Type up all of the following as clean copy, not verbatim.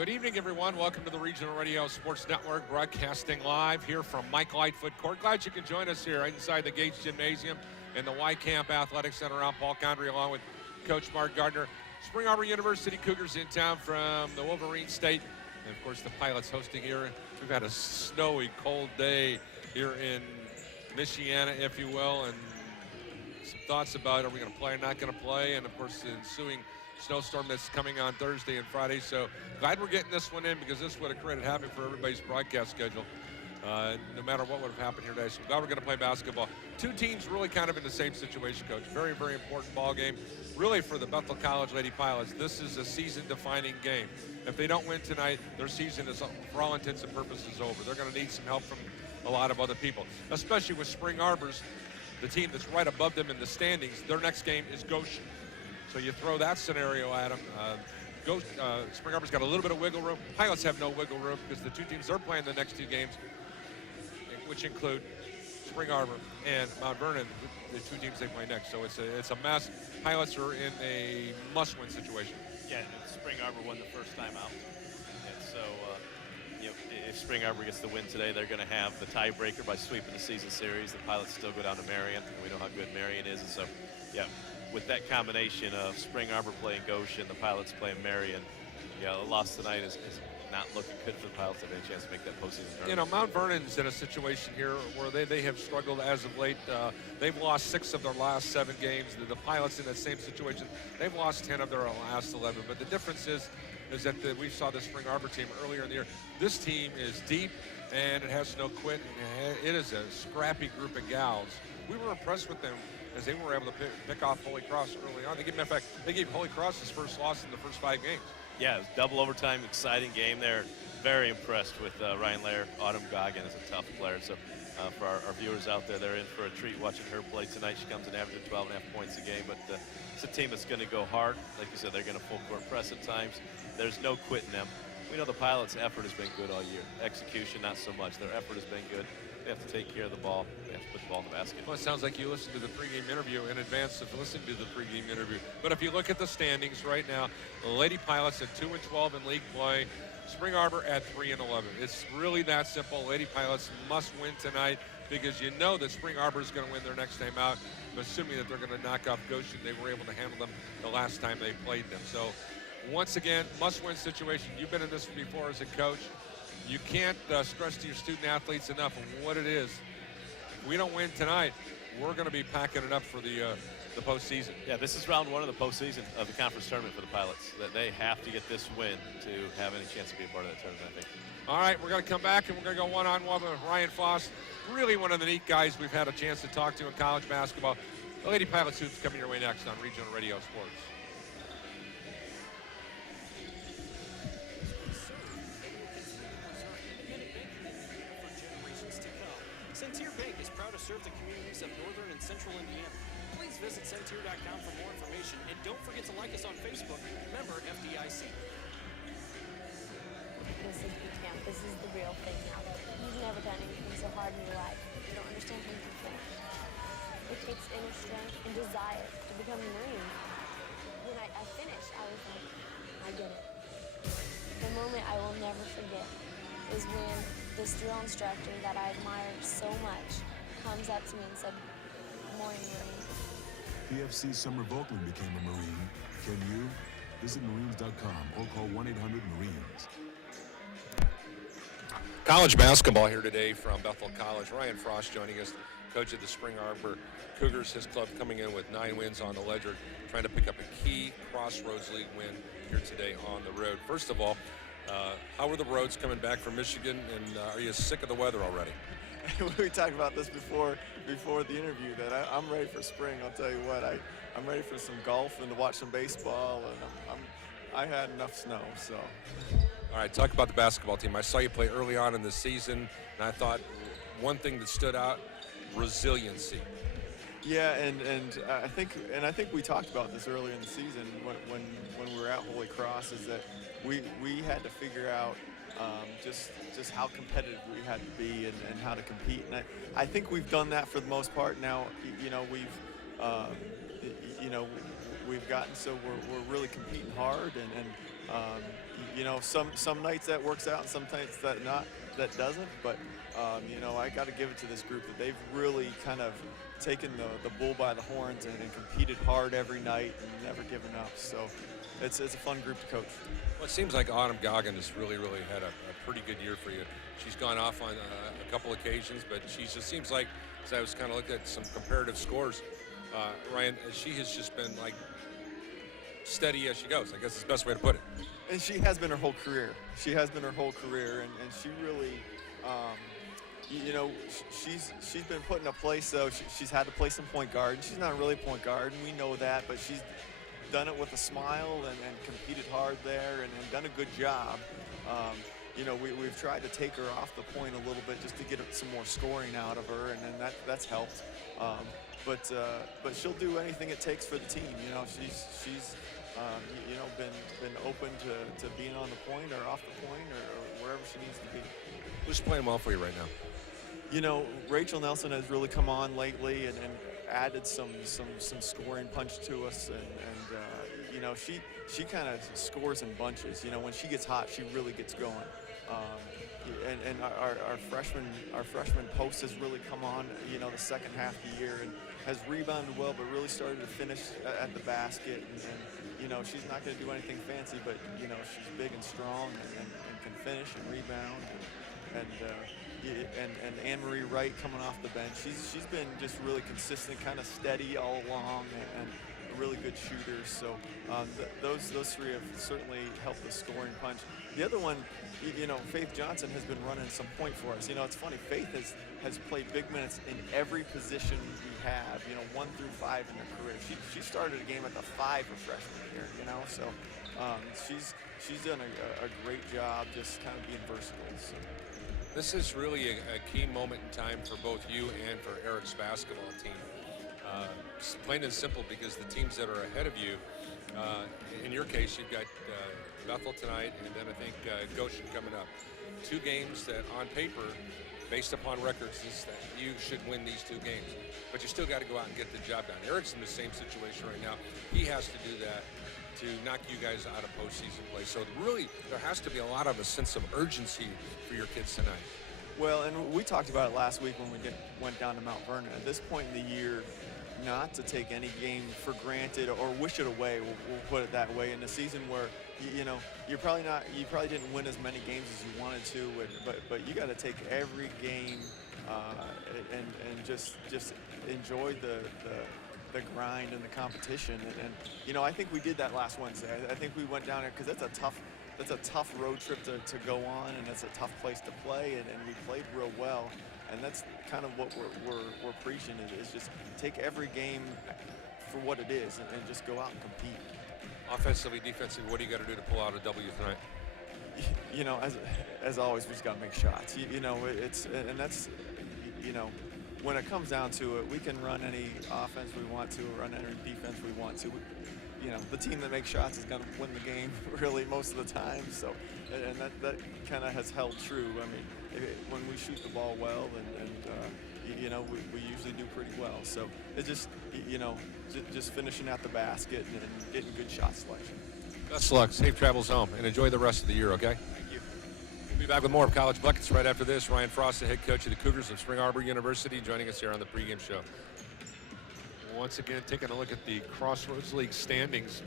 Good evening, everyone. Welcome to the Regional Radio Sports Network, broadcasting live here from Mike Lightfoot Court. Glad you can join us here inside the Gates Gymnasium in the Wiekamp Athletic Center. I'm Paul Condry along with Coach Mark Gardner. Spring Arbor University Cougars in town from the Wolverine State. And, of course, the Pilots hosting here. We've had a snowy, cold day here in Mishawaka, if you will, and some thoughts about are we going to play or not going to play, and, of course, the ensuing snowstorm that's coming on Thursday and Friday. So glad we're getting this one in because this would have created havoc for everybody's broadcast schedule, no matter what would have happened here today. So glad we're going to play basketball. Two teams really kind of in the same situation, Coach. Very, very important ball game. Really for the Bethel College Lady Pilots, this is a season-defining game. If they don't win tonight, their season is, for all intents and purposes, over. They're going to need some help from a lot of other people, especially with Spring Arbor's, the team that's right above them in the standings. Their next game is Goshen. So you throw that scenario at them. Spring Arbor's got a little bit of wiggle room. Pilots have no wiggle room because the two teams they're playing the next two games, which include Spring Arbor and Mount Vernon, the two teams they play next. So it's a mess. Pilots are in a must-win situation. Yeah, Spring Arbor won the first time out. And so, if Spring Arbor gets the win today, they're going to have the tiebreaker by sweeping the season series. The Pilots still go down to Marion. We know how good Marion is. And so, yeah, with that combination of Spring Arbor playing Goshen, the Pilots playing Marion, a loss tonight is not looking good for the Pilots to have a chance to make that postseason tournament. Mount Vernon's in a situation here where they have struggled as of late. They've lost 6 of their last 7 games. The Pilots in that same situation. They've lost 10 of their last 11. But the difference is that we saw the Spring Arbor team earlier in the year. This team is deep, and it has no quit. And it is a scrappy group of gals. We were impressed with them as they were able to pick off Holy Cross early on. In fact, they gave Holy Cross his first loss in the first 5 games. Yeah, it was double overtime, exciting game there. Very impressed with Ryan Lair. Autumn Goggin is a tough player. So for our viewers out there, they're in for a treat watching her play tonight. She comes in averaging 12.5 points a game, but it's a team that's going to go hard. Like you said, they're going to full court press at times. There's no quitting them. We know the Pilots' effort has been good all year. Execution, not so much. Their effort has been good. They have to take care of the ball. They have to put the ball in the basket. Well, it sounds like you listened to the pregame interview in advance of listening to the pregame interview. But if you look at the standings right now, the Lady Pilots at 2-12 in league play. Spring Arbor at 3-11. It's really that simple. Lady Pilots must win tonight because you know that Spring Arbor is going to win their next time out, assuming that they're going to knock off Goshen. They were able to handle them the last time they played them. So once again, must-win situation. You've been in this one before as a coach. You can't stress to your student athletes enough of what it is. If we don't win tonight, we're going to be packing it up for the postseason. Yeah, this is round 1 of the postseason of the conference tournament for the Pilots. That they have to get this win to have any chance to be a part of that tournament, I think. All right, we're going to come back and we're going to go one-on-one with Ryan Foss. Really one of the neat guys we've had a chance to talk to in college basketball. The Lady Pilots Hoops coming your way next on Regional Radio Sports. Centir Bank is proud to serve the communities of northern and central Indiana. Please visit Centir.com for more information, and don't forget to like us on Facebook. Member FDIC. This is Wiekamp. This is the real thing now. You've never done anything so hard in your life. You don't understand how you think. It takes inner strength and desire to become a Marine. When I finished, I was like, I get it. The moment I will never forget is when this drill instructor that I admired so much comes up to me and said, "Morning, Marine." PFC Summer Volkman became a Marine. Can you? Visit Marines.com or call 1-800-MARINES. College basketball here today from Bethel College. Ryan Frost joining us, coach of the Spring Arbor Cougars. His club coming in with 9 wins on the ledger, trying to pick up a key Crossroads League win here today on the road. First of all, how are the roads coming back from Michigan, and are you sick of the weather already? We talked about this before the interview, that I'm ready for spring. I'll tell you what, I'm ready for some golf and to watch some baseball, and I had enough snow, so. All right, talk about the basketball team. I saw you play early on in the season, and I thought one thing that stood out, resiliency. Yeah, and I think we talked about this earlier in the season when we were at Holy Cross, is that we had to figure out just how competitive we had to be and how to compete. And I think we've done that for the most part. Now, we've gotten so we're really competing hard, and You know, some nights that works out and some nights that doesn't. But you know, I got to give it to this group that they've really kind of taken the bull by the horns and competed hard every night and never given up. So it's a fun group to coach. Well, it seems like Autumn Goggin has really had a pretty good year for you. She's gone off on a couple occasions, but she just seems like, as I was kind of looking at some comparative scores, Ryan, she has just been like steady as she goes. I guess is the best way to put it. And she has been her whole career. She has been her whole career, and she really, you know, she's been put in a place, though. She's had to play some point guard. She's not really a point guard, and we know that, but she's done it with a smile and competed hard there and done a good job. You know, we've tried to take her off the point a little bit just to get some more scoring out of her, and then that's helped. But she'll do anything it takes for the team. You know, she's you know, been open to being on the point or off the point or wherever she needs to be. Who's playing well for you right now? You know, Rachel Nelson has really come on lately and added some scoring punch to us, and you know, she kind of scores in bunches. You know, when she gets hot, she really gets going. And our freshman post has really come on, you know, the second half of the year and has rebounded well, but really started to finish at the basket. And you know, she's not going to do anything fancy, but you know, she's big and strong and can finish and rebound. And Anne-Marie Wright coming off the bench, she's been just really consistent, kind of steady all along, and a really good shooter. So those three have certainly helped the scoring punch. The other one, you know, Faith Johnson has been running some point for us. You know, it's funny, Faith has played big minutes in every position we have, you know, 1 through 5 in her career. She started a game at the 5 her freshman year, you know, so she's done a great job just kind of being versatile. So. This is really a key moment in time for both you and for Eric's basketball team. Plain and simple, because the teams that are ahead of you, in your case, you've got Bethel tonight, and then I think Goshen coming up. 2 games that on paper, based upon records, is that you should win these 2 games. But you still got to go out and get the job done. Eric's in the same situation right now. He has to do that to knock you guys out of postseason play. So really, there has to be a lot of a sense of urgency for your kids tonight. Well, and we talked about it last week when we went down to Mount Vernon. At this point in the year, not to take any game for granted or wish it away, we'll put it that way, in a season where, you know, you probably didn't win as many games as you wanted to, but you got to take every game and just enjoy the grind and the competition. And you know, I think we did that last Wednesday. I think we went down there because that's a tough road trip to go on, and it's a tough place to play, and we played real well. And that's kind of what we're preaching is just take every game for what it is and just go out and compete. Offensively, defensively, what do you got to do to pull out a W tonight? You know, as always, we just got to make shots. You know, and that's, you know, when it comes down to it, we can run any offense we want to or run any defense we want to. You know, the team that makes shots is going to win the game really most of the time. So, and that kind of has held true. I mean, when we shoot the ball well and you know, we usually do pretty well. So it's just, you know, just finishing at the basket and getting good shot selection. Best of luck, safe travels home, and enjoy the rest of the year, okay? Thank you. We'll be back with more of College Buckets right after this. Ryan Frost, the head coach of the Cougars of Spring Arbor University, joining us here on the pregame show. Once again, taking a look at the Crossroads League standings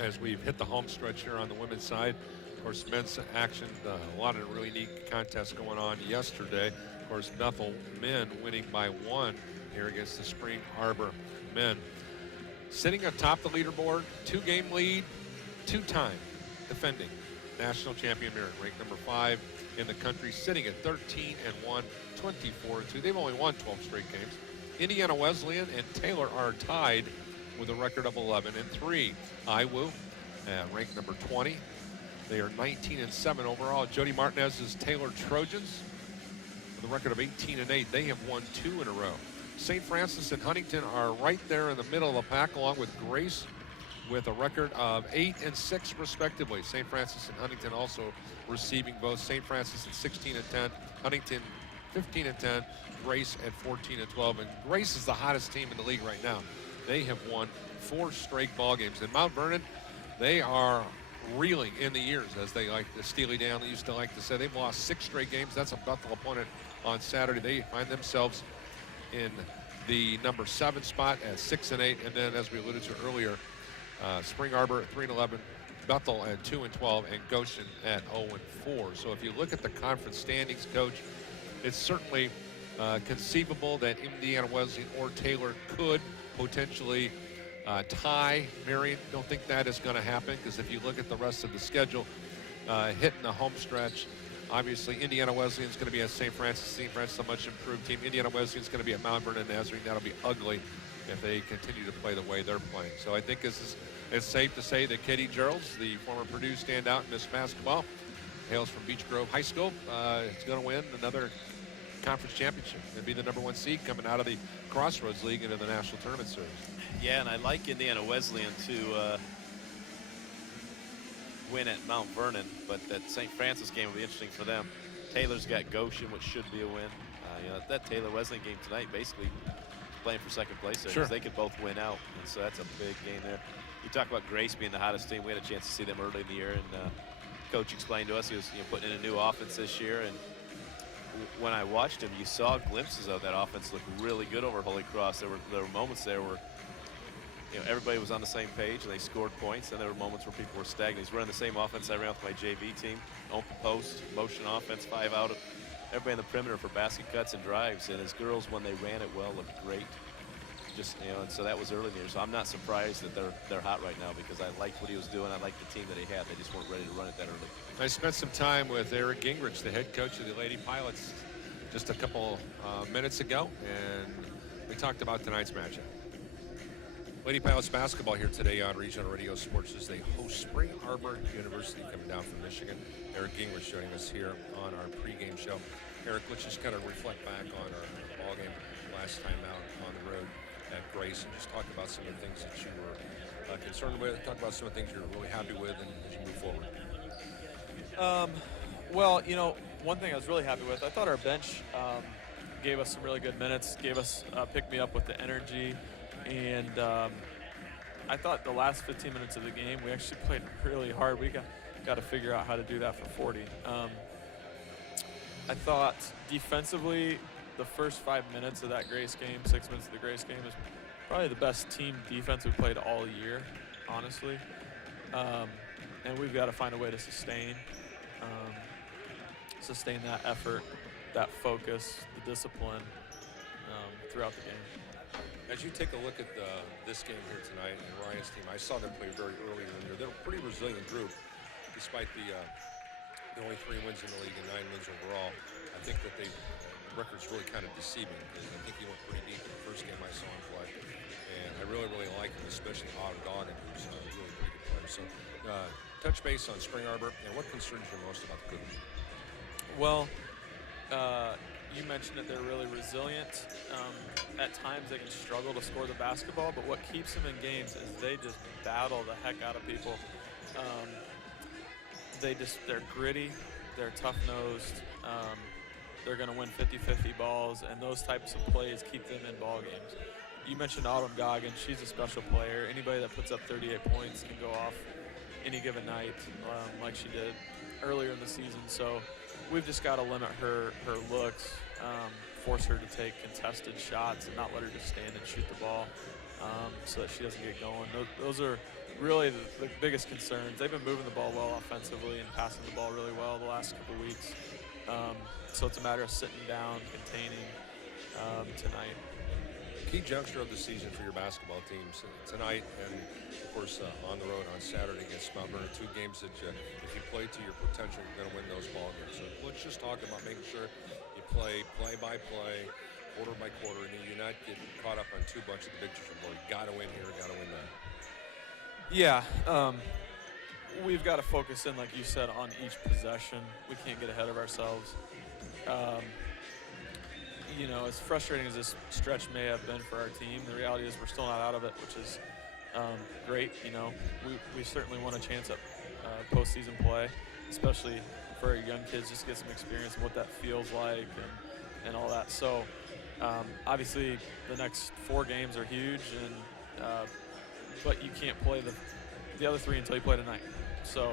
as we've hit the home stretch here on the women's side. Of course, men's action, a lot of really neat contests going on yesterday. Of course, Bethel men winning by 1 here against the Spring Arbor men. Sitting atop the leaderboard, 2-game lead, 2-time defending national champion Mirren, ranked number 5 in the country, sitting at 13-1, 24-2. They've only won 12 straight games. Indiana Wesleyan and Taylor are tied with a record of 11-3. IWU, ranked number 20. They are 19-7 overall. Jody Martinez's Taylor Trojans, with a record of 18-8. They have won 2 in a row. St. Francis and Huntington are right there in the middle of the pack, along with Grace, with a record of 8-6 respectively. St. Francis and Huntington also receiving both. St. Francis at 16-10, Huntington 15-10, Grace at 14-12. And Grace is the hottest team in the league right now. They have won 4 straight ball games. And Mount Vernon, they are reeling in the ears, as they like, the Steely Dan used to like to say. They've lost 6 straight games. That's a Bethel opponent on Saturday. They find themselves in the number 7 spot at 6-8, and then, as we alluded to earlier, Spring Arbor at 3-11, Bethel at 2-12, and Goshen at 0-4. So if you look at the conference standings, Coach, it's certainly conceivable that Indiana Wesleyan or Taylor could potentially tie Marion. Don't think that is going to happen, because if you look at the rest of the schedule, hitting the home stretch, obviously Indiana Wesleyan is going to be at St. Francis. St. Francis is a much improved team. Indiana Wesleyan is going to be at Mount Vernon Nazarene. That'll be ugly if they continue to play the way they're playing. So I think it's safe to say that Katie Geralds, the former Purdue standout in Miss Basketball, hails from Beech Grove High School, is going to win another conference championship and be the number 1 seed coming out of the Crossroads League into the National Tournament Series. Yeah, and I like Indiana Wesleyan to win at Mount Vernon, but that St. Francis game will be interesting for them. Taylor's got Goshen, which should be a win. That Taylor Wesleyan game tonight basically playing for second place there, Sure. because they could both win out, and so that's a big game there. You talk about Grace being the hottest team. We had a chance to see them early in the year, and Coach explained to us he was putting in a new offense this year, and when I watched him, you saw glimpses of that offense look really good over Holy Cross. There were moments there where everybody was on the same page and they scored points, and there were moments where people were stagnant. He's running the same offense I ran with my JV team: open post, motion offense, 5 out. Everybody in the perimeter for basket cuts and drives, and his girls, when they ran it well, looked great. Just and so that was early in the year. So I'm not surprised that they're hot right now, because I liked what he was doing. I liked the team that he had. They just weren't ready to run it that early. I spent some time with Eric Gingrich, the head coach of the Lady Pilots, just a couple minutes ago, and we talked about tonight's matchup. Lady Pilots basketball here today on Regional Radio Sports as they host Spring Arbor University, coming down from Michigan. Eric Gingrich joining us here on our pregame show. Eric, let's just kind of reflect back on our ball game last time out on the road at Grace, and just talk about some of the things that you were concerned with. Talk about some of the things you're really happy with, and as you move forward. Well, one thing I was really happy with, I thought our bench gave us some really good minutes, gave us pick me up with the energy, and I thought the last 15 minutes of the game we actually played really hard. We got to figure out how to do that for 40. I thought defensively, the first 5 minutes of that Grace game, 6 minutes of the Grace game, is probably the best team defense we've played all year, honestly. And we've got to find a way to sustain that effort, that focus, the discipline throughout the game. As you take a look at this game here tonight and Ryan's team, I saw them play very early in the year. They're a pretty resilient group, despite the only 3 wins in the league and 9 wins overall. I think that the record's really kind of deceiving, because I think he went pretty deep in the first game I saw him play. And I really, really like him, especially Autumn Goggin, who's a really pretty good player. So touch base on Spring Arbor, and what concerns you most about the Cougars? Well, you mentioned that they're really resilient. At times they can struggle to score the basketball, but what keeps them in games is they just battle the heck out of people. They're gritty, they're tough-nosed, they're going to win 50-50 balls, and those types of plays keep them in ball games. You mentioned Autumn Goggin. She's a special player. Anybody that puts up 38 points can go off any given night, like she did earlier in the season. So we've just got to limit her looks, force her to take contested shots, and not let her just stand and shoot the ball, so that she doesn't get going. Those are really the biggest concerns. They've been moving the ball well offensively and passing the ball really well the last couple weeks. So it's a matter of sitting down, containing tonight. Key juncture of the season for your basketball teams tonight, and of course on the road on Saturday against Mount Vernon. 2 games that if you play to your potential, you're going to win those ball games. So let's just talk about making sure you play by play, quarter by quarter, and you're not getting caught up on too much of the big picture. You got to win here, got to win that. Yeah, we've got to focus in, like you said, on each possession. We can't get ahead of ourselves. As frustrating as this stretch may have been for our team, the reality is we're still not out of it, which is great. We certainly want a chance at postseason play, especially for our young kids, just to get some experience of what that feels like and all that. So obviously the next 4 games are huge, and but you can't play the other 3 until you play tonight. So,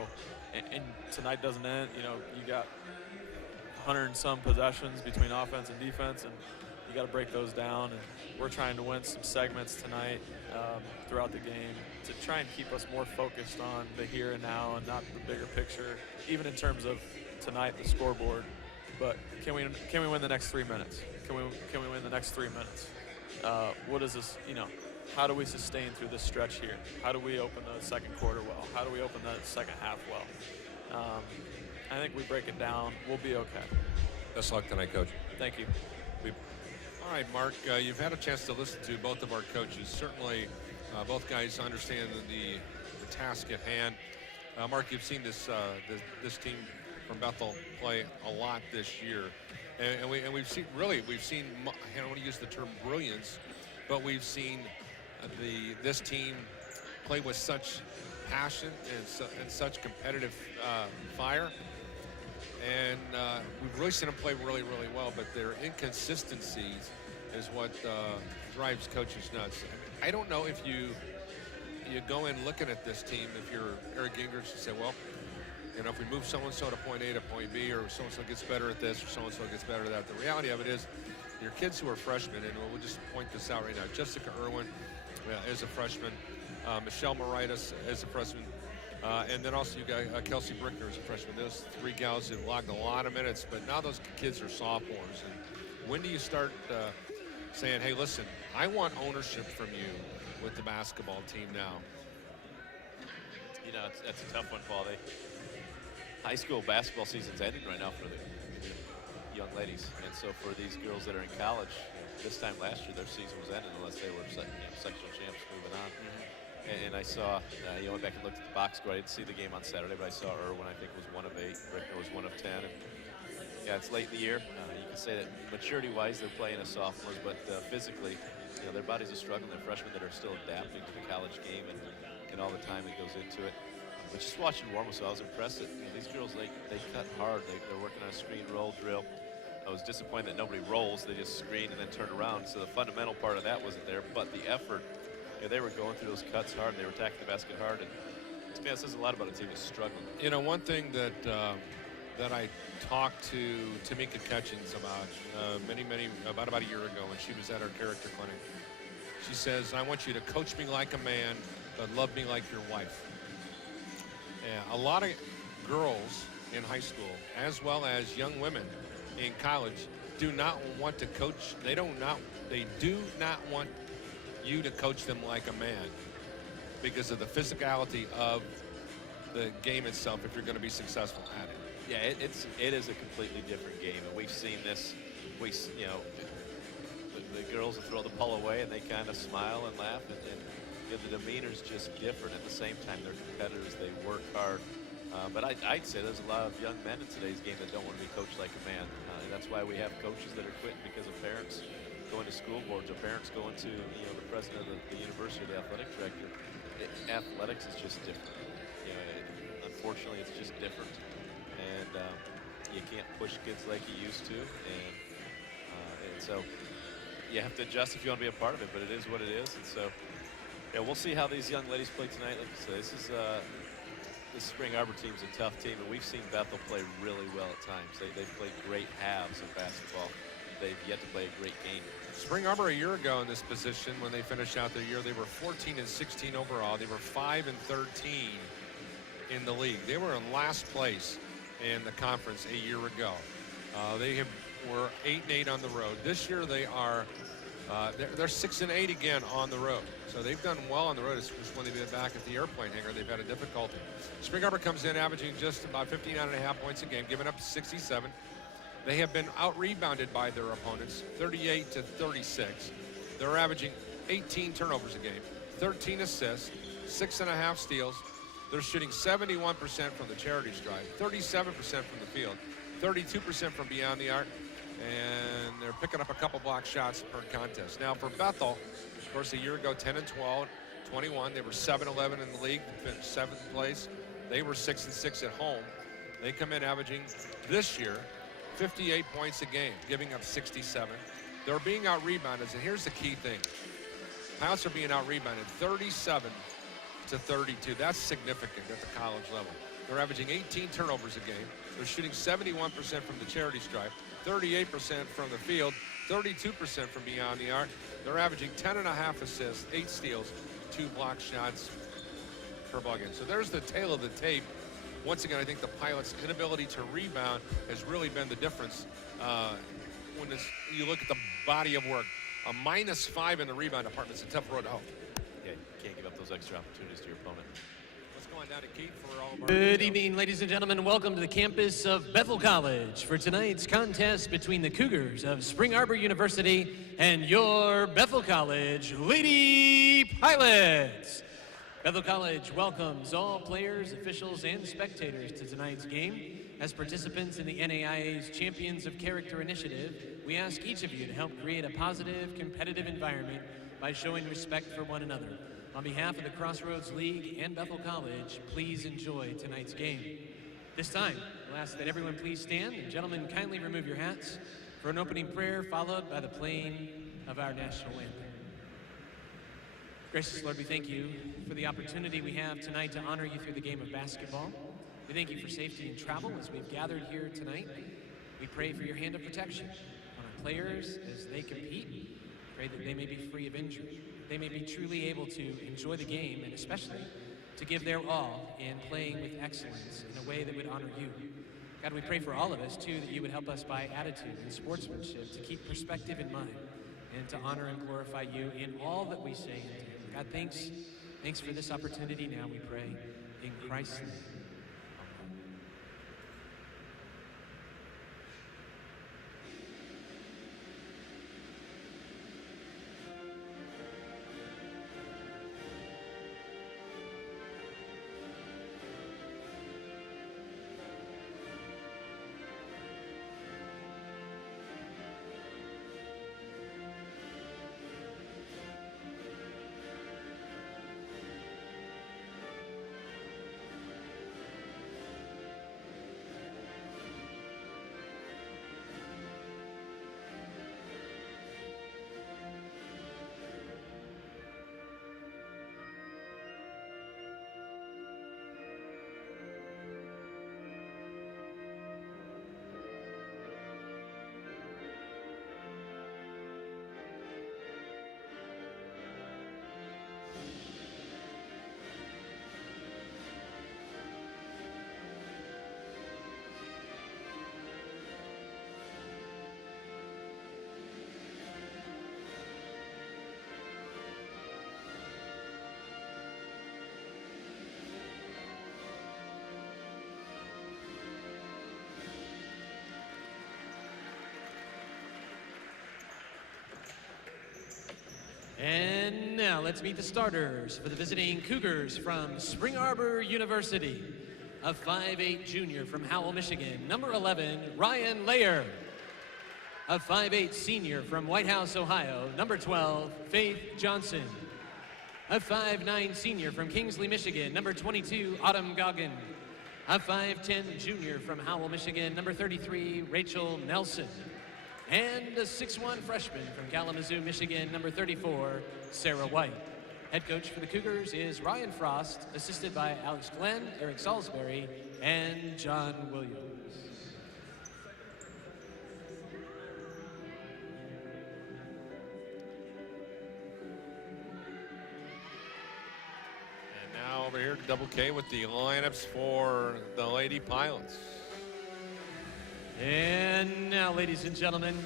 and tonight doesn't end. You know, you got 100 and some possessions between offense and defense, and you got to break those down. And we're trying to win some segments tonight throughout the game to try and keep us more focused on the here and now and not the bigger picture, even in terms of tonight, the scoreboard. But can we win the next 3 minutes? Can we win the next 3 minutes? What is this, you know, how do we sustain through this stretch here? How do we open the second quarter well? How do we open the second half well? I think we break it down, we'll be okay. Best luck tonight, Coach. Thank you. All right, Mark, you've had a chance to listen to both of our coaches. Certainly, both guys understand the task at hand. Mark, you've seen this team from Bethel play a lot this year. And we've seen, I don't want to use the term brilliance, but we've seen this team play with such passion and such competitive fire. And we've really seen them play really, really well, but their inconsistencies is what drives coaches nuts. I don't know if you go in looking at this team, if you're Eric Gingrich, and say, well, you know, if we move so-and-so to point A to point B, or so-and-so gets better at this, or so-and-so gets better at that. The reality of it is your kids who are freshmen, and we'll just point this out right now. Jessica Irwin is a freshman. Michelle Moritas is a freshman. And then also you got Kelsey Brickner as a freshman. Those three gals have logged a lot of minutes, but now those kids are sophomores. And when do you start saying, hey, listen, I want ownership from you with the basketball team now? You know, that's a tough one, Paul. High school basketball season's ending right now for the young ladies. And so for these girls that are in college, this time last year their season was ended unless they were sectional champs moving on. And I saw, you went back and looked at the box score. I didn't see the game on Saturday, but I saw Irwin, I think, was 1 of 8. Brickner was 1 of 10. And yeah, it's late in the year. You can say that maturity-wise, they're playing as sophomores, but physically, you know, their bodies are struggling. They're freshmen that are still adapting to the college game and all the time that goes into it. But just watching warm-ups, I was impressed that these girls, they cut hard. They're working on a screen roll drill. I was disappointed that nobody rolls. They just screen and then turn around. So the fundamental part of that wasn't there, but the effort. You know, they were going through those cuts hard, and they were attacking the basket hard, and to me, that says a lot about a team that's struggling. You know, one thing that I talked to Tamika Catchings about about a year ago when she was at our character clinic. She says, I want you to coach me like a man, but love me like your wife. And a lot of girls in high school, as well as young women in college, do not want to coach. They do not want you to coach them like a man because of the physicality of the game itself if you're going to be successful at it. Yeah, it is a completely different game, and we've seen this. You know, the girls will throw the ball away and they kind of smile and laugh, and you know, the demeanor's just different. At the same time, they're competitors. They work hard. But I'd say there's a lot of young men in today's game that don't want to be coached like a man. That's why we have coaches that are quitting because of parents going to school boards, or parents going to, you know, the president of the university, the athletic director. Athletics is just different. You know, unfortunately, it's just different, and you can't push kids like you used to, and so you have to adjust if you want to be a part of it. But it is what it is, and so yeah, we'll see how these young ladies play tonight. Like I said, this spring Arbor team's a tough team, and we've seen Bethel play really well at times. They've played great halves of basketball. They've yet to play a great game. Spring Arbor a year ago in this position, when they finished out their year, they were 14-16 overall. They were 5-13 in the league. They were in last place in the conference a year ago. They were 8-8 on the road. This year they are they're 6-8 again on the road. So they've done well on the road. It's when they've been back at the airplane hangar, they've had a difficulty. Spring Arbor comes in averaging just about 59.5 points a game, giving up 67. They have been out-rebounded by their opponents, 38-36. They're averaging 18 turnovers a game, 13 assists, 6.5 steals. They're shooting 71% from the charity stripe, 37% from the field, 32% from beyond the arc, and they're picking up a couple block shots per contest. Now for Bethel, of course, a year ago, 10-12, 21. They were 7-11 in the league, finished 7th place. They were 6-6 at home. They come in averaging this year 58 points a game, giving up 67. They're being out-rebounded, and here's the key thing. Pilots are being out-rebounded 37 to 32. That's significant at the college level. They're averaging 18 turnovers a game. They're shooting 71% from the charity stripe, 38% from the field, 32% from beyond the arc. They're averaging 10.5 assists, 8 steals, 2 block shots per ball game. So there's the tail of the tape. Once again, I think the Pilots' inability to rebound has really been the difference. When you look at the body of work, a -5 in the rebound department is a tough road to hoe. Yeah, you can't give up those extra opportunities to your opponent. Let's go on down to Keith for all of our Good details. evening, ladies and gentlemen. Welcome to the campus of Bethel College for tonight's contest between the Cougars of Spring Arbor University and your Bethel College Lady Pilots. Bethel College welcomes all players, officials, and spectators to tonight's game. As participants in the NAIA's Champions of Character Initiative, we ask each of you to help create a positive, competitive environment by showing respect for one another. On behalf of the Crossroads League and Bethel College, please enjoy tonight's game. This time, we'll ask that everyone please stand, and gentlemen, kindly remove your hats for an opening prayer followed by the playing of our national anthem. Gracious Lord, we thank you for the opportunity we have tonight to honor you through the game of basketball. We thank you for safety and travel as we've gathered here tonight. We pray for your hand of protection on our players as they compete. Pray that they may be free of injury. They may be truly able to enjoy the game, and especially to give their all in playing with excellence in a way that would honor you. God, we pray for all of us, too, that you would help us by attitude and sportsmanship to keep perspective in mind and to honor and glorify you in all that we say and do. God, thanks for this opportunity now, we pray. In Christ's name. And now let's meet the starters for the visiting Cougars from Spring Arbor University. A 5'8" junior from Howell, Michigan, number 11, Ryan Layer. A 5'8" senior from White House, Ohio, number 12, Faith Johnson. A 5'9" senior from Kingsley, Michigan, number 22, Autumn Goggin. A 5'10" junior from Howell, Michigan, number 33, Rachel Nelson. And a 6'1" freshman from Kalamazoo, Michigan, number 34, Sarah White. Head coach for the Cougars is Ryan Frost, assisted by Alex Glenn, Eric Salisbury, and John Williams. And now over here to Double K with the lineups for the Lady Pilots. And now, ladies and gentlemen,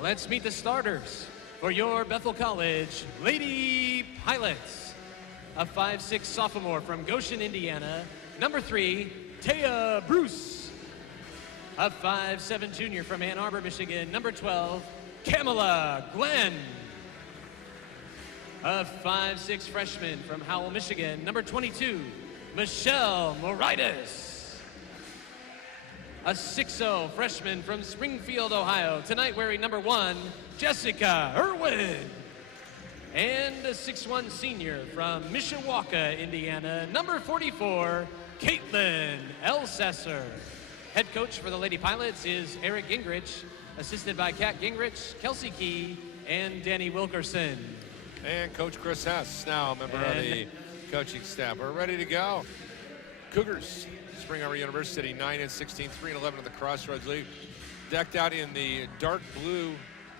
let's meet the starters for your Bethel College Lady Pilots. A 5'6" sophomore from Goshen, Indiana, number 3, Taya Bruce. A 5'7" junior from Ann Arbor, Michigan, number 12, Kamala Glenn. A 5'6" freshman from Howell, Michigan, number 22, Michelle Moritas. A 6'0" freshman from Springfield, Ohio, tonight wearing number 1, Jessica Irwin. And a 6'1" senior from Mishawaka, Indiana, number 44, Caitlin Elsesser. Head coach for the Lady Pilots is Eric Gingrich, assisted by Kat Gingrich, Kelsey Key, and Danny Wilkerson. And Coach Chris Hess, now a member of the coaching staff. We're ready to go. Cougars, Spring Arbor University, 9-16, 3-11 in the Crossroads League. Decked out in the dark blue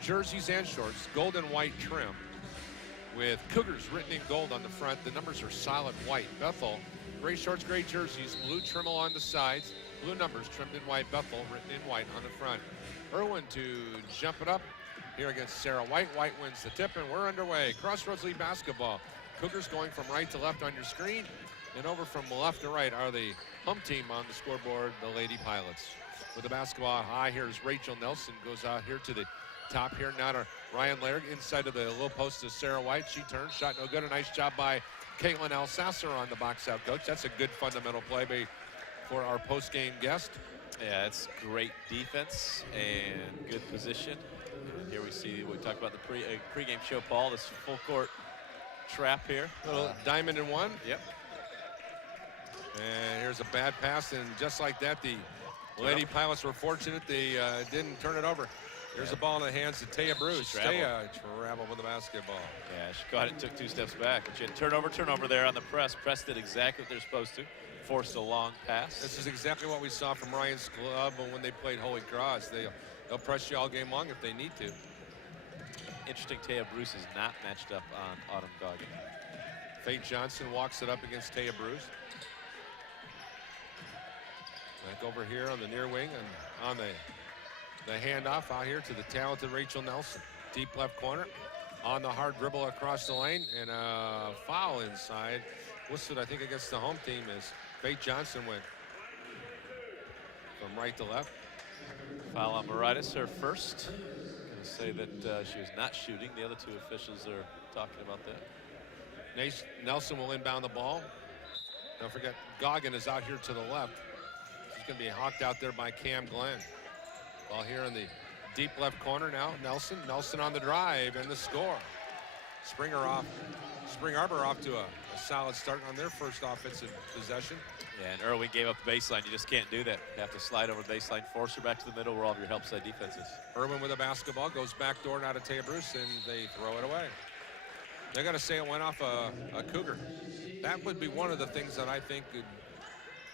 jerseys and shorts, gold and white trim, with Cougars written in gold on the front. The numbers are solid white. Bethel, gray shorts, gray jerseys, blue trim along the sides, blue numbers trimmed in white. Bethel written in white on the front. Irwin to jump it up here against Sarah White. White wins the tip, and we're underway. Crossroads League basketball. Cougars going from right to left on your screen, and over from left to right are the home team on the scoreboard, the Lady Pilots. With the basketball high, here's Rachel Nelson, goes out here to the top here. Now to Ryan Laird, inside of the low post to Sarah White. She turns, shot no good. A nice job by Caitlin Alsasser on the box out, coach. That's a good fundamental play for our post-game guest. Yeah, it's great defense and good position. And here we see, we talked about the pregame show, Paul, this full court trap here. Little diamond in one. Yep. And here's a bad pass, and just like that, the Lady Pilots were fortunate they didn't turn it over. Here's the ball in the hands of Taya Bruce. Taya traveled with the basketball. Yeah, she caught it and took 2 steps back. But she had turnover there on the press. Press did exactly what they're supposed to. Forced a long pass. This is exactly what we saw from Ryan's club when they played Holy Cross. They'll press you all game long if they need to. Interesting, Taya Bruce is not matched up on Autumn Goggin. Faith Johnson walks it up against Taya Bruce. Back over here on the near wing and on the handoff out here to the talented Rachel Nelson. Deep left corner on the hard dribble across the lane, and a foul inside. Listed, I think, against the home team as Faith Johnson went from right to left. Foul on Moritas, her first. Going to say that she was not shooting. The other 2 officials are talking about that. Nelson will inbound the ball. Don't forget, Goggin is out here to the left. She's going to be hawked out there by Cam Glenn. Ball here in the deep left corner now. Nelson on the drive and the score. Spring Arbor off to a solid start on their first offensive possession. Yeah, and Irwin gave up the baseline. You just can't do that. You have to slide over the baseline, force her back to the middle where all of your help side defense is. Irwin with a basketball, goes backdoor now to Taya Bruce, and they throw it away. They got to say it went off a Cougar. That would be one of the things that I think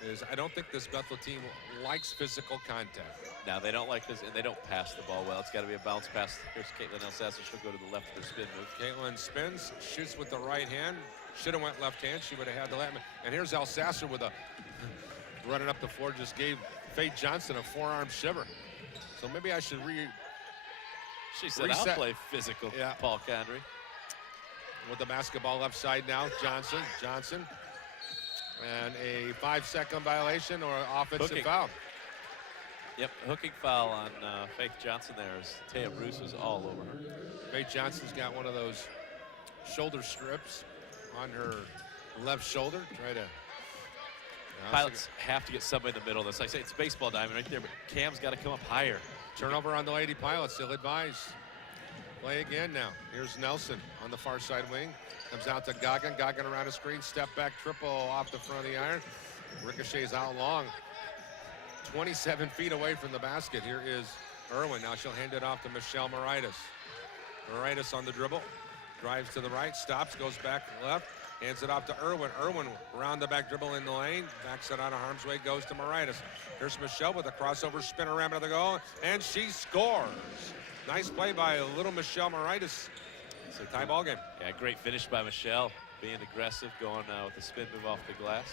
is I don't think this Bethel team likes physical contact. No, they don't like this, and they don't pass the ball well. It's got to be a bounce pass. Here's Caitlin Alsasser. She'll go to the left with her spin move. Caitlin spins, shoots with the right hand. Should have went left hand. She would have had the left. And here's Alsasser with running up the floor. Just gave Faith Johnson a forearm shiver. So maybe I should She said, reset. I'll play physical, Yeah. Paul Condry. With the basketball left side now, Johnson. And a 5-second violation or offensive Hooking. foul. Yep, hooking foul on Faith Johnson there as Taya Bruce was all over her. Faith Johnson's got one of those shoulder strips on her left shoulder. Try to. Pilots have to get somebody in the middle of this. Like I say, it's a baseball diamond right there, but Cam's got to come up higher. Turnover on the Lady Pilots. They'll advise. Play again now. Here's Nelson on the far side wing. Comes out to Goggin. Goggin around a screen. Step back triple off the front of the iron. Ricochets out long. 27 feet away from the basket. Here is Irwin. Now she'll hand it off to Michelle Moritas. Moritas on the dribble. Drives to the right. Stops. Goes back left. Hands it off to Irwin. Irwin around the back dribble in the lane. Backs it out of harm's way. Goes to Moritas. Here's Michelle with a crossover spin around to the goal. And she scores. Nice play by little Michelle Moritas. It's a tie ball game. Yeah, great finish by Michelle. Being aggressive, going with the spin move off the glass.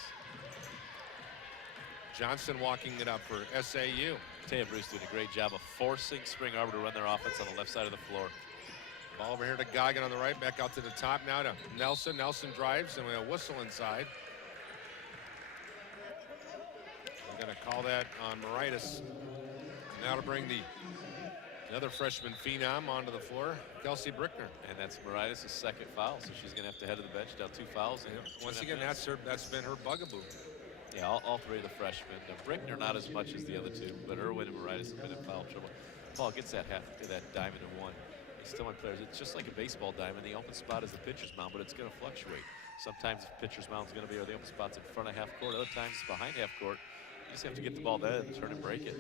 Johnson walking it up for SAU. Taya Bruce doing a great job of forcing Spring Arbor to run their offense on the left side of the floor. Ball over here to Goggin on the right, back out to the top now to Nelson. Nelson drives, and we have a whistle inside. We're going to call that on Moritas. Now to bring another freshman phenom onto the floor, Kelsey Brickner. And that's Moritas' second foul, so she's going to have to head to the bench. Down 2 fouls. Once again, that's been her bugaboo. Yeah, all 3 of the freshmen. Brickner not as much as the other 2, but Irwin and Moritas have been in foul trouble. Paul gets that diamond in one. He's still on players. It's just like a baseball diamond. The open spot is the pitcher's mound, but it's going to fluctuate. Sometimes the pitcher's mound is going to be where the open spot's in front of half court. Other times it's behind half court. You just have to get the ball there and turn and break it.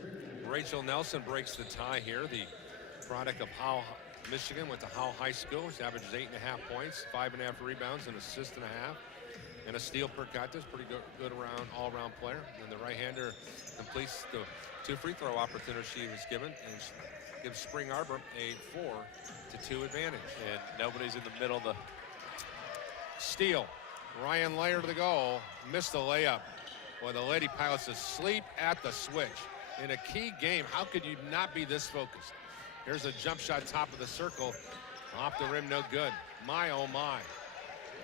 Rachel Nelson breaks the tie here. The product of Howell, Michigan, went to Howell High School. She averages 8.5 points, 5.5 rebounds, and assist and a half. and a steal per contest. Pretty good all-around player. And the right-hander completes the 2 free throw opportunities she was given, and gives Spring Arbor a 4-2 advantage. And nobody's in the middle. The steal. Ryan Layer to the goal. Missed the layup. Boy, the Lady Pilots asleep at the switch. In a key game, how could you not be this focused? Here's a jump shot, top of the circle. Off the rim, no good. My, oh my.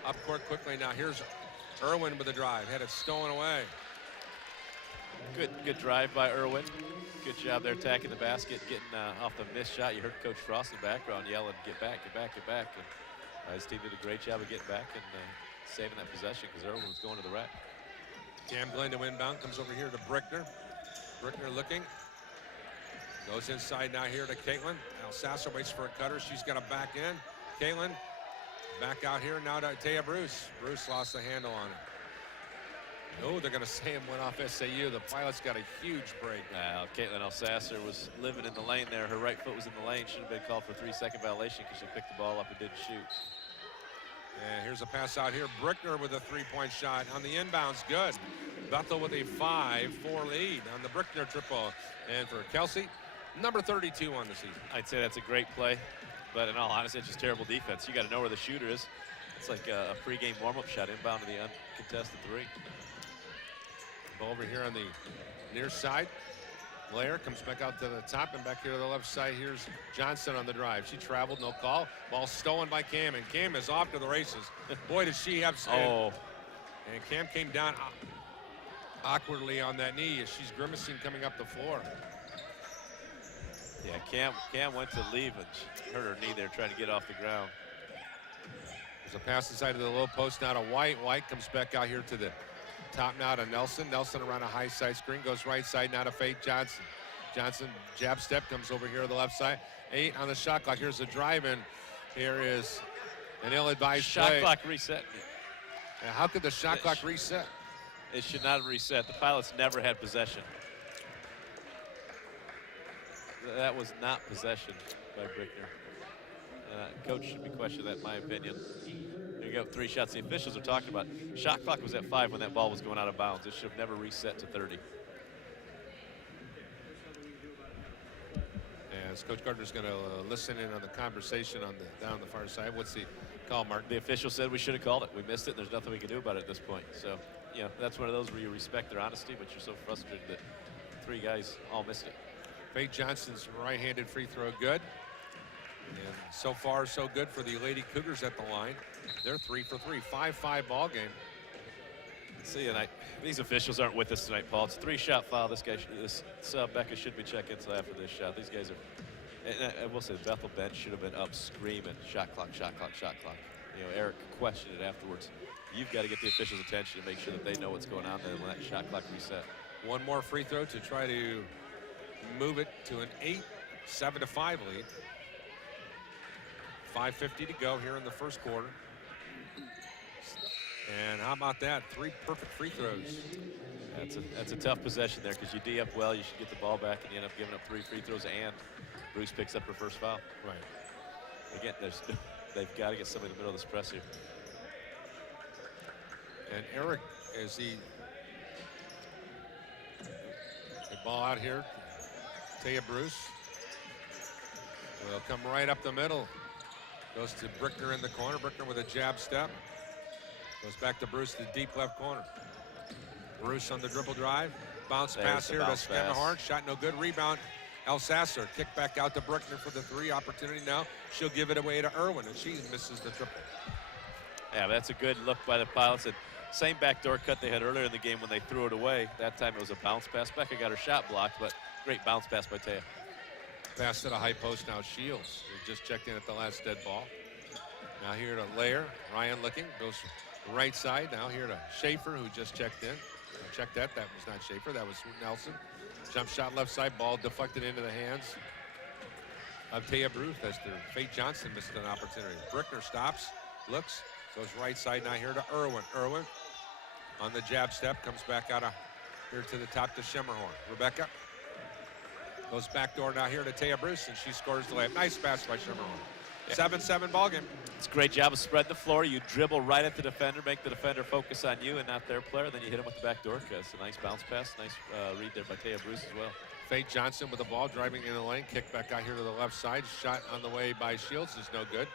Up court quickly now. Here's Irwin with the drive. Had it stolen away. Good drive by Irwin. Good job there attacking the basket, getting off the missed shot. You heard Coach Frost in the background yelling, get back, get back, get back. And his team did a great job of getting back and saving that possession because Irwin was going to the rack. Cam Glenn to inbound, comes over here to Brickner. Brickner looking. Goes inside now here to Caitlin. Alsasser waits for a cutter. She's got to back in. Caitlin back out here now to Taya Bruce. Bruce lost the handle on it. Oh, they're going to say him went off SAU. The Pilots got a huge break. Caitlin Alsasser was living in the lane there. Her right foot was in the lane. Should have been called for a 3-second violation because she picked the ball up and didn't shoot. And here's a pass out here. Brickner with a 3-point shot on the inbounds. Good. Bethel with a 5-4 lead on the Brickner triple. And for Kelsey, number 32 on the season. I'd say that's a great play, but in all honesty, it's just terrible defense. You got to know where the shooter is. It's like a pregame warm-up shot inbound to the uncontested 3. Ball over here on the near side. Layer comes back out to the top and back here to the left side. Here's Johnson on the drive. She traveled, no call. Ball stolen by Cam, and Cam is off to the races. Boy, does she have some. Oh. And Cam came down awkwardly on that knee as she's grimacing coming up the floor. Yeah, Cam went to leave and she hurt her knee there trying to get off the ground. There's a pass inside of the low post now to White. White comes back out here to the top now to Nelson. Nelson around a high side screen, goes right side now to Faith Johnson. Johnson jab step, comes over here to the left side. 8 on the shot clock. Here's the drive in. Here is an ill-advised shot play. clock reset. And how could the shot clock reset? It should not have reset. The Pilots never had possession. That was not possession by Brickner. Coach should be questioned that, in my opinion. You go 3 shots. The officials are talking about shot clock was at 5 when that ball was going out of bounds. It should have never reset to 30. As Coach Gardner's going to listen in on the conversation on down the far side. What's the call, Martin? The official said we should have called it. We missed it, and there's nothing we can do about it at this point. So, you know, that's one of those where you respect their honesty, but you're so frustrated that 3 guys all missed it. Faith Johnson's right-handed free throw good. And so far, so good for the Lady Cougars at the line. They're 3 for 3, 5-5 ball game. See, and these officials aren't with us tonight, Paul. It's a 3-shot foul. This Becca should be checked into after this shot. These guys are, and I will say, the Bethel bench should have been up screaming, shot clock, shot clock, shot clock. You know, Eric questioned it afterwards. You've got to get the officials' attention and make sure that they know what's going on there when that shot clock reset. One more free throw to try to move it to an 7-5 lead. 5:50 to go here in the first quarter. And how about that? 3 perfect free throws. That's a tough possession there because you D up well, you should get the ball back, and you end up giving up 3 free throws, and Bruce picks up her first foul. Right. Again, they've got to get somebody in the middle of this press here. And Eric, as the ball out here, Taya Bruce will come right up the middle. Goes to Brickner in the corner. Brickner with a jab step. Goes back to Bruce to the deep left corner. Bruce on the dribble drive. Bounce pass here to Scanahorn. Shot no good. Rebound. Alsasser. Kick back out to Brickner for the 3 opportunity now. She'll give it away to Irwin, and she misses the triple. Yeah, that's a good look by the Pilots. And same backdoor cut they had earlier in the game when they threw it away. That time it was a bounce pass. Becca got her shot blocked, but great bounce pass by Taya. Pass to the high post now. Shields, who just checked in at the last dead ball. Now here to Layer. Ryan looking. Goes right side. Now here to Schaefer, who just checked in. Check that. That was not Schaefer. That was Nelson. Jump shot left side. Ball deflected into the hands of Taya Bruce as Faith Johnson missed an opportunity. Brickner stops, looks, goes right side. Now here to Irwin. Irwin on the jab step. Comes back out of here to the top to Schemmerhorn. Rebecca goes back door now here to Taya Bruce, and she scores the layup. Nice pass by Schemmerhorn. Yeah. 7-7 ball game. It's a great job of spreading the floor. You dribble right at the defender, make the defender focus on you and not their player. Then you hit him with the back door. It's a nice bounce pass. Nice read there by Taya Bruce as well. Faith Johnson with the ball, driving in the lane. Kick back out here to the left side. Shot on the way by Shields is no good.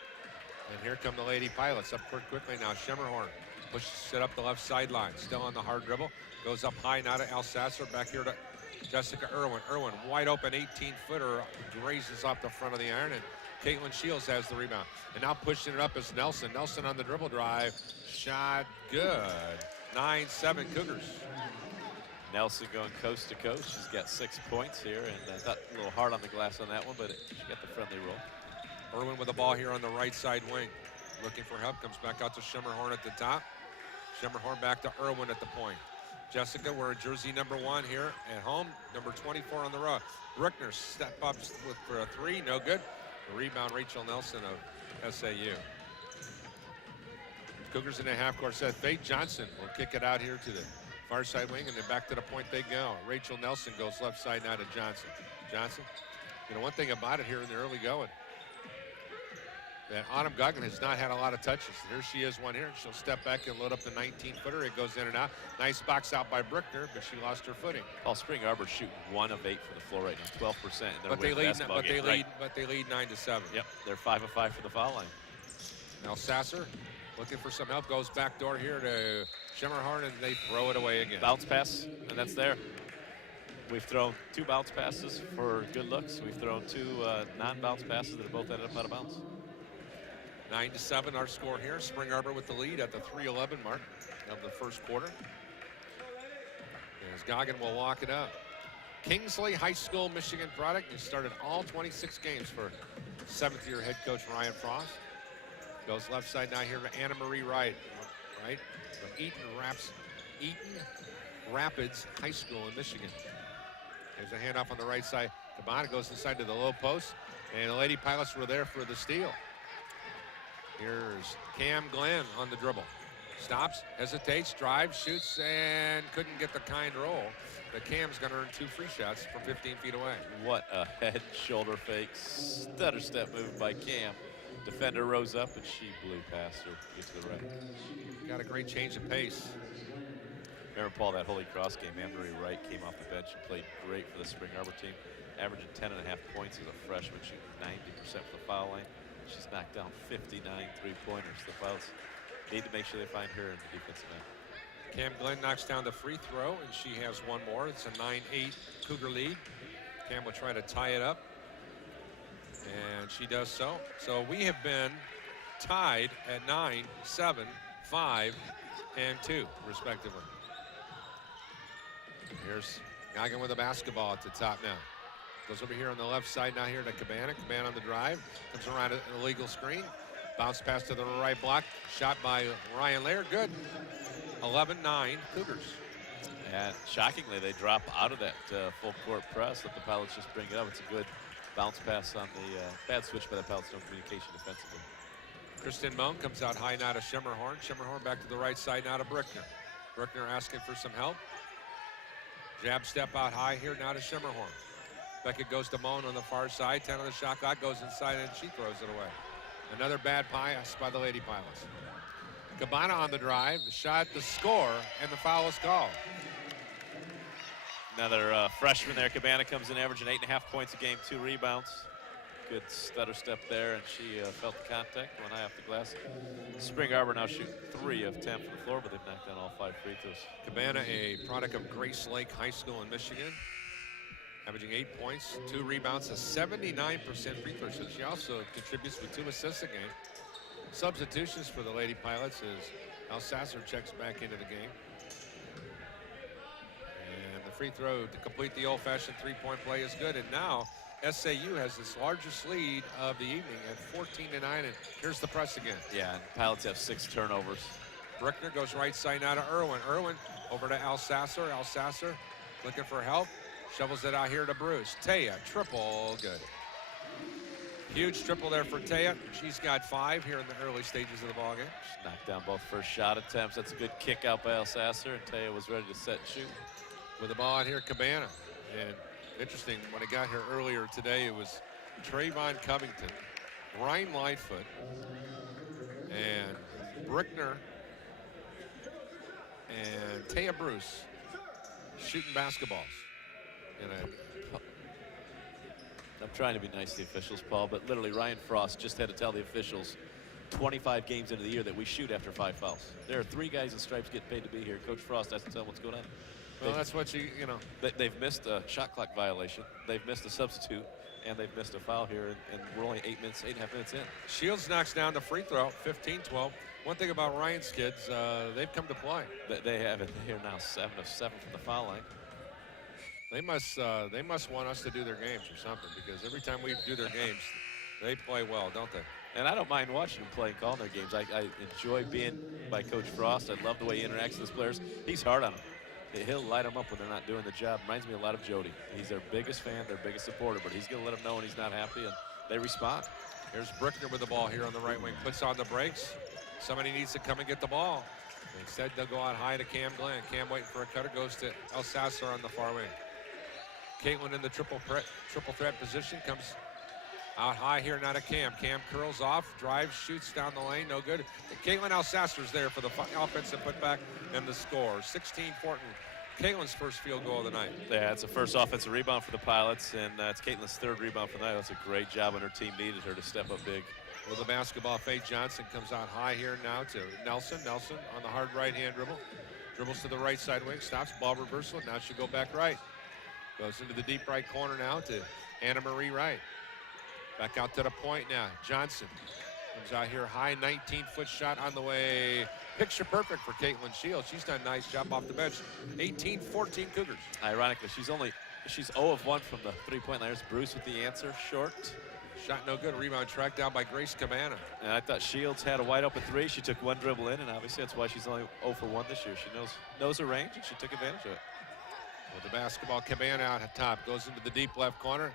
And here come the Lady Pilots up court quickly now. Schemmerhorn pushes it up the left sideline. Still on the hard dribble. Goes up high now to Alsasser. Back here to Jessica Irwin. Irwin, wide open 18-footer, grazes off the front of the iron, and Caitlin Shields has the rebound. And now pushing it up is Nelson. Nelson on the dribble drive. Shot good. 9-7 Cougars. Nelson going coast to coast. She's got 6 points here, and I thought a little hard on the glass on that one, but she got the friendly roll. Irwin with the ball here on the right side wing. Looking for help, comes back out to Schemmerhorn at the top. Schemmerhorn back to Irwin at the point. Jessica wearing jersey number 1 here at home, number 24 on the row. Bruckner step up for a 3, no good. The rebound, Rachel Nelson of SAU. Cougars in the half-court set. Faith Johnson will kick it out here to the far side wing, and then back to the point they go. Rachel Nelson goes left side now to Johnson. Johnson, you know, one thing about it here in the early going, that Autumn Goggin has not had a lot of touches. Here she is one here. She'll step back and load up the 19-footer. It goes in and out. Nice box out by Bruckner, but she lost her footing. Paul Spring Arbor shooting 1 of 8 from the floor right now, 12%. But they lead 9-7. Yep, they're 5 of 5 for the foul line. Now Sasser looking for some help. Goes back door here to Schemmerhorn, and they throw it away again. Bounce pass, and that's there. We've thrown 2 bounce passes for good looks. We've thrown 2 non-bounce passes that have both ended up out of bounds. 9-7 our score here. Spring Arbor with the lead at the 3:11 mark of the first quarter. As Goggin will walk it up. Kingsley High School, Michigan product. He started all 26 games for 7th-year head coach Ryan Frost. Goes left side now here to Anna Marie Wright. Right from Eaton Rapids High School in Michigan. There's a handoff on the right side. Cabana goes inside to the low post, and the Lady Pilots were there for the steal. Here's Cam Glenn on the dribble. Stops, hesitates, drives, shoots, and couldn't get the kind roll. But Cam's going to earn 2 free shots from 15 feet away. What a head shoulder fake stutter step move by Cam. Defender rose up and she blew past her. Get to the right. Got a great change of pace. Remember, Paul, that Holy Cross game, Anne-Marie Wright came off the bench and played great for the Spring Arbor team, averaging 10.5 points as a freshman, shooting 90% for the foul line. She's knocked down 59 3-pointers. The Pilots need to make sure they find her in the defensive end. Cam Glenn knocks down the free throw, and she has 1 more. It's a 9-8 Cougar lead. Cam will try to tie it up, and she does so. So we have been tied at 9, 7, 5, and 2, respectively. Here's Goggin with a basketball at the top now. Goes over here on the left side now here to Cabana. Cabana on the drive. Comes around an illegal screen. Bounce pass to the right block. Shot by Ryan Lair. Good. 11-9 Cougars. And shockingly, they drop out of that full court press. Let the Pilots just bring it up. It's a good bounce pass on the bad switch by the Pilots. No communication defensively. Kristen Moan comes out high now to Schemmerhorn. Schemmerhorn back to the right side now to Bruckner. Bruckner asking for some help. Jab step out high here now to Schemmerhorn. Beckett goes to Moan on the far side. 10 on the shot clock, goes inside, and she throws it away. Another bad pass by the Lady Pilots. Cabana on the drive, the shot, the score, and the foul is called. Another freshman there. Cabana comes in averaging 8.5 points a game, 2 rebounds. Good stutter step there, and she felt the contact, went high off the glass. Spring Arbor now shooting 3 of 10 from the floor, but they've knocked down all 5 free throws. Cabana, a product of Grace Lake High School in Michigan. Averaging 8 points, 2 rebounds, a 79% free throw shot. She also contributes with 2 assists a game. Substitutions for the Lady Pilots as Alsasser checks back into the game. And the free throw to complete the old-fashioned 3-point play is good. And now SAU has its largest lead of the evening at 14-9. And here's the press again. Yeah, and Pilots have 6 turnovers. Bruckner goes right side now to Irwin. Irwin over to Alsasser. Alsasser looking for help. Shovels it out here to Bruce. Taya, triple, good. Huge triple there for Taya. She's got 5 here in the early stages of the ballgame. She knocked down both first shot attempts. That's a good kick out by Alsasser, and Taya was ready to set and shoot. With the ball out here, Cabana. And interesting, when I got here earlier today, it was Trayvon Covington Ryan Lightfoot and Brickner and Taya Bruce shooting basketballs. I'm trying to be nice to the officials, Paul, but literally Ryan Frost just had to tell the officials 25 games into the year that we shoot after 5 fouls. There are 3 guys in stripes getting paid to be here. Coach Frost has to tell them what's going on. Well, that's what you know. They've missed a shot clock violation. They've missed a substitute, and they've missed a foul here, and we're only 8.5 minutes in. Shields knocks down the free throw, 15-12. One thing about Ryan's kids, they've come to play. They have it. They're now 7 of 7 from the foul line. They must want us to do their games or something, because every time we do their games, they play well, don't they? And I don't mind watching them play and calling their games. I enjoy being by Coach Frost. I love the way he interacts with his players. He's hard on them. He'll light them up when they're not doing the job. Reminds me a lot of Jody. He's their biggest fan, their biggest supporter, but he's going to let them know when he's not happy, and they respond. Here's Brickner with the ball here on the right wing. Puts on the brakes. Somebody needs to come and get the ball. Instead, they'll go out high to Cam Glenn. Cam waiting for a cutter, goes to El Sasser on the far wing. Caitlin in the triple threat position, comes out high here, not a Cam. Cam curls off, drives, shoots down the lane, no good. Caitlin Alsasser's there for the offensive putback and the score. 16-14. Caitlin's first field goal of the night. Yeah, it's the first offensive rebound for the Pilots, and it's Caitlin's 3rd rebound for the night. That's a great job, and her team needed her to step up big. With the basketball, Faye Johnson comes out high here now to Nelson. Nelson on the hard right-hand dribble. Dribbles to the right side wing, stops, ball reversal. Now she'll go back right. Goes into the deep right corner now to Anna Marie Wright. Back out to the point now. Johnson comes out here high, 19-foot shot on the way. Picture perfect for Caitlin Shields. She's done a nice job off the bench. 18-14 Cougars. Ironically, she's 0 of 1 from the 3-point line. There's Bruce with the answer, short. Shot no good. Rebound tracked down by Grace Cabana. And I thought Shields had a wide open 3. She took 1 dribble in, and obviously that's why she's only 0 for 1 this year. She knows her range, and she took advantage of it. With the basketball, Cabana out at top. Goes into the deep left corner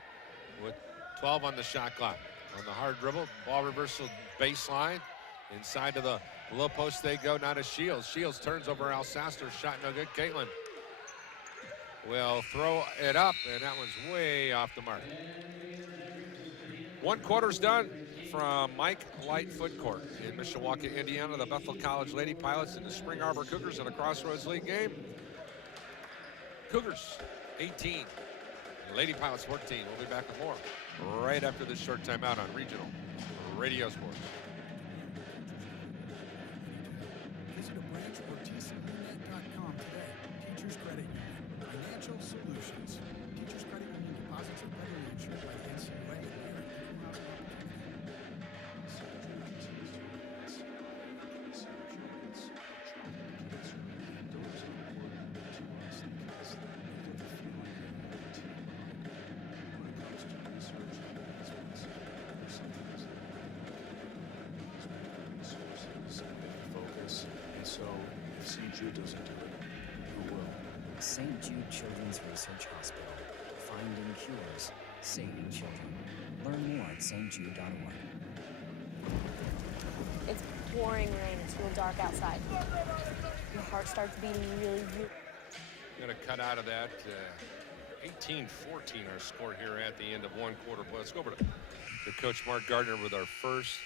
with 12 on the shot clock. On the hard dribble, ball reversal baseline. Inside to the low post they go, now to Shields. Shields turns over Alsasser, shot no good. Caitlin will throw it up, and that one's way off the mark. 1 quarter's done from Mike Lightfoot Court in Mishawaka, Indiana. The Bethel College Lady Pilots and the Spring Arbor Cougars in a Crossroads League game. Cougars 18, Lady Pilots 14. We'll be back with more right after this short timeout on Regional Radio Sports. Visit a branch or tcnet.com today. Teachers Credit Union. Financial Solutions. Teachers Credit Union deposits are federally insured by the NCUA and doesn't do it, who will? St. Jude Children's Research Hospital. Finding cures, saving children. Learn more at stjude.org. It's pouring rain. It's real dark outside. Your heart starts beating really, really. Going to cut out of that. 18-14 our score here at the end of 1 quarter. Let's go over to Coach Mark Gardner with our first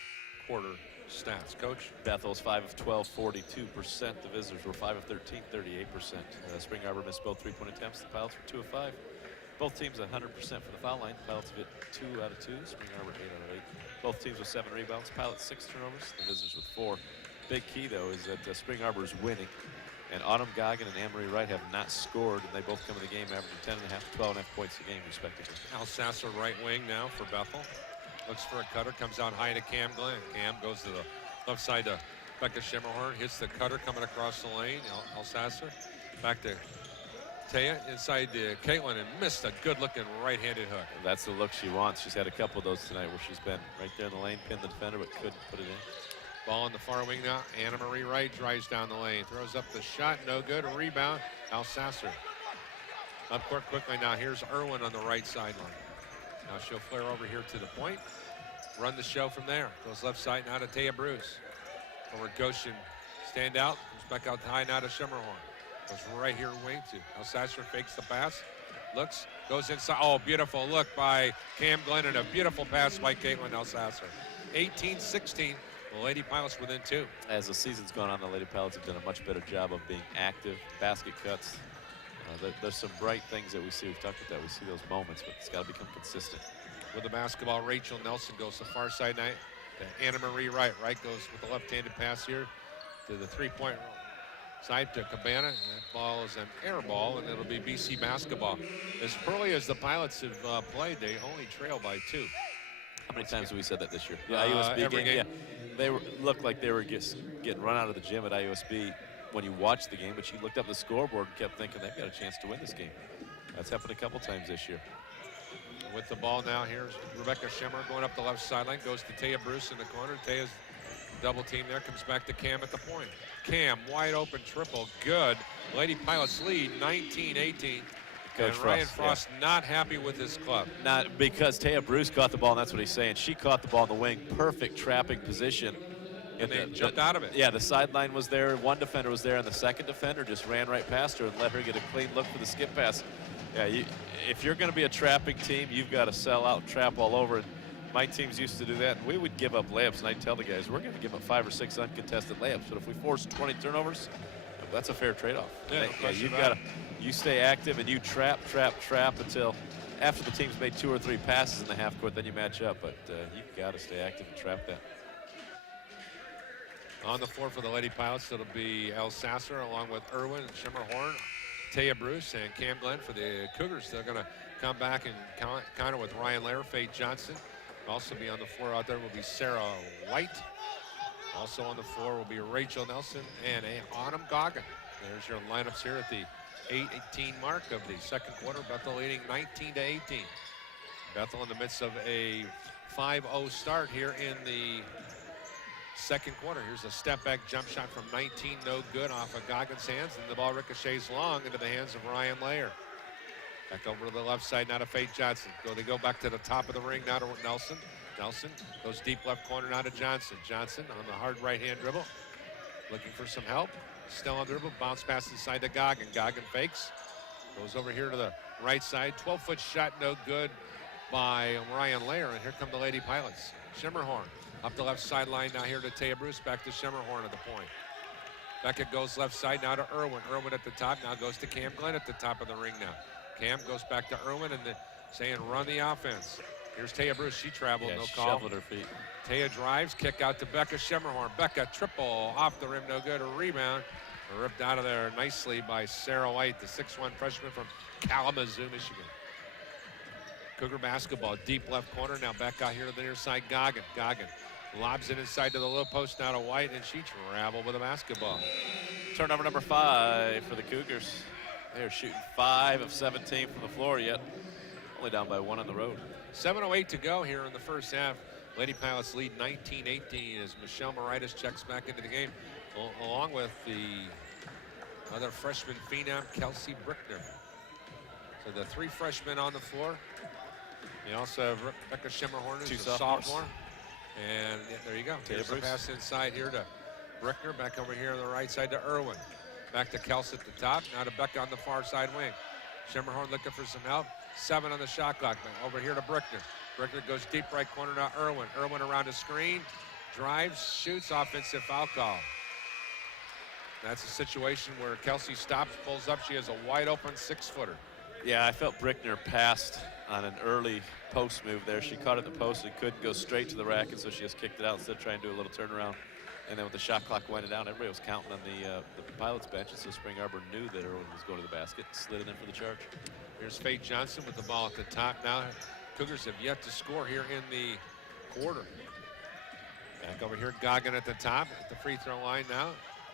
quarter stats. Coach? Bethel's 5 of 12, 42%. The visitors were 5 of 13, 38%. Spring Arbor missed both 3-point attempts. The Pilots were 2 of 5. Both teams 100% for the foul line. Pilots hit 2 out of 2. Spring Arbor 8 out of 8. Both teams with 7 rebounds. Pilots 6 turnovers. The visitors with 4. Big key though is that Spring Arbor is winning, and Autumn Goggin and Anne-Marie Wright have not scored, and they both come in the game averaging 10.5 to 12.5 points a game respectively. Alsasser right wing now for Bethel. Looks for a cutter, comes out high to Cam Glenn. Cam goes to the left side to Becca Schimmerhorn, hits the cutter coming across the lane. Alsasser back to Taya inside to Caitlin, and missed a good-looking right-handed hook. And that's the look she wants. She's had a couple of those tonight where she's been right there in the lane, pinned the defender, but couldn't put it in. Ball on the far wing now. Anna-Marie Wright drives down the lane, throws up the shot, no good. A rebound, Alsasser. Up court quickly now. Here's Irwin on the right sideline. Now she'll flare over here to the point. Run the show from there. Goes left side now to Taya Bruce. Forward Goshen stand out. Comes back out high now to Schimmerhorn. Goes right here wing to Alsasser, fakes the pass. Looks, goes inside. Oh, beautiful look by Cam Glenn, and a beautiful pass by Caitlin Alsasser. 18-16. The Lady Pilots within 2. As the season's gone on, the Lady Pilots have done a much better job of being active. Basket cuts. There's some bright things that we see. We've talked about that. We see those moments, but it's got to become consistent. With the basketball, Rachel Nelson goes to far side night to Anna Marie Wright. Wright goes with the left-handed pass here to the three-point side to Cabana. And that ball is an air ball, and it'll be BC basketball. As early as the Pilots have played, they only trail by 2. How many times have we said that this year? Yeah, IUSB every game. Yeah, they looked like they were getting run out of the gym at IUSB when you watched the game, but you looked up the scoreboard and kept thinking they've got a chance to win this game. That's happened a couple times this year. With the ball now, here's Rebecca Schimmer going up the left sideline, goes to Taya Bruce in the corner. Taya's double team there, comes back to Cam at the point. Cam, wide open triple, good. Lady Pilots lead 19-18. Coach and Ryan Frost, Frost not happy with his club. Not because Taya Bruce caught the ball, and that's what he's saying. She caught the ball in the wing, perfect trapping position. And they jumped out of it. Yeah, the sideline was there, one defender was there, and the second defender just ran right past her and let her get a clean look for the skip pass. Yeah, if you're going to be a trapping team, you've got to sell out, trap all over. And my teams used to do that, and we would give up layups, and I'd tell the guys, we're going to give up 5 or 6 uncontested layups, but if we force 20 turnovers, that's a fair trade-off. Yeah, you've got to, you stay active and you trap until after the team's made 2 or 3 passes in the half court, then you match up, but you've got to stay active and trap that. On the floor for the Lady Pilots, it'll be El Sasser along with Irwin and Schimmerhorn, Taya Bruce, and Cam Glenn. For the Cougars, they're going to come back and counter with Ryan Lair, Faye Johnson. Also be on the floor out there will be Sarah White. Also on the floor will be Rachel Nelson and Autumn Goggin. There's your lineups here at the 8:18 mark of the second quarter. Bethel leading 19-18. Bethel in the midst of a 5-0 start here in the second quarter. Here's a step back jump shot from 19, no good off of Goggin's hands, and the ball ricochets long into the hands of Ryan Lair. Back over to the left side, now to Faith Johnson. They go back to the top of the ring, now to Nelson. Nelson goes deep left corner, now to Johnson. Johnson on the hard right-hand dribble, looking for some help. Still on the dribble, bounce pass inside to Goggin. Goggin fakes, goes over here to the right side. 12-foot shot, no good by Ryan Lair, and here come the Lady Pilots. Schimmerhorn up the left sideline, now here to Taya Bruce, back to Schimmerhorn at the point. Beckett goes left side, now to Irwin. Irwin at the top, now goes to Cam Glenn at the top of the ring now. Cam goes back to Irwin and saying run the offense. Here's Taya Bruce, she traveled, no call. Shoveled her feet. Taya drives, kick out to Becca Schimmerhorn. Becca triple off the rim, no good, a rebound. Ripped out of there nicely by Sarah White, the 6'1" freshman from Kalamazoo, Michigan. Cougar basketball, deep left corner, now back out here to the near side, Goggin. Goggin lobs it inside to the low post, now to White, and she traveled with the basketball. Turnover number 5 for the Cougars. They're shooting 5 of 17 from the floor yet. Only down by 1 on the road. 7:08 to go here in the first half. Lady Pilots lead 19-18 as Michelle Moritas checks back into the game, along with the other freshman phenom, Kelsey Brickner. So the 3 freshmen on the floor. You also have Rebecca Schimmerhorn, who's a sophomore. And yeah, there you go. Here's the pass inside here to Brickner, back over here on the right side to Irwin. Back to Kelsey at the top, now to Becca on the far side wing. Schimmerhorn looking for some help. 7 on the shot clock. Over here to Brickner. Brickner goes deep right corner to Irwin. Irwin around the screen, drives, shoots, offensive foul call. That's a situation where Kelsey stops, pulls up. She has a wide open 6-footer. Yeah, I felt Brickner passed on an early post move there. She caught at the post and couldn't go straight to the rack, and so she just kicked it out instead of trying to do a little turnaround. And then with the shot clock winding down, everybody was counting on the Pilots bench, and so Spring Arbor knew that Irwin was going to the basket, slid it in for the charge. Here's Faith Johnson with the ball at the top now. Cougars have yet to score here in the quarter. Back over here, Goggin at the top, at the free throw line now.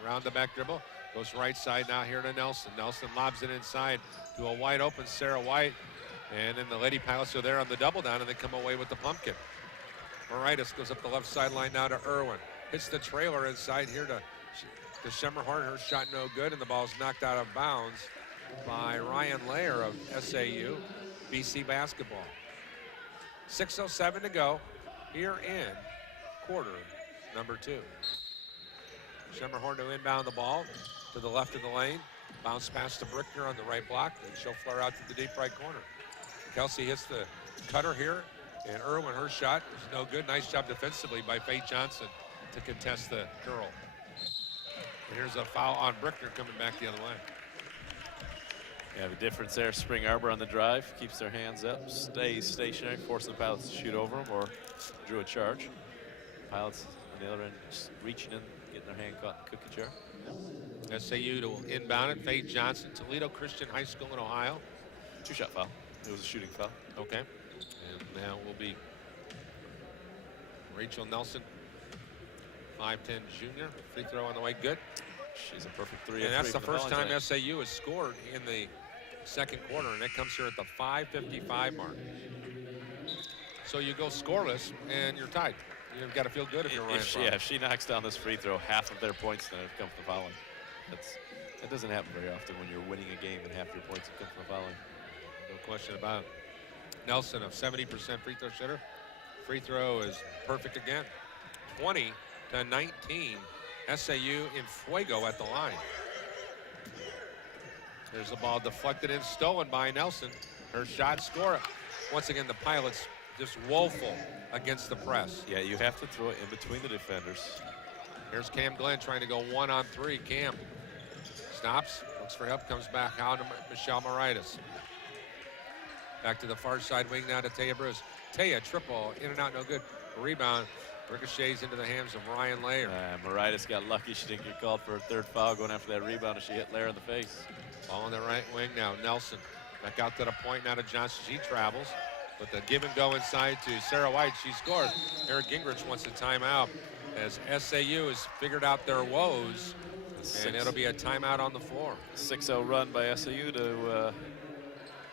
Around the back dribble, goes right side now here to Nelson. Nelson lobs it inside to a wide open Sarah White. And then the Lady Pilots are there on the double down, and they come away with the pumpkin. Moritas goes up the left sideline now to Irwin. Hits the trailer inside here to Schimmerhorn. Her shot no good, and the ball's knocked out of bounds by Ryan Lair of SAU, BC basketball. 6:07 to go here in quarter number 2. Schimmerhorn to inbound the ball to the left of the lane. Bounce pass to Brickner on the right block, and she'll flare out to the deep right corner. Kelsey hits the cutter here And Irwin, her shot is no good. Nice job defensively by Faith Johnson to contest the curl. And here's a foul on Brickner coming back the other way. Yeah, the difference there, Spring Arbor on the drive, keeps their hands up, stays stationary, forcing the Pilots to shoot over them or drew a charge. Pilots on the other end just reaching in, getting their hand caught in the cookie jar. Yeah. SAU to inbound it, Faith Johnson, Toledo Christian High School in Ohio. Two-shot foul. It was a shooting foul. Okay. And now will be Rachel Nelson, 5'10" junior. Free throw on the way, good. She's a perfect 3 and that's the first time tonight. SAU has scored in the second quarter, and that comes here at the 5:55 mark. So you go scoreless, and you're tied. You've got to feel good if you're Ryan. If she knocks down this free throw, half of their points then have come from the fouling. That doesn't happen very often when you're winning a game and half your points have come from the fouling. No question about it. Nelson, a 70% free throw shooter. Free throw is perfect again. 20-19. SAU in fuego at the line. There's the ball deflected and stolen by Nelson. Her shot, score it. Once again, the Pilots just woeful against the press. Yeah, you have to throw it in between the defenders. Here's Cam Glenn trying to go 1-on-3. Cam stops, looks for help, comes back out to Michelle Moritas. Back to the far side wing now to Taya Bruce. Taya, triple, in and out, no good. Rebound, ricochets into the hands of Ryan Layer. Moritas got lucky. She didn't get called for a third foul going after that rebound, and she hit Layer in the face. Ball on the right wing now. Nelson back out to the point now to Johnson. She travels, but the give and go inside to Sarah White. She scored. Eric Gingrich wants a timeout as SAU has figured out their woes, and it'll be a timeout on the floor. 6-0 run by SAU to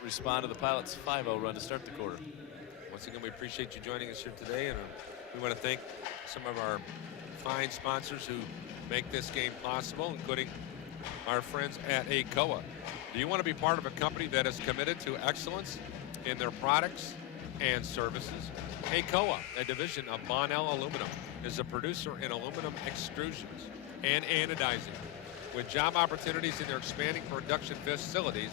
respond to the Pilots' 5-0 run to start the quarter. Once again, we appreciate you joining us here today, and we want to thank some of our fine sponsors who make this game possible, including our friends at ACOA. Do you want to be part of a company that is committed to excellence in their products and services? ACOA, a division of Bonnell Aluminum, is a producer in aluminum extrusions and anodizing, with job opportunities in their expanding production facilities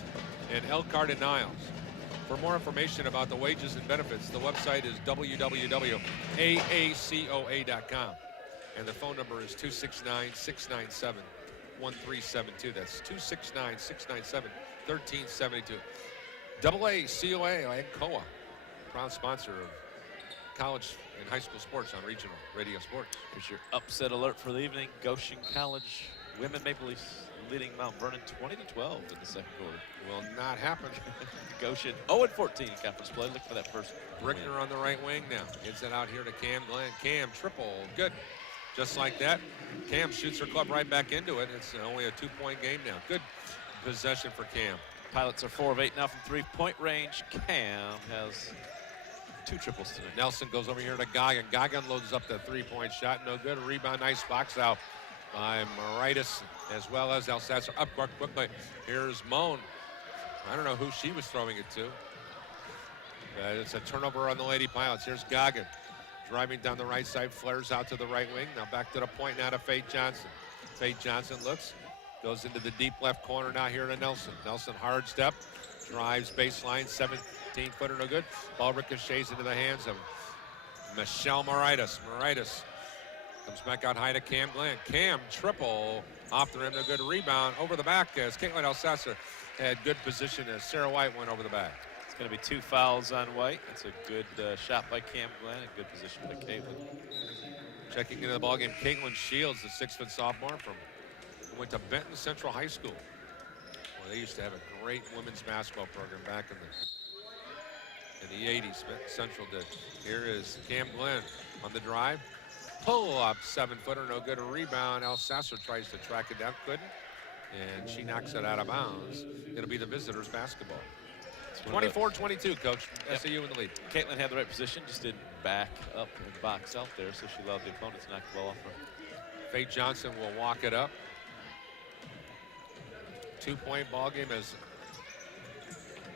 in Elkhart and Niles. For more information about the wages and benefits, the website is www.aacoa.com. And the phone number is 269-697-1372. That's 269-697-1372. AACOA and COA, proud sponsor of college and high school sports on Regional Radio Sports. Here's your upset alert for the evening. Goshen College women Maple Leafs leading Mount Vernon 20-12 in the second quarter. Will not happen. Goshen 0-14 in conference play. Look for that first. Brickner on the right wing now. Gets it out here to Cam Glenn. Cam, triple, good. Just like that, Cam shoots her club right back into it. It's only a 2-point game now. Good possession for Cam. Pilots are 4 of 8 now from three-point range. Cam has 2 triples tonight. Nelson goes over here to Goggin. Goggin loads up the 3-point shot. No good. Rebound, nice box out by Moritas as well as Alsacer. Up quickly. Here's Moan. I don't know who she was throwing it to. It's a turnover on the Lady Pilots. Here's Goggin. Driving down the right side, flares out to the right wing. Now back to the point now to Faith Johnson. Faith Johnson looks, goes into the deep left corner now here to Nelson. Nelson hard step, drives baseline, 17-footer, no good. Ball ricochets into the hands of Michelle Moritas. Moritas comes back out high to Cam Glenn. Cam, triple, off the rim, no good. Rebound, over the back as Caitlin Alsacer had good position as Sarah White went over the back. Going to be 2 fouls on White. That's a good shot by Cam Glenn. A good position by Caitlin. Checking into the ballgame, Caitlin Shields, the 6-foot sophomore who went to Benton Central High School. Well, they used to have a great women's basketball program back in the 80s. Benton Central did. Here is Cam Glenn on the drive. Pull up, 7-footer, no good. A rebound. Alsacer tries to track it down, couldn't. And she knocks it out of bounds. It'll be the visitors' basketball. 24-22, Coach. Yep. SAU in the lead. Caitlin had the right position, just didn't back up and box out there, so she allowed the opponent to knock the ball off her. Faith Johnson will walk it up. 2-point ball game as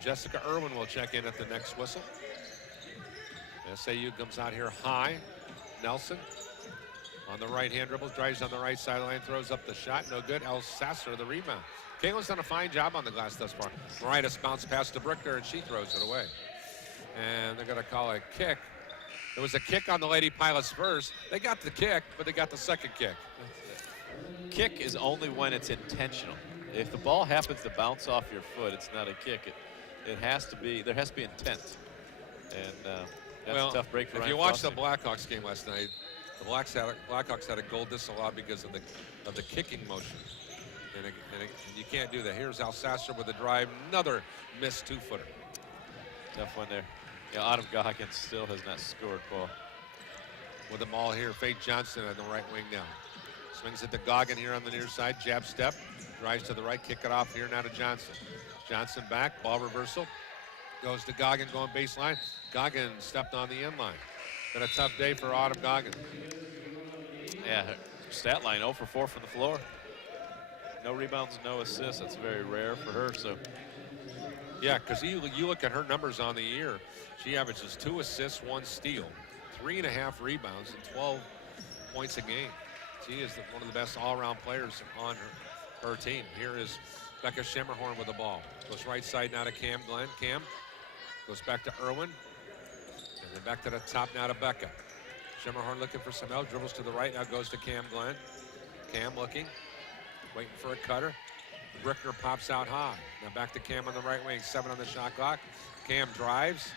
Jessica Irwin will check in at the next whistle. SAU comes out here high. Nelson on the right-hand dribbles, drives on the right sideline, throws up the shot, no good. Alsacer the rebound. Caitlin's done a fine job on the glass thus far. Moritas bounce pass to Brickner, and she throws it away. And they're going to call a kick There was a kick on the Lady Pilots first. They got the kick, but they got the second kick. Kick is only when it's intentional. If the ball happens to bounce off your foot, it's not a kick. It has to be, there has to be intent. And that's a tough break for Ryan. If you watched the Blackhawks game last night, the Blackhawks had a goal disallowed because of the kicking motion. And you can't do that. Here's Alsasser with a drive, another missed 2-footer. Tough one there. Yeah, Autumn Goggins still has not scored, Paul. With the ball here, Faith Johnson on the right wing now. Swings it to Goggin here on the near side, jab step, drives to the right, kick it off here now to Johnson. Johnson back, ball reversal, goes to Goggin going baseline. Goggin stepped on the end line. Been a tough day for Autumn Goggin. Yeah, her stat line 0 for 4 from the floor. No rebounds, no assists. That's very rare for her. So, yeah, because you look at her numbers on the year. She averages 2 assists, 1 steal, 3.5 rebounds, and 12 points a game. She is one of the best all-around players on her team. Here is Becca Schemmerhorn with the ball. Goes right side now to Cam Glenn. Cam goes back to Irwin. And then back to the top now to Becca. Schemmerhorn looking for some help. Dribbles to the right. Now goes to Cam Glenn. Cam looking. Waiting for a cutter. Brickner pops out high. Now back to Cam on the right wing. 7 on the shot clock. Cam drives.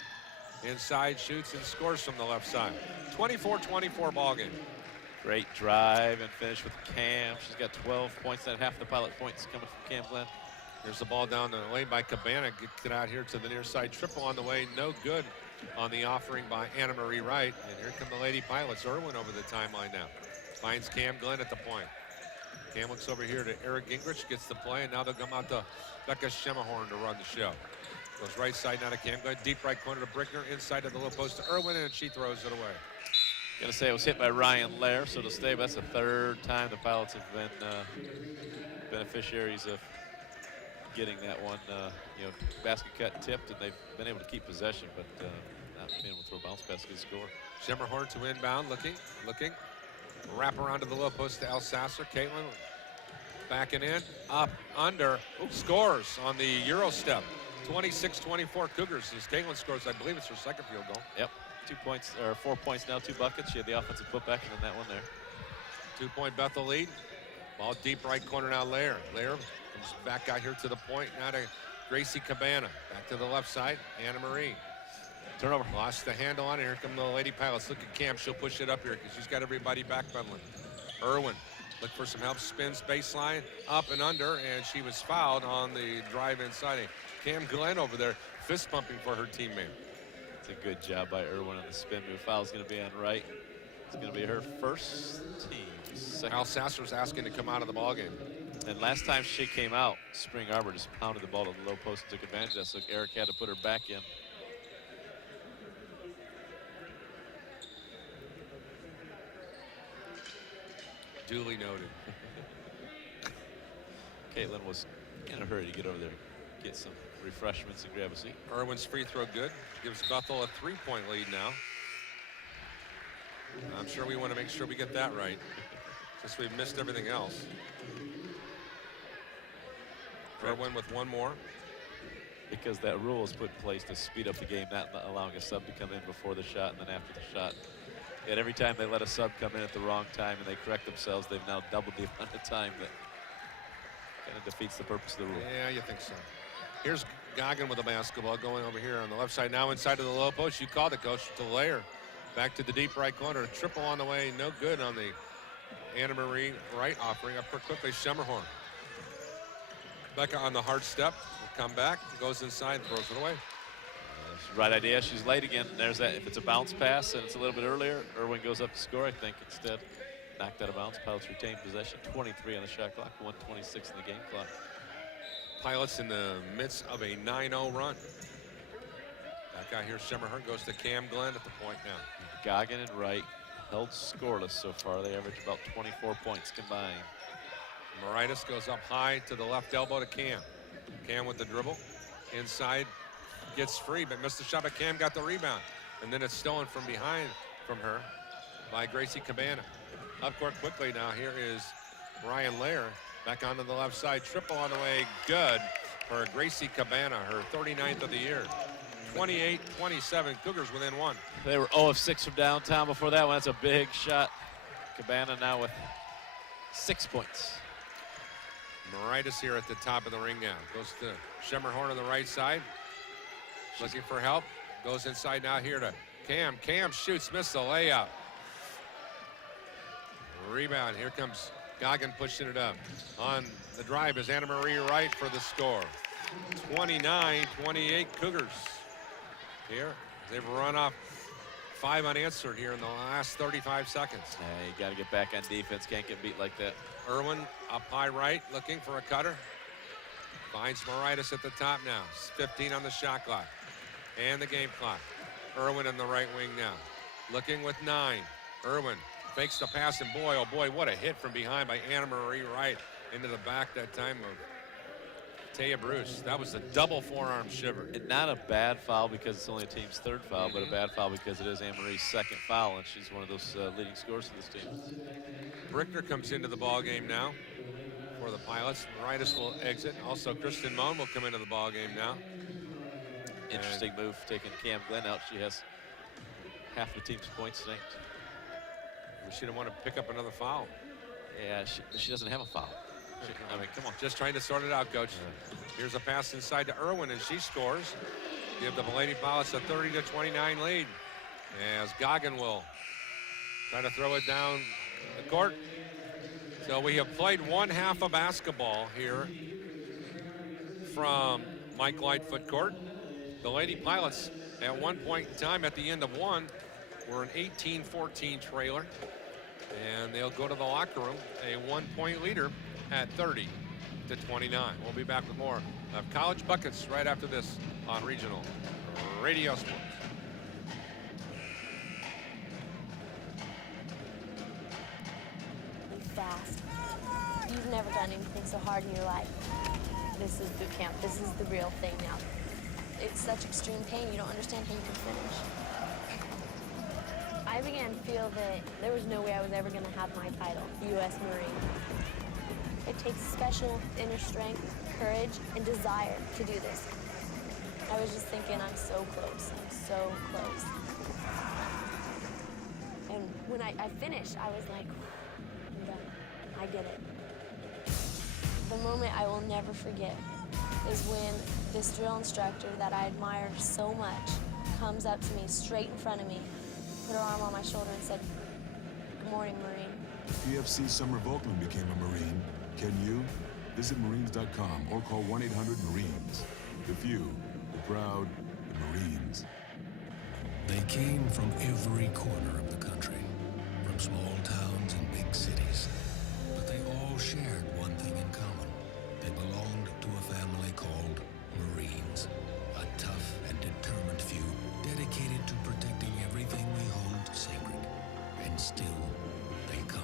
Inside, shoots, and scores from the left side. 24-24 ball game. Great drive and finish with Cam. She's got 12 points. Not half the Pilot points coming from Cam Glenn. Here's the ball down the lane by Cabana. Get out here to the near side. Triple on the way. No good on the offering by Anna Marie Wright. And here come the Lady Pilots. Irwin over the timeline now. Finds Cam Glenn at the point. Cam looks over here to Eric Gingrich. Gets the play. And now they'll come out to Becca Schemmerhorn to run the show. Goes right side now to Cam Glenn. Deep right corner to Brickner. Inside of the low post to Irwin. And she throws it away. Gonna say it was hit by Ryan Lair, so to stay, but that's the 3rd time the Pilots have been beneficiaries of getting that one, basket cut tipped, and they've been able to keep possession, but not being able to throw a bounce pass, good score. Schemmerhorn to inbound, looking. Wrap around to the low post to Alsasser. Caitlin backing in, up, under, scores on the Euro step. 26-24 Cougars as Caitlin scores. I believe it's her second field goal. Yep. 2 points, or 4 points now, 2 buckets. She had the offensive putback and then that one there. 2-point Bethel lead. Ball deep right corner now, Lair. Lair comes back out here to the point, now to Gracie Cabana. Back to the left side, Anna Marie. Turnover. Lost the handle on it. Here come the Lady Pilots. Look at Cam. She'll push it up here because she's got everybody backpedaling. Irwin, look for some help. Spins baseline, up and under, and she was fouled on the drive inside. Cam Glenn over there fist pumping for her teammate. It's a good job by Irwin on the spin move. Foul's going to be on Wright. It's going to be her first team. Alsasser's asking to come out of the ballgame. And last time she came out, Spring Arbor just pounded the ball to the low post and took advantage of that, so Eric had to put her back in. Duly noted. Caitlin was in a hurry to get over there, get some refreshments and grab a seat. Irwin's free throw good. Gives Bethel a 3-point lead now. I'm sure we want to make sure we get that right, since we've missed everything else. Irwin with one more. Because that rule is put in place to speed up the game, not allowing a sub to come in before the shot and then after the shot. Yet every time they let a sub come in at the wrong time and they correct themselves, they've now doubled the amount of time that kind of defeats the purpose of the rule. Yeah, you think so. Here's Goggin with the basketball going over here on the left side. Now inside of the low post. You called it, Coach, to Lair. Back to the deep right corner. Triple on the way. No good on the Anna Marie Wright offering. Up her quickly. Schemmerhorn. Becca on the hard step. Will come back. Goes inside. Throws it away. Right idea. She's late again. There's that. If it's a bounce pass and it's a little bit earlier, Irwin goes up to score, I think, instead. Knocked out of bounds. Pilots retain possession. 23 on the shot clock. 1:26 in the game clock. Pilots in the midst of a 9-0 run. That guy here, Schemmerhorn, goes to Cam Glenn at the point now. Goggin and Wright held scoreless so far. They average about 24 points combined. Moritas goes up high to the left elbow to Cam. Cam with the dribble. Inside, gets free, but missed the shot, but Cam got the rebound. And then it's stolen from behind from her by Gracie Cabana. Up court quickly now. Here is Ryan Lair. Back onto the left side. Triple on the way. Good for Gracie Cabana, her 39th of the year. 28-27. Cougars within one. They were 0 of 6 from downtown before that one. That's a big shot. Cabana now with 6 points. Moritas here at the top of the ring now. Goes to Shemmerhorn on the right side. Looking for help. Goes inside now here to Cam. Cam shoots, misses the layup. Rebound. Here comes Goggin pushing it up. On the drive is Anna Marie Wright for the score. 29-28 Cougars. Here, they've run off 5 unanswered here in the last 35 seconds. Yeah, you got to get back on defense. Can't get beat like that. Irwin up high right, looking for a cutter. Finds Moritas at the top now. 15 on the shot clock and the game clock. Irwin in the right wing now. Looking with 9. Irwin fakes the pass, and boy, oh boy, what a hit from behind by Anna Marie Wright into the back that time of Taya Bruce. That was a double forearm shiver. And not a bad foul because it's only a team's 3rd foul, but a bad foul because it is Anne Marie's 2nd foul, and she's one of those leading scorers for this team. Brickner comes into the ball game now for the Pilots. Moritas will exit. Also, Kristen Moan will come into the ball game now. Interesting move, taking Cam Glenn out. She has half the team's points tonight. She didn't want to pick up another foul. Yeah, she doesn't have a foul. I mean, come on. Just trying to sort it out, Coach. Here's a pass inside to Irwin, and she scores. Give the Lady Pilots a 30-29 lead. As Goggin will try to throw it down the court. So we have played one half of basketball here from Mike Lightfoot Court. The Lady Pilots, at one point in time at the end of one, were an 18-14 trailer. And they'll go to the locker room, a 1-point leader at 30-29. We'll be back with more of College Buckets right after this on Regional Radio Sports. Fast. You've never done anything so hard in your life. This is boot camp. This is the real thing now. It's such extreme pain, you don't understand how you can finish. I began to feel that there was no way I was ever going to have my title, U.S. Marine. It takes special inner strength, courage, and desire to do this. I was just thinking, I'm so close, I'm so close. And when I finished, I was like, I'm done. I did it. The moment I will never forget is when this drill instructor that I admired so much comes up to me straight in front of me, put her arm on my shoulder and said, "Good morning, Marine." PFC Summer Volkman became a Marine. Can you? Visit Marines.com or call 1-800-MARINES. The few, the proud, the Marines. They came from every corner of the country, from small towns and big cities. But they all shared one thing in common. They belonged to a family called Marines. A tough and determined few dedicated to protecting everything we hold sacred. And still, they come.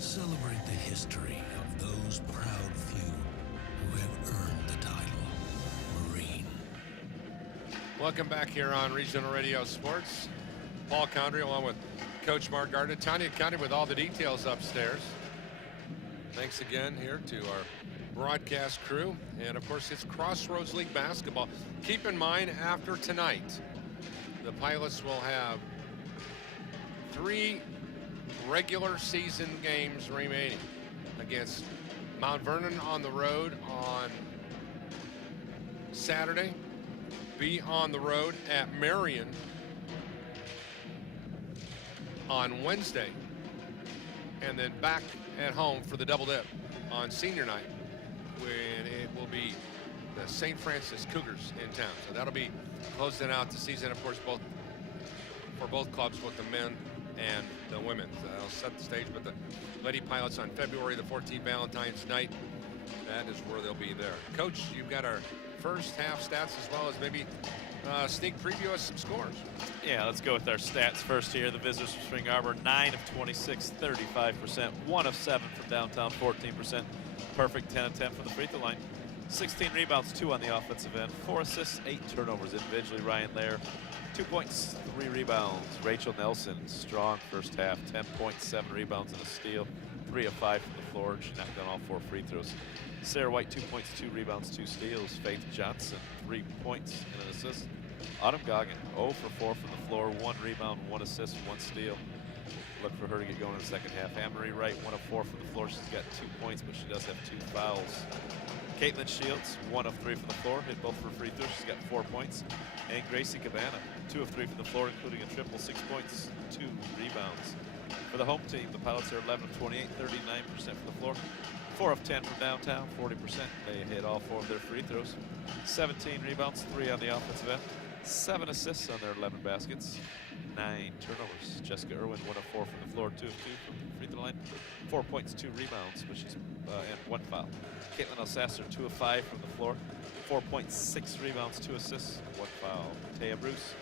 Celebrate the history of those proud few who have earned the title Marine. Welcome back here on Regional Radio Sports. Paul Condry along with Coach Mark Gardner. Tanya Condry with all the details upstairs. Thanks again here to our broadcast crew. And of course, it's Crossroads League basketball. Keep in mind, after tonight, the Pilots will have 3 regular season games remaining against Mount Vernon on the road on Saturday, be on the road at Marion on Wednesday, and then back at home for the double dip on senior night when it will be the St. Francis Cougars in town. So that'll be closing out the season, of course, for both clubs, both the men and the women. So that'll set the stage. But the Lady Pilots on February the 14th, Valentine's night, that is where they'll be there. Coach, you've got our first half stats as well as maybe sneak preview of some scores. Yeah, let's go with our stats first here. The visitors from Spring Arbor, 9 of 26, 35%, 1 of 7 from downtown, 14%. Perfect 10 of 10 from the free throw line. 16 rebounds, 2 on the offensive end, 4 assists, 8 turnovers individually. Ryan Lair, 2 points, 3 rebounds. Rachel Nelson, strong first half, 10 points, 7 rebounds and a steal, 3 of 5 from the floor. She knocked down all 4 free throws. Sarah White, 2 points, 2 rebounds, 2 steals. Faith Johnson, 3 points and an assist. Autumn Goggin, 0 for 4 from the floor, 1 rebound, 1 assist, 1 steal. Look for her to get going in the second half. Anne-Marie Wright, 1 of 4 from the floor. She's got 2 points, but she does have 2 fouls. Caitlin Shields, 1 of 3 from the floor, hit both of her free throws. She's got 4 points. And Gracie Cabana, 2 of 3 from the floor, including a triple, 6 points, 2 rebounds. For the home team, the Pilots are 11 of 28, 39% from the floor. 4 of 10 from downtown, 40%. They hit all 4 of their free throws. 17 rebounds, 3 on the offensive end. 7 assists on their 11 baskets. 9 turnovers. Jessica Irwin, 1 of 4 from the floor, 2 of 2 from the free throw line. 4 points, 2 rebounds, but she's and 1 foul. Caitlin Alsasser, 2 of 5 from the floor. 4 points, 6 rebounds, 2 assists, 1 foul. Taya Bruce,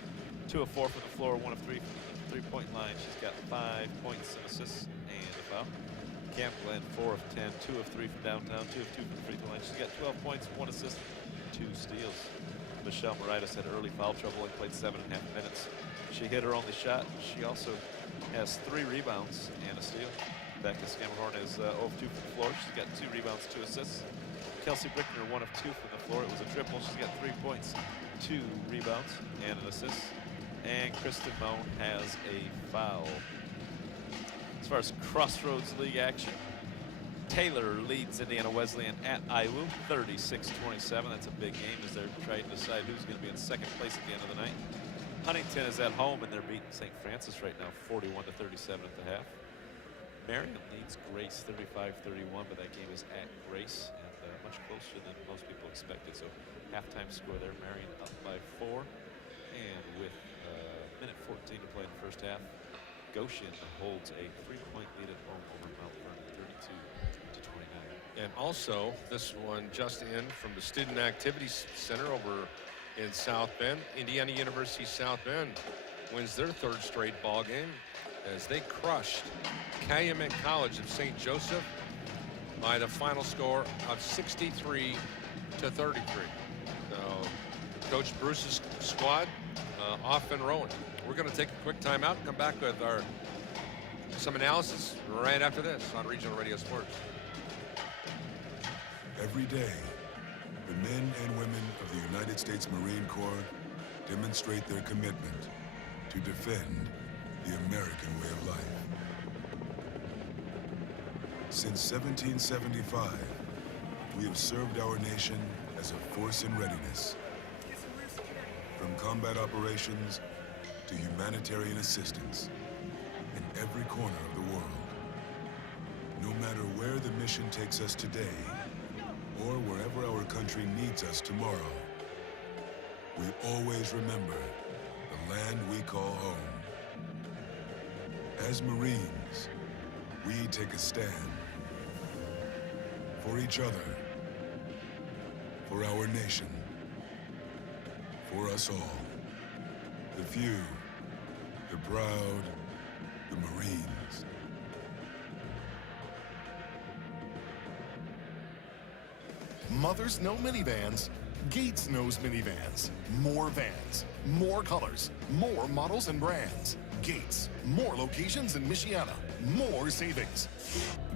2 of 4 from the floor, 1 of 3 from the three-point line. She's got 5 points and assists and a foul. Camp Glenn, 4 of 10, 2 of 3 from downtown, 2 of 2 from the free throw line. She's got 12 points, 1 assist, 2 steals. Michelle Moritas had early foul trouble and played 7.5 minutes. She hit her only shot. She also has 3 rebounds and a steal. Becca Scammerhorn is 0 of 2 from the floor. She's got 2 rebounds, 2 assists. Kelsey Brickner, 1 of 2 from the floor. It was a triple. She's got 3 points, 2 rebounds, and an assist. And Kristen Moan has a foul. As far as Crossroads League action, Taylor leads Indiana Wesleyan at IWU, 36-27. That's a big game as they're trying to decide who's going to be in second place at the end of the night. Huntington is at home, and they're beating St. Francis right now, 41-37 at the half. Marion leads Grace, 35-31, but that game is at Grace, and much closer than most people expected. So halftime score there, Marion up by 4. And with minute 14 to play in the first half, Goshen holds a 3-point lead at home over Mount Vernon, 32-29. And also, this one just in from the Student Activities Center over in South Bend. Indiana University South Bend wins their 3rd straight ball game as they crushed Calumet College of St. Joseph by the final score of 63-33. So Coach Bruce's squad off and rolling. We're going to take a quick timeout and come back with some analysis right after this on Regional Radio Sports. Every day, the men and women of the United States Marine Corps demonstrate their commitment to defend the American way of life. Since 1775, we have served our nation as a force in readiness. From combat operations to humanitarian assistance in every corner of the world. No matter where the mission takes us today, or wherever our country needs us tomorrow, we always remember the land we call home. As Marines, we take a stand for each other, for our nation, for us all. The few, the proud, the Marines. Mothers know minivans. Gates knows minivans. More vans, more colors, more models and brands. Gates, more locations in Michiana, more savings.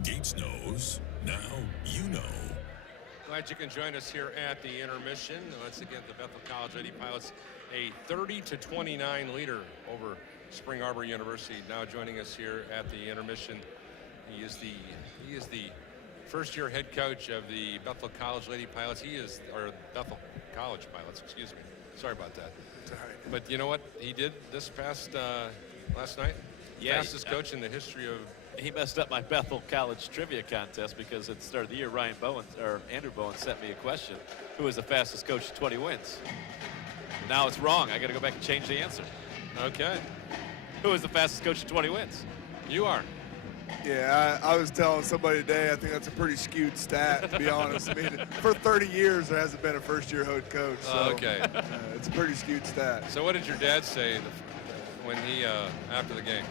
Gates knows. Now you know. Glad you can join us here at the intermission. Once again, the Bethel College Lady Pilots, a 30-29 leader over Spring Arbor University. Now joining us here at the intermission, he is the first-year head coach of the Bethel College Lady Pilots. Or Bethel College Pilots, excuse me. Sorry about that. But you know what he did this past last night? Yeah, fastest coach in the history of. He messed up my Bethel College trivia contest because at the start of the year, Andrew Bowen sent me a question: who is the fastest coach to 20 wins? And now it's wrong. I got to go back and change the answer. Okay. Who is the fastest coach to 20 wins? You are. Yeah, I was telling somebody today, I think that's a pretty skewed stat, to be honest. I mean, for 30 years, there hasn't been a first-year head coach. So, okay. It's a pretty skewed stat. So what did your dad say when he, after the game?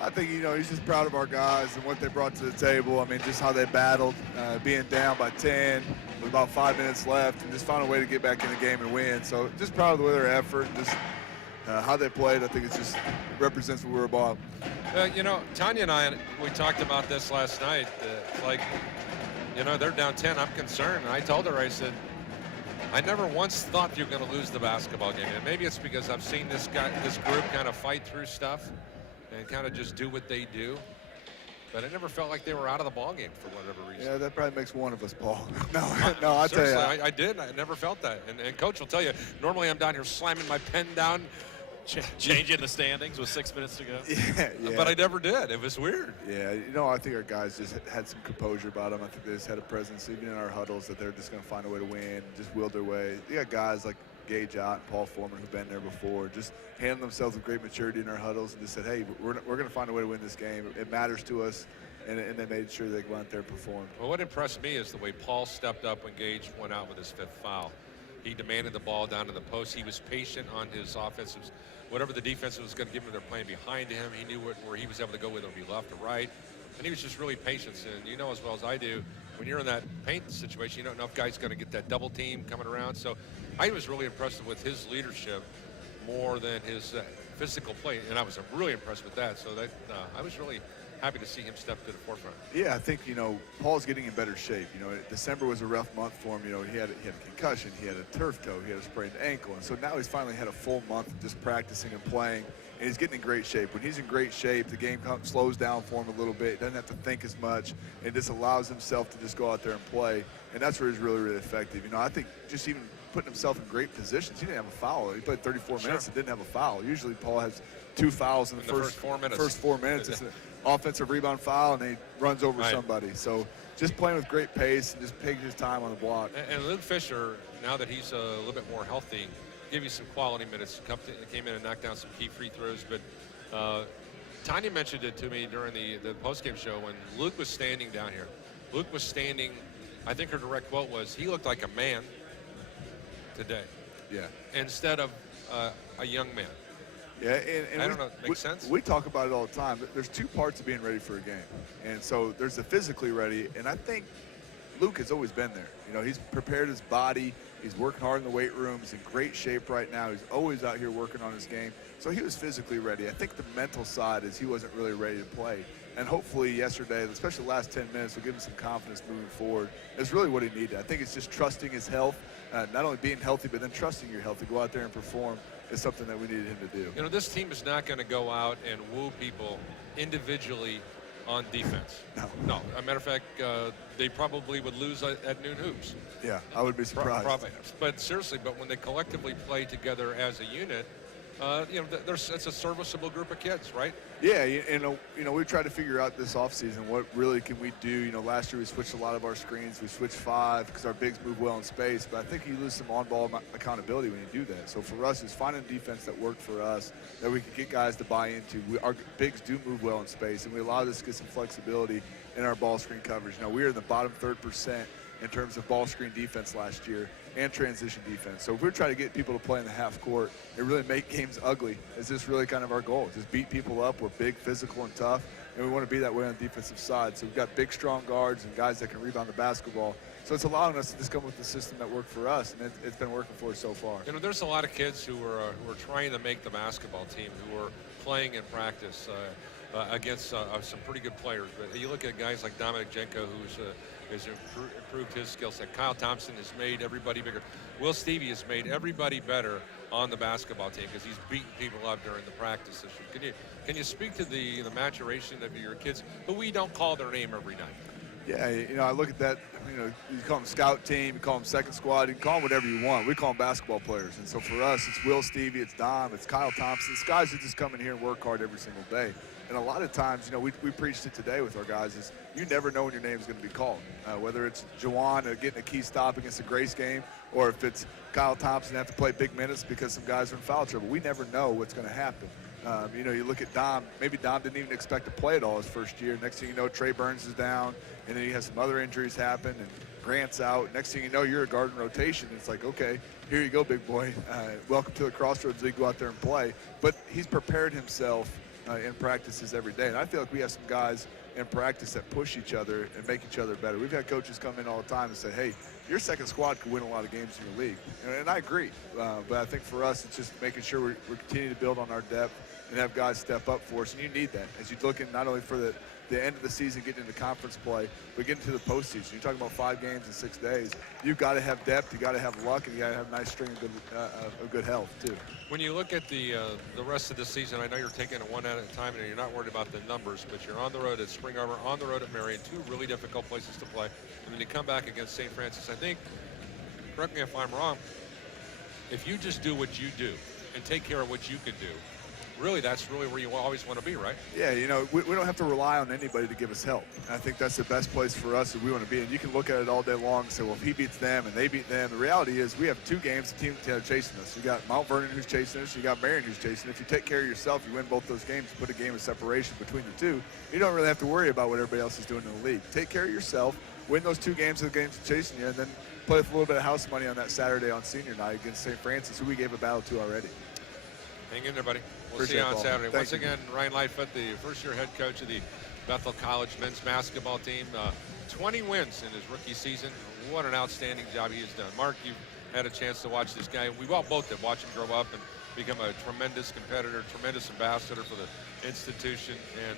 I think, he's just proud of our guys and what they brought to the table. I mean, just how they battled, being down by 10 with about 5 minutes left, and just found a way to get back in the game and win. So just proud of the way their effort, just How they played, I think it just represents what we're about. You know, Tanya and I, we talked about this last night. Like, you know, they're down 10. I'm concerned. And I told her, I said, I never once thought you were going to lose the basketball game. And maybe it's because I've seen this group kind of fight through stuff and kind of just do what they do. But I never felt like they were out of the ball game for whatever reason. Yeah, that probably makes one of us, Paul. No, I tell you. I did. I never felt that. And Coach will tell you, normally I'm down here slamming my pen down. Changing the standings with 6 minutes to go. Yeah. But I never did. It was weird. Yeah, you know, I think our guys just had some composure about them. I think they just had a presence, even in our huddles, that they're just going to find a way to win, just will their way. You got guys like Gage Ott and Paul Foreman who've been there before, just handling themselves with great maturity in our huddles and just said, hey, we're going to find a way to win this game. It matters to us. And they made sure they went out there and performed. Well, what impressed me is the way Paul stepped up when Gage went out with his 5th foul. He demanded the ball down to the post. He was patient on his offensive. Whatever the defense was going to give him, they're playing behind him. He knew where he was able to go, whether it be left or right. And he was just really patient. And you know as well as I do, when you're in that paint situation, you don't know if guy's going to get that double team coming around. So I was really impressed with his leadership more than his physical play. And I was really impressed with that. So that I was really happy to see him step to the forefront. Yeah, I think, you know, Paul's getting in better shape. You know, December was a rough month for him. You know, he had a concussion, he had a turf toe, he had a sprained ankle. And so now he's finally had a full month of just practicing and playing, and he's getting in great shape. When he's in great shape, the game slows down for him a little bit. He doesn't have to think as much. It just allows himself to just go out there and play. And that's where he's really, really effective. You know, I think just even putting himself in great positions. He didn't have a foul. He played 34 minutes and didn't have a foul. Usually Paul has 2 fouls in the first 4 minutes. First 4 minutes. It's an offensive rebound foul, and he runs over somebody. So just playing with great pace and just taking his time on the block. And Luke Fisher, now that he's a little bit more healthy, give you some quality minutes. Came in and knocked down some key free throws. But Tanya mentioned it to me during the postgame show when Luke was standing down here. Luke was standing, I think her direct quote was, he looked like a man today. Yeah. Instead of a young man. Yeah, and I don't know, makes sense? We talk about it all the time. There's 2 parts of being ready for a game. And so there's the physically ready, and I think Luke has always been there. You know, he's prepared his body. He's working hard in the weight room. He's in great shape right now. He's always out here working on his game. So he was physically ready. I think the mental side is he wasn't really ready to play. And hopefully yesterday, especially the last 10 minutes, will give him some confidence moving forward. It's really what he needed. I think it's just trusting his health, not only being healthy, but then trusting your health to go out there and perform is something that we needed him to do. You know, this team is not going to go out and woo people individually on defense. No. As a matter of fact, they probably would lose at noon hoops. Yeah, I would be surprised. Probably. But seriously, when they collectively play together as a unit, you know, it's a serviceable group of kids, right? Yeah, you know, we tried to figure out this offseason what really can we do. You know, last year we switched a lot of our screens. We switched 5 because our bigs move well in space. But I think you lose some on-ball accountability when you do that. So for us, it's finding a defense that worked for us that we could get guys to buy into. Our bigs do move well in space, and we allowed us to get some flexibility in our ball screen coverage. You know, we were in the bottom 3% in terms of ball screen defense last year and transition defense. So if we're trying to get people to play in the half court and really make games ugly, is this really kind of our goal? Just beat people up. We're big, physical, and tough, and we want to be that way on the defensive side. So we've got big, strong guards and guys that can rebound the basketball. So it's allowing us to just come with the system that worked for us, and it's been working for us so far. You know, there's a lot of kids who are trying to make the basketball team, who are playing in practice against some pretty good players. But you look at guys like Dominic Jenko, has improved his skill set. Kyle Thompson has made everybody bigger. Will Stevie has made everybody better on the basketball team because he's beating people up during the practice session. Can you speak to the maturation of your kids, who we don't call their name every night? Yeah, you know, I look at that, you know, you call them scout team, you call them second squad, you can call them whatever you want. We call them basketball players. And so for us, it's Will Stevie, it's Dom, it's Kyle Thompson. It's guys who just come in here and work hard every single day. And a lot of times, you know, we preached it today with our guys, is you never know when your name is going to be called. Whether it's Jawan getting a key stop against the Grace game, or if it's Kyle Thompson have to play big minutes because some guys are in foul trouble. We never know what's going to happen. You know, you look at Dom, maybe Dom didn't even expect to play at all his first year. Next thing you know, Trey Burns is down, and then he has some other injuries happen, and Grant's out. Next thing you know, you're a guard in rotation. It's like, okay, here you go, big boy. Welcome to the Crossroads League. Go out there and play. But he's prepared himself in practices every day. And I feel like we have some guys in practice that push each other and make each other better. We've had coaches come in all the time and say, hey, your second squad could win a lot of games in the league. And I agree. But I think for us, it's just making sure we're continuing to build on our depth and have guys step up for us. And you need that as you look in not only for the end of the season, getting into conference play, but getting to the postseason. You're talking about 5 games in 6 days. You've got to have depth, you got to have luck, and you got to have a nice string of good health too. When you look at the rest of the season, I know you're taking it one at a time, and you're not worried about the numbers, but you're on the road at Spring Arbor, on the road at Marion, 2 really difficult places to play, and then you come back against St. Francis. I think, correct me if I'm wrong, if you just do what you do and take care of what you can do, really, that's really where you always want to be, right? Yeah, you know, we don't have to rely on anybody to give us help. And I think that's the best place for us that we want to be. And you can look at it all day long and say, well, if he beats them and they beat them. The reality is we have 2 games, the team chasing us. You got Mount Vernon who's chasing us. You got Marion who's chasing us. If you take care of yourself, you win both those games, you put a game of separation between the 2. You don't really have to worry about what everybody else is doing in the league. Take care of yourself, win those 2 games of the games chasing you, and then play with a little bit of house money on that Saturday on senior night against St. Francis, who we gave a battle to already. Hang in there, buddy. We'll Appreciate see you on it, Paul. Saturday. Thank Once you. again, Ryan Lightfoot, the first-year head coach of the Bethel College men's basketball team. 20 wins in his rookie season. What an outstanding job he has done. Mark, you've had a chance to watch this guy. We all both did. Watch him grow up and become a tremendous competitor, tremendous ambassador for the institution, and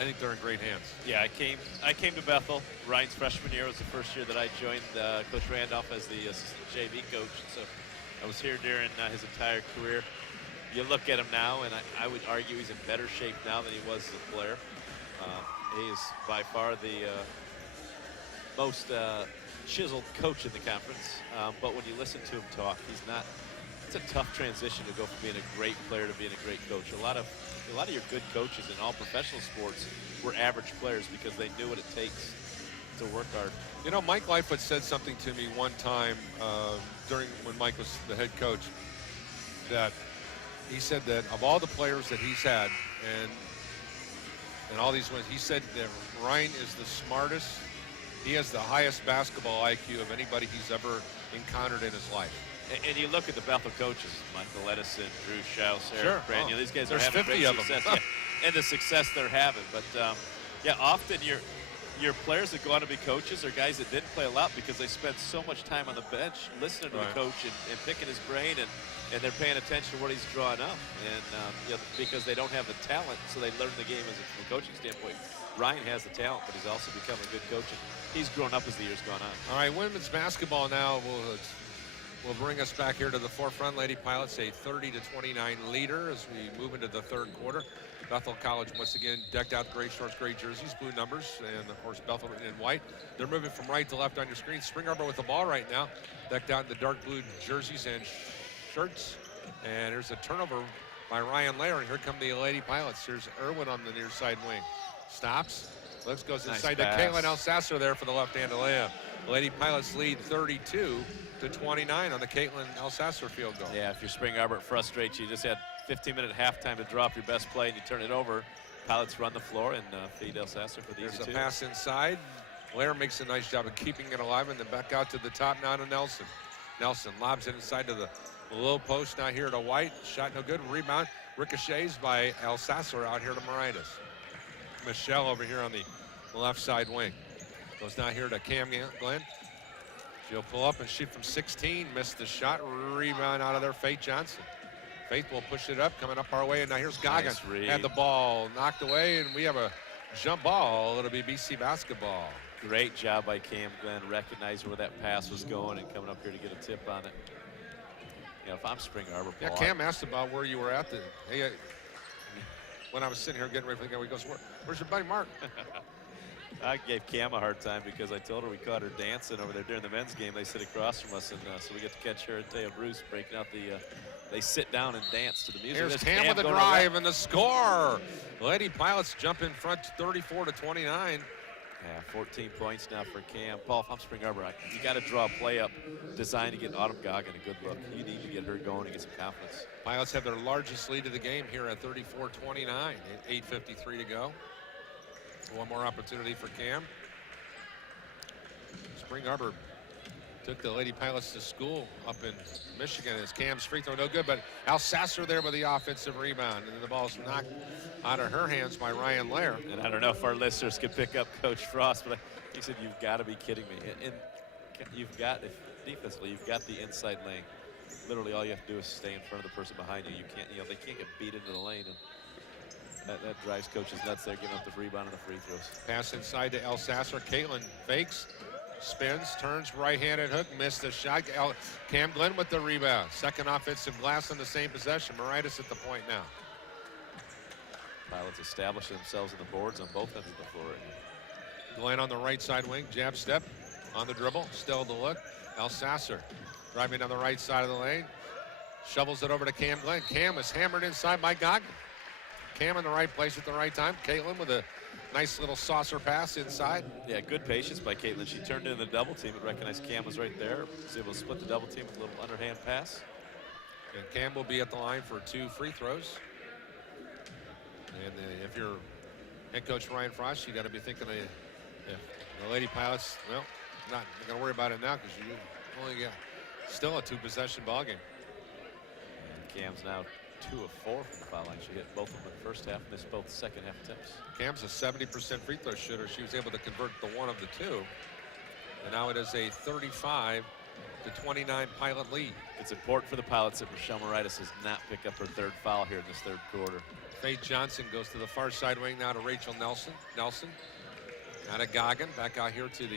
I think they're in great hands. Yeah, I came to Bethel. Ryan's freshman year was the first year that I joined Coach Randolph as the assistant JV coach. So I was here during his entire career. You look at him now, and I would argue he's in better shape now than he was as a player. He is by far the most chiseled coach in the conference. But when you listen to him talk, it's a tough transition to go from being a great player to being a great coach. A lot of your good coaches in all professional sports were average players because they knew what it takes to work hard. You know, Mike Lightfoot said something to me one time when Mike was the head coach, that he said that of all the players that he's had and all these wins, he said that Ryan is the smartest. He has the highest basketball IQ of anybody he's ever encountered in his life. And you look at the Bethel coaches, Michael Edison, Drew Schaus, Eric Sure. Braniel, these guys are There's having 50 great of them. success. Yeah, and the success they're having. But, yeah, often your players that go on to be coaches are guys that didn't play a lot because they spent so much time on the bench listening to the coach and picking his brain, and they're paying attention to what he's drawing up. And because they don't have the talent, so they learn the game from a coaching standpoint. Ryan has the talent, but he's also become a good coach, and he's grown up as the years gone on. All right, women's basketball now will bring us back here to the forefront. Lady Pilots, a 30-29 leader as we move into the 3rd quarter. Bethel College, once again, decked out gray shorts, gray jerseys, blue numbers, and, of course, Bethel in white. They're moving from right to left on your screen. Spring Arbor with the ball right now, decked out in the dark blue jerseys and shirts. And there's a turnover by Ryan Lair, and here come the Lady Pilots. Here's Irwin on the near side wing. Stops, looks, goes inside to Caitlin Alsasser there for the left-handed layup. Lady Pilots lead 32-29 on the Caitlin Alsasser field goal. Yeah, if you're Spring Arbor, it frustrates you. You just had 15-minute halftime to drop your best play, and you turn it over. Pilots run the floor and feed Alsasser for the easy 2. There's a pass inside. Lair makes a nice job of keeping it alive, and then back out to the top now to Nelson. Nelson lobs it inside to the low post now here to White. Shot no good. Rebound ricochets by Alsasser out here to Maridas. Michelle over here on the left side wing. Goes now here to Cam Glenn. She'll pull up and shoot from 16. Missed the shot. Rebound out of there, Faith Johnson. Faith will push it up, coming up our way, and now here's Goggin. Nice Had the ball knocked away, and we have a jump ball. It'll be BC basketball. Great job by Cam Glenn, recognizing where that pass was going and coming up here to get a tip on it. You know, if I'm Spring Arbor, Yeah, Cam asked about where you were at. When I was sitting here getting ready for the game, he goes, where's your buddy Mark? I gave Cam a hard time because I told her we caught her dancing over there during the men's game. They sit across from us, and so we get to catch her and Taya Bruce breaking out they sit down and dance to the music. Here's Cam with the drive and the score. Lady Pilots jump in front 34-29. Yeah, 14 points now for Cam. Paul, if I'm Spring Arbor, you got to draw a play up designed to get Autumn Goggin a good look. You need to get her going and get some confidence. Pilots have their largest lead of the game here at 34-29. 8:53 to go. One more opportunity for Cam. Spring Arbor Took the Lady Pilots to school up in Michigan. As Cam's free throw no good, but Alsasser there with the offensive rebound. And then the ball's knocked out of her hands by Ryan Lair. And I don't know if our listeners could pick up Coach Frost, but he said, you've got to be kidding me. And you've got, defensively, you've got the inside lane. Literally all you have to do is stay in front of the person behind you. You can't, they can't get beat into the lane. And that drives coaches nuts there, giving up the rebound and the free throws. Pass inside to Alsasser. Caitlin fakes, spins, turns, right-handed hook, missed the shot. Cam Glenn with the rebound. Second offensive glass on the same possession. Moritas at the point now. Pilots establishing themselves in the boards on both ends of the floor. Glenn on the right side wing, jab step on the dribble, still the look. Alsasser driving down the right side of the lane, shovels it over to Cam Glenn. Cam is hammered inside by Goggin. Cam in the right place at the right time. Caitlin with a nice little saucer pass inside. Yeah, good patience by Caitlin. She turned in the double team, but recognized Cam was right there. Was able to split the double team with a little underhand pass. And Cam will be at the line for 2 free throws. And if you're head coach Ryan Frost, you got to be thinking the Lady Pilots, well, not going to worry about it now because you only got still a 2-possession ball game. Cam's now 2 of 4 from the foul line. She hit both of them in the first half, missed both second half attempts. Cam's a 70% free throw shooter. She was able to convert the 1 of the 2. And now it is a 35-29 Pilot lead. It's important for the Pilots that Michelle Moritas does not pick up her 3rd foul here in this 3rd quarter. Faye Johnson goes to the far side wing now to Rachel Nelson. Nelson out of Goggin, back out here to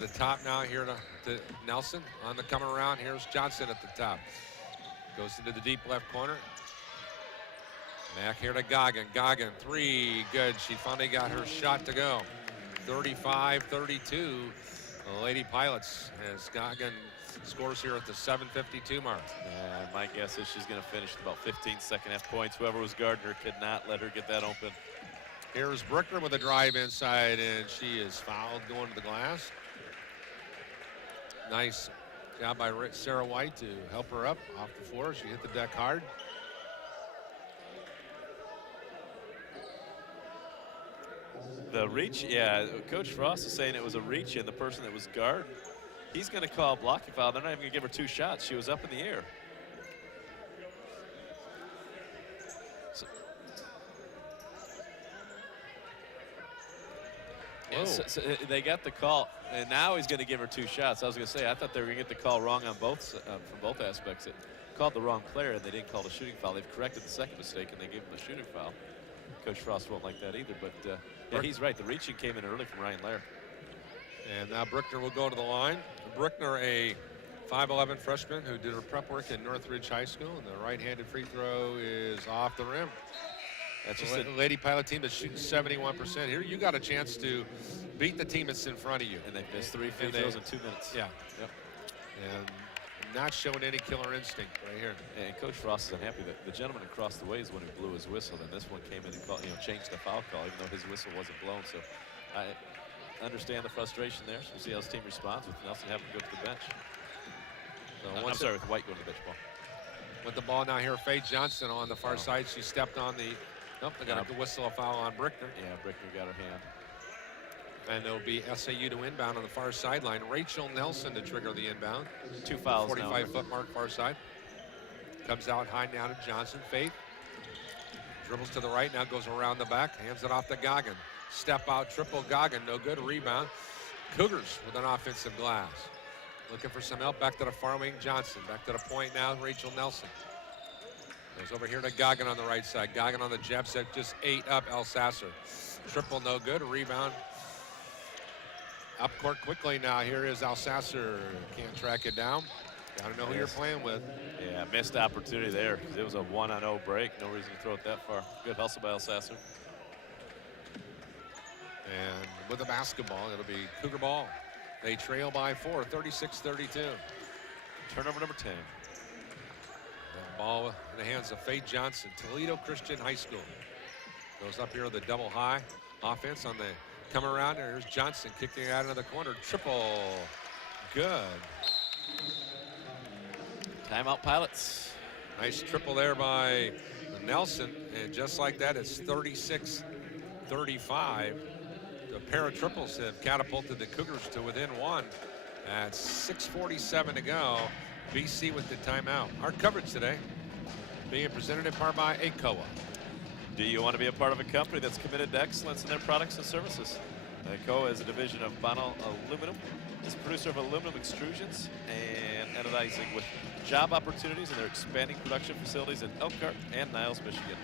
the top now here to Nelson. On the coming around, here's Johnson at the top. Goes into the deep left corner. Back here to Goggin. Goggin, 3, good. She finally got her shot to go. 35-32, the Lady Pilots, as Goggin scores here at the 7:52 mark. And my guess is she's going to finish with about 15 second half points. Whoever was guarding her could not let her get that open. Here's Brickner with a drive inside, and she is fouled going to the glass. Nice job by Sarah White to help her up off the floor. She hit the deck hard. The reach, yeah, Coach Frost is saying it was a reach, and the person that was guard, he's going to call a blocking foul. They're not even going to give her 2 shots. She was up in the air. So they got the call, and now he's going to give her 2 shots. I was going to say, I thought they were going to get the call wrong on both from both aspects. It called the wrong player, and they didn't call the shooting foul. They've corrected the second mistake, and they gave him a shooting foul. Coach Frost won't like that either, but yeah, he's right. The reaching came in early from Ryan Lair. And now Brickner will go to the line. Brickner, a 5'11" freshman who did her prep work in Northridge High School, and the right-handed free throw is off the rim. That's just a Lady Pilot team that's shooting 71%. Here you got a chance to beat the team that's in front of you. And they missed 3 free throws in 2 minutes. Yeah. Yep. And not showing any killer instinct right here. And Coach Frost is unhappy that the gentleman across the way is the one who blew his whistle, and this one came in and changed the foul call, even though his whistle wasn't blown. So I understand the frustration there. So we'll see how his team responds with Nelson having to go to the bench. So I'm sorry, with White going to the bench ball. With the ball now here, Faye Johnson on the far side. She stepped on the. Nope, they got to whistle a foul on Brickner. Yeah, Brickner got her hand. And there'll be SAU to inbound on the far sideline. Rachel Nelson to trigger the inbound. 2 fouls 45-foot mark far side. Comes out high now to Johnson. Faith dribbles to the right, now goes around the back, hands it off to Goggin. Step out, triple Goggin, no good, rebound. Cougars with an offensive glass. Looking for some help, back to the far wing, Johnson. Back to the point now, Rachel Nelson. Goes over here to Goggin on the right side. Goggin on the jab set, just 8 up Alsasser. Triple no good, rebound. Up court quickly now. Here is Alsasser. Can't track it down. Got to know who you're playing with. Yeah, missed opportunity there. It was a 1-on-0 break. No reason to throw it that far. Good hustle by Alsasser. And with the basketball, it'll be Cougar ball. They trail by 4, 36-32. Turnover number 10. The ball in the hands of Faye Johnson, Toledo Christian High School. Goes up here with the double high offense on the come around. There's Johnson kicking it out into the corner. Triple. Good. Timeout, Pilots. Nice triple there by Nelson. And just like that, it's 36-35. A pair of triples have catapulted the Cougars to within 1 At 6:47 to go, BC with the timeout. Our coverage today being presented in part by ACOA. Do you want to be a part of a company that's committed to excellence in their products and services? ACOA is a division of Bonnell Aluminum. It's a producer of aluminum extrusions and anodizing with job opportunities in their expanding production facilities in Elkhart and Niles, Michigan.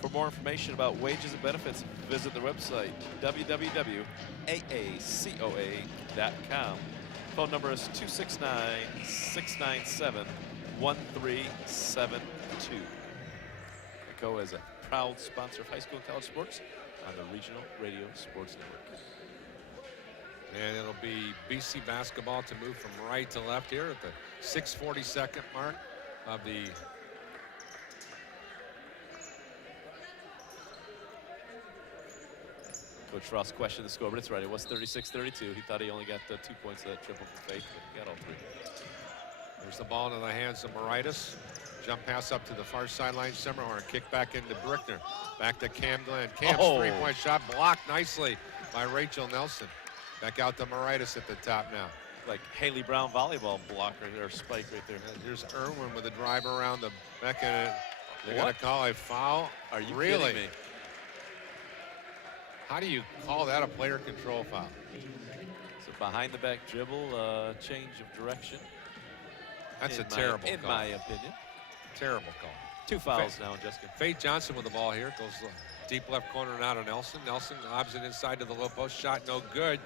For more information about wages and benefits, visit their website, www.aacoa.com. Phone number is 269-697-1372. ACOA is a proud sponsor of high school and college sports on the Regional Radio Sports Network. And it'll be BC basketball to move from right to left here at the 6:42 mark of the Coach Ross questioned the score, but it's right. It was 36-32. He thought he only got 2 points of that triple from Faith, but he got all 3. There's the ball into the hands of Moritas. Jump pass up to the far sideline. Semmerhorn kick back into Brickner. Back to Cam Glenn. Cam's three-point shot blocked nicely by Rachel Nelson. Back out to Moritas at the top now. Like Haley Brown volleyball blocker or spike right there. And here's Irwin with a drive around the back end. They're going to call a foul. Are you really? kidding me? How do you call that a player control foul? It's a behind the back dribble, change of direction. That's a terrible call. In my opinion. Terrible call. 2 fouls now, Jessica. Faith Johnson with the ball here. Goes deep left corner now to Nelson. Nelson lobs it inside to the low post. Shot no good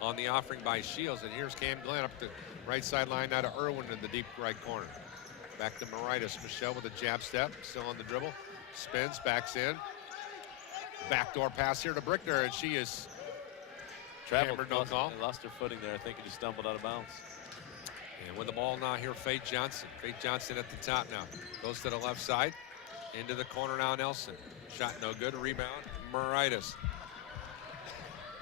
on the offering by Shields. And here's Cam Glenn up the right sideline now to Irwin in the deep right corner. Back to Moritas. Michelle with a jab step. Still on the dribble. Spins, backs in. Backdoor pass here to Brickner, and she is traveled. No call. Lost her footing there. I think it just stumbled out of bounds. And with the ball now here, Faith Johnson. Faith Johnson at the top now. Goes to the left side. Into the corner now, Nelson. Shot no good. Rebound, Moritas.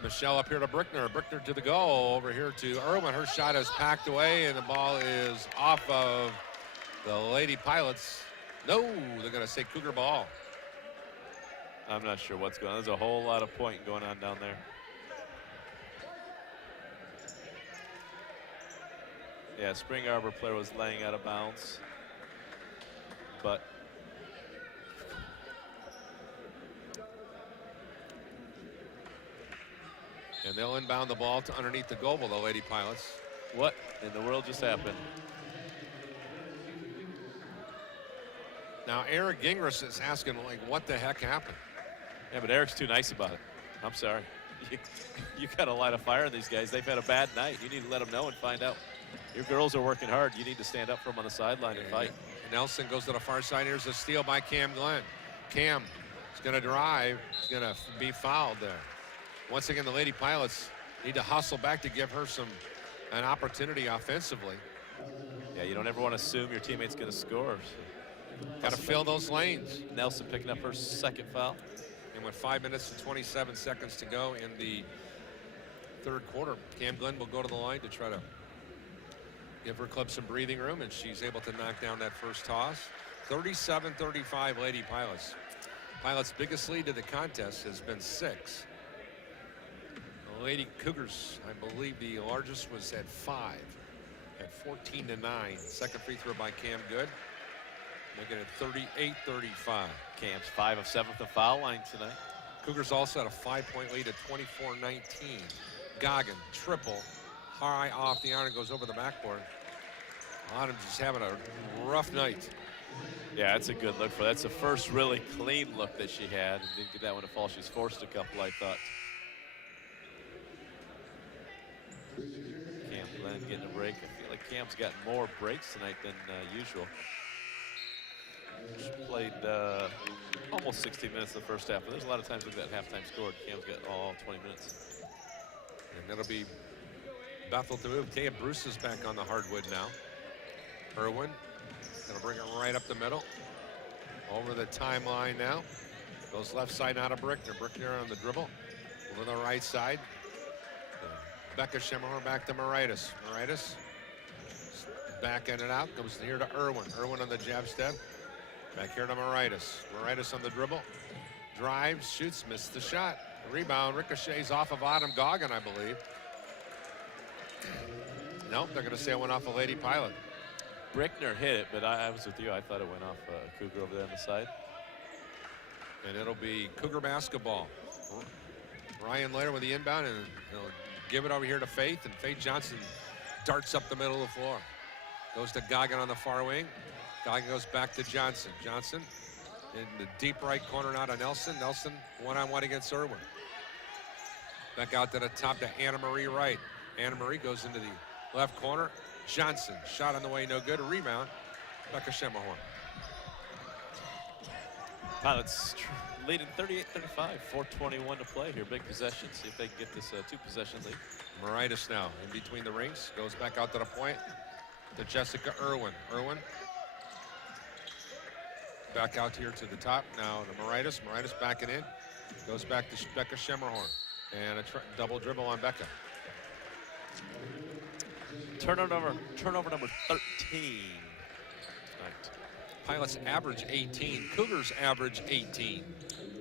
Michelle up here to Brickner. Brickner to the goal. Over here to Irwin. Her shot is packed away, and the ball is off of the Lady Pilots. No, they're going to say Cougar ball. I'm not sure what's going on. There's a whole lot of point going on down there. Yeah, Spring Arbor player was laying out of bounds. But and they'll inbound the ball to underneath the goal, the Lady Pilots. What in the world just happened? Now Eric Gingrich is asking, like, what the heck happened? Yeah, but Eric's too nice about it. I'm sorry. You got to light a fire on these guys. They've had a bad night. You need to let them know and find out. Your girls are working hard. You need to stand up for them on the sideline and fight. Nelson goes to the far side. Here's a steal by Cam Glenn. Cam is going to drive. He's going to be fouled there. Once again, the Lady Pilots need to hustle back to give her an opportunity offensively. Yeah, you don't ever want to assume your teammate's going to score. So. Got to fill those lanes. Nelson picking up her second foul. And with 5 minutes and 27 seconds to go in the third quarter, Cam Glenn will go to the line to try to give her club some breathing room, and she's able to knock down that first toss. 37-35 Lady Pilots. Pilots' biggest lead to the contest has been 6. The Lady Cougars, I believe the largest was at 5, at 14-9. Second free throw by Cam Good, making it 38-35. Cam's 5 of 7 at the foul line tonight. Cougars also had a 5-point lead at 24-19. Goggin, triple, high off the iron, goes over the backboard. Autumn just having a rough night. Yeah, that's a good look for that. That's the first really clean look that she had. Didn't get that one to fall. She's forced a couple, I thought. Cam Glenn getting a break. I feel like Cam's got more breaks tonight than usual. She played almost 16 minutes in the first half, but there's a lot of times with that halftime score. Cam's got all 20 minutes. And that'll be Bethel to move. Taya Bruce is back on the hardwood now. Irwin gonna bring it right up the middle. Over the timeline now. Goes left side out of Brickner. Brickner on the dribble. Over the right side. Becca Shemmer back to Moritas. Moritas backing it out. Comes here to Irwin. Irwin on the jab step. Back here to Moritas. Moritas on the dribble. Drives, shoots, missed the shot. Rebound, ricochets off of Autumn Goggin, I believe. Nope, they're going to say it went off a Lady Pilot. Brickner hit it, but I was with you. I thought it went off a Cougar over there on the side. And it'll be Cougar basketball. Ryan Lair with the inbound, and he'll give it over here to Faith, and Faith Johnson darts up the middle of the floor. Goes to Goggin on the far wing. Goggin goes back to Johnson. Johnson in the deep right corner now to Nelson. Nelson one-on-one against Irwin. Back out to the top to Anna Marie Wright. Anna Marie goes into the left corner. Johnson, shot on the way, no good. A rebound, Becca Schemmerhorn. Pilots leading 38-35, 4:21 to play here. Big possession. See if they can get this two-possession lead. Moritas now in between the rings. Goes back out to the point to Jessica Irwin. Irwin back out here to the top. Now to Moritas. Moritas backing in. Goes back to Becca Schemmerhorn. And a double dribble on Becca. Turnover number 13. Right. Pilots average 18. Cougars average 18.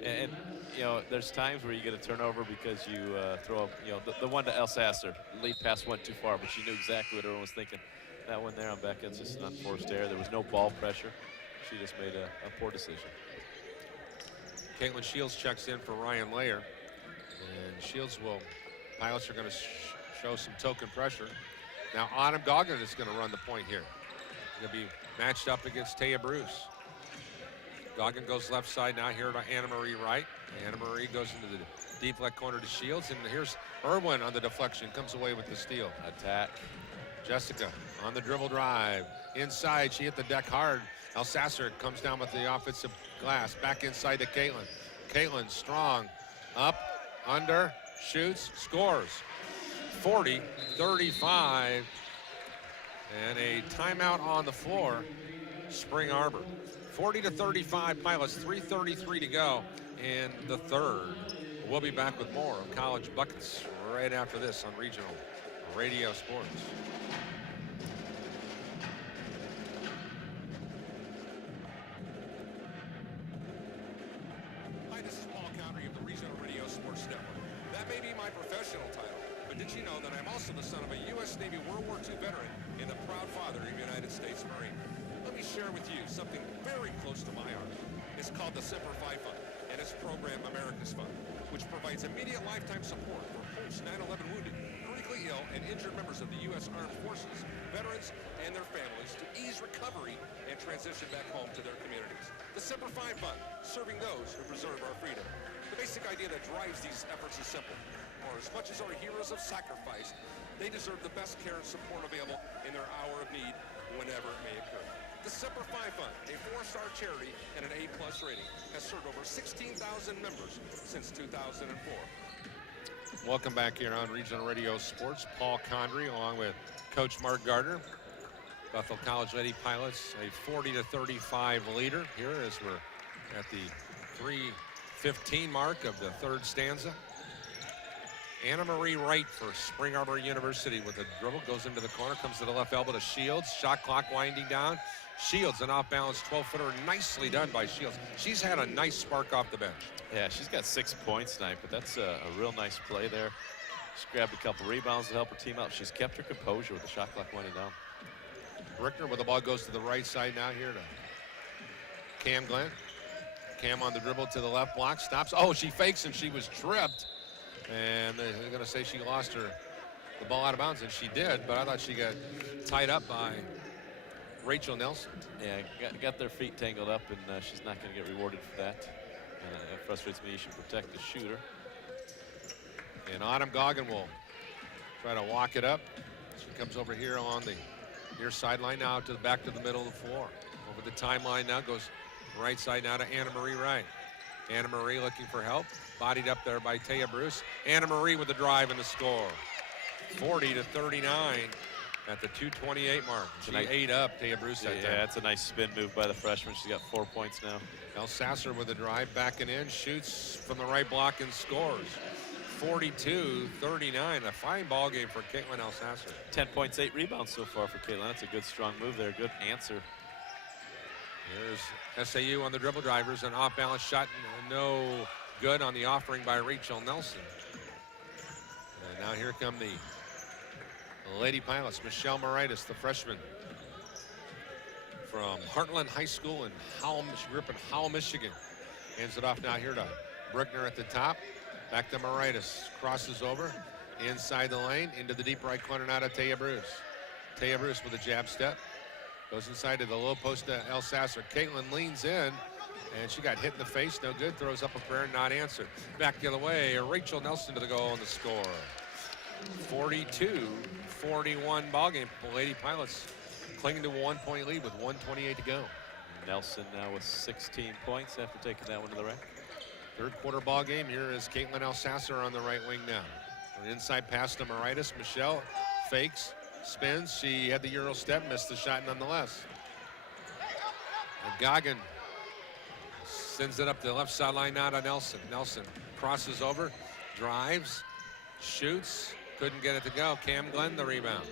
And you know, there's times where you get a turnover because you throw up, you know, the one to Elsasser. Lead pass went too far, but she knew exactly what everyone was thinking. That one there on Becca, it's just an unforced error. There was no ball pressure. She just made a poor decision. Caitlin Shields checks in for Ryan Lair. And Shields will, Pilots are going to show some token pressure. Now Autumn Goggin is going to run the point here. Going to be matched up against Taya Bruce. Goggin goes left side now here to Anna Marie Wright. Anna Marie goes into the deep left corner to Shields, and here's Irwin on the deflection, comes away with the steal. Attack. Jessica on the dribble drive. Inside, she hit the deck hard. Elsasser comes down with the offensive glass. Back inside to Caitlin. Caitlin strong, up, under, shoots, scores. 40-35. And a timeout on the floor, Spring Arbor. 40-35 Pilots, 3:33 to go in the third. We'll be back with more of College Buckets right after this on Regional Radio Sports. Hi, this is Paul Condry of the Regional Radio Sports Network. That may be my professional title, but did you know that I'm also the son of a U.S. Navy World War II veteran and the proud father of a United States Marine? Let me share with you something very close to my heart. It's called the Semper Fi Fund, and its program America's Fund, which provides immediate lifetime support for post 9/11 wounded, critically ill, and injured members of the U.S. Armed Forces, veterans, and their families to ease recovery and transition back home to their communities. The Semper Fi Fund, serving those who preserve our freedom. The basic idea that drives these efforts is simple. For as much as our heroes have sacrificed, they deserve the best care and support available in their hour of need, whenever it may occur. The Semper Fi Fund, a 4-star charity and an A+ rating, has served over 16,000 members since 2004. Welcome back here on Regional Radio Sports. Paul Condry along with Coach Mark Gardner. Bethel College Lady Pilots, a 40-35 leader here as we're at the 3:15 mark of the third stanza. Anna Marie Wright for Spring Arbor University with a dribble, goes into the corner, comes to the left elbow to Shields. Shot clock winding down. Shields, an off-balance 12-footer, nicely done by Shields. She's had a nice spark off the bench. Yeah, she's got 6 points tonight, but that's a real nice play there. She's grabbed a couple rebounds to help her team out. She's kept her composure with the shot clock winding down. Brickner with the ball goes to the right side now here to Cam Glenn. Cam on the dribble to the left block, stops. Oh, she fakes and she was tripped. And they're going to say she lost the ball out of bounds, and she did, but I thought she got tied up by Rachel Nelson. Yeah, got their feet tangled up, and she's not going to get rewarded for that. It frustrates me. You should protect the shooter. And Autumn Goggin will try to walk it up. She comes over here along the near sideline now to the back to the middle of the floor. Over the timeline now, goes right side now to Anna Marie Wright. Anna Marie looking for help. Bodied up there by Taya Bruce. Anna Marie with the drive and the score. 40-39 at the 2:28 mark. She ate up Taya Bruce that time. Yeah, that's a nice spin move by the freshman. She's got 4 points now. Elsasser with the drive, backing in, shoots from the right block and scores. 42-39, a fine ball game for Caitlin Elsasser. 10 points, 8 rebounds so far for Caitlin. That's a good, strong move there. Good answer. Here's SAU on the dribble drivers, an off-balance shot, no good on the offering by Rachel Nelson. And now here come the Lady Pilots, Michelle Moritas, the freshman from Heartland High School in Howell. She grew up in Howell, Michigan. Hands it off now here to Brickner at the top. Back to Moritas. Crosses over inside the lane into the deep right corner now to Taya Bruce. Taya Bruce with a jab step. Goes inside to the low post to El Sasser. Caitlin leans in, and she got hit in the face. No good. Throws up a prayer, not answered. Back the other way. Rachel Nelson to the goal on the score. 42-41 ball game. The Lady Pilots clinging to a 1-point lead with 1:28 to go. Nelson now with 16 points after taking that one to the rack. Third quarter ball game. Here is Caitlin Elsasser on the right wing now. An inside pass to Moritas. Michelle fakes, spins. She had the Euro step, missed the shot nonetheless. And Goggin sends it up the left sideline now to Nelson. Nelson crosses over, drives, shoots, couldn't get it to go. Cam Glenn the rebound.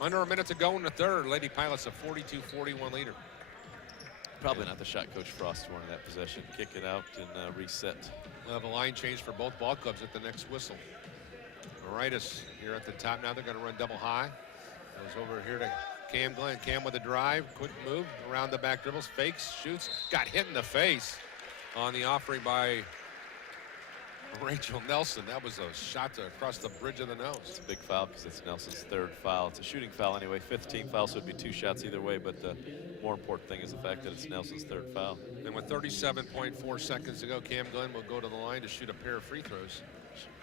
Under a minute to go in the third. Lady Pilots a 42-41 leader. Probably not the shot Coach Frost wanted that possession. Kick it out and reset. We'll have a line change for both ball clubs at the next whistle. Moritas here at the top now. They're going to run double high. Goes over here to Cam Glenn. Cam with a drive, quick move, around the back dribbles, fakes, shoots, got hit in the face on the offering by Rachel Nelson. That was a shot across the bridge of the nose. It's a big foul because it's Nelson's third foul. It's a shooting foul anyway. 15 fouls, so it'd be 2 shots either way, but the more important thing is the fact that it's Nelson's third foul. And with 37.4 seconds to go, Cam Glenn will go to the line to shoot a pair of free throws.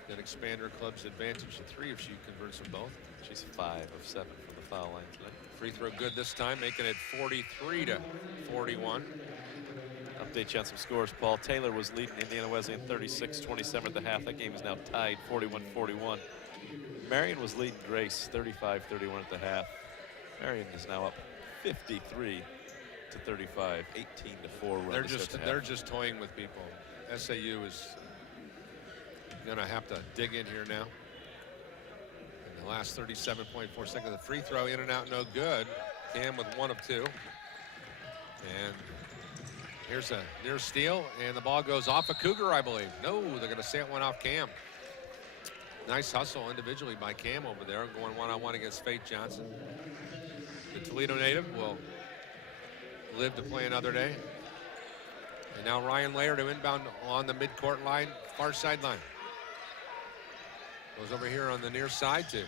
Then expand her club's advantage to 3 if she converts them both. She's 5 of 7 from the foul line tonight. Free throw good this time, making it 43-41. Update you on some scores. Paul Taylor was leading Indiana Wesleyan 36-27 at the half. That game is now tied 41-41. Marion was leading Grace 35-31 at the half. Marion is now up 53-35, 18-4. They're just toying with people. SAU is gonna have to dig in here now. In the last 37.4 seconds, the free throw in and out, no good. Cam with 1 of 2. And here's a near steal, and the ball goes off a Cougar, I believe. No, they're gonna say it went off Cam. Nice hustle individually by Cam over there, going one-on-one against Faith Johnson. The Toledo native will live to play another day. And now Ryan Layer to inbound on the midcourt line, far sideline. Goes over here on the near side to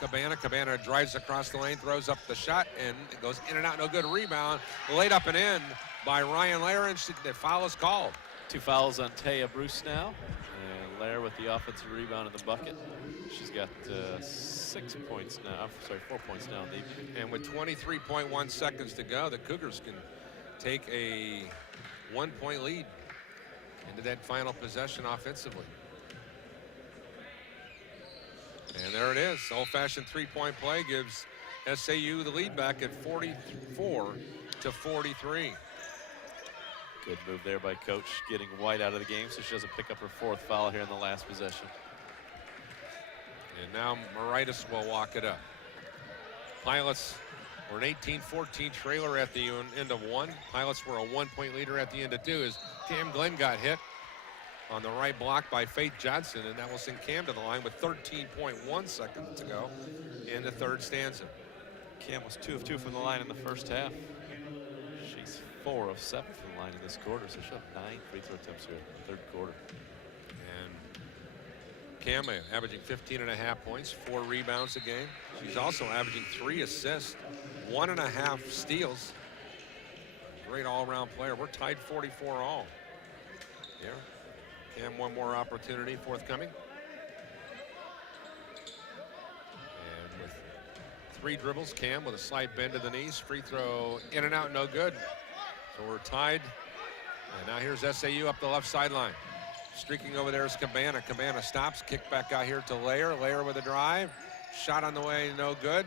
Cabana. Cabana drives across the lane, throws up the shot, and it goes in and out, no good. Rebound, laid up and in by Ryan Layer, and the foul is called. 2 fouls on Taya Bruce now. And Lair with the offensive rebound in the bucket. She's got 6 points now. Sorry, 4 points now in the evening. And with 23.1 seconds to go, the Cougars can take a 1-point lead into that final possession offensively. And there it is. Old-fashioned 3-point play gives SAU the lead back at 44-43. Good move there by Coach, getting White out of the game so she doesn't pick up her 4th foul here in the last possession. And now Moritas will walk it up. Pilots were an 18-14 trailer at the end of 1. Pilots were a 1-point leader at the end of 2 as Cam Glenn got hit on the right block by Faith Johnson, and that will send Cam to the line with 13.1 seconds to go in the third stanza. Cam was 2 of 2 from the line in the first half. She's 4 of 7 from the line in this quarter, so she'll have 9 free throw attempts here in the third quarter. And Cam averaging 15.5 points, 4 rebounds a game. She's also averaging 3 assists, 1.5 steals. Great all-around player. We're tied 44 all. Yeah. Cam, one more opportunity forthcoming. And with 3 dribbles, Cam with a slight bend to the knees. Free throw in and out, no good. So we're tied. And now here's SAU up the left sideline. Streaking over there is Cabana. Cabana stops, kick back out here to Layer. Layer with a drive. Shot on the way, no good.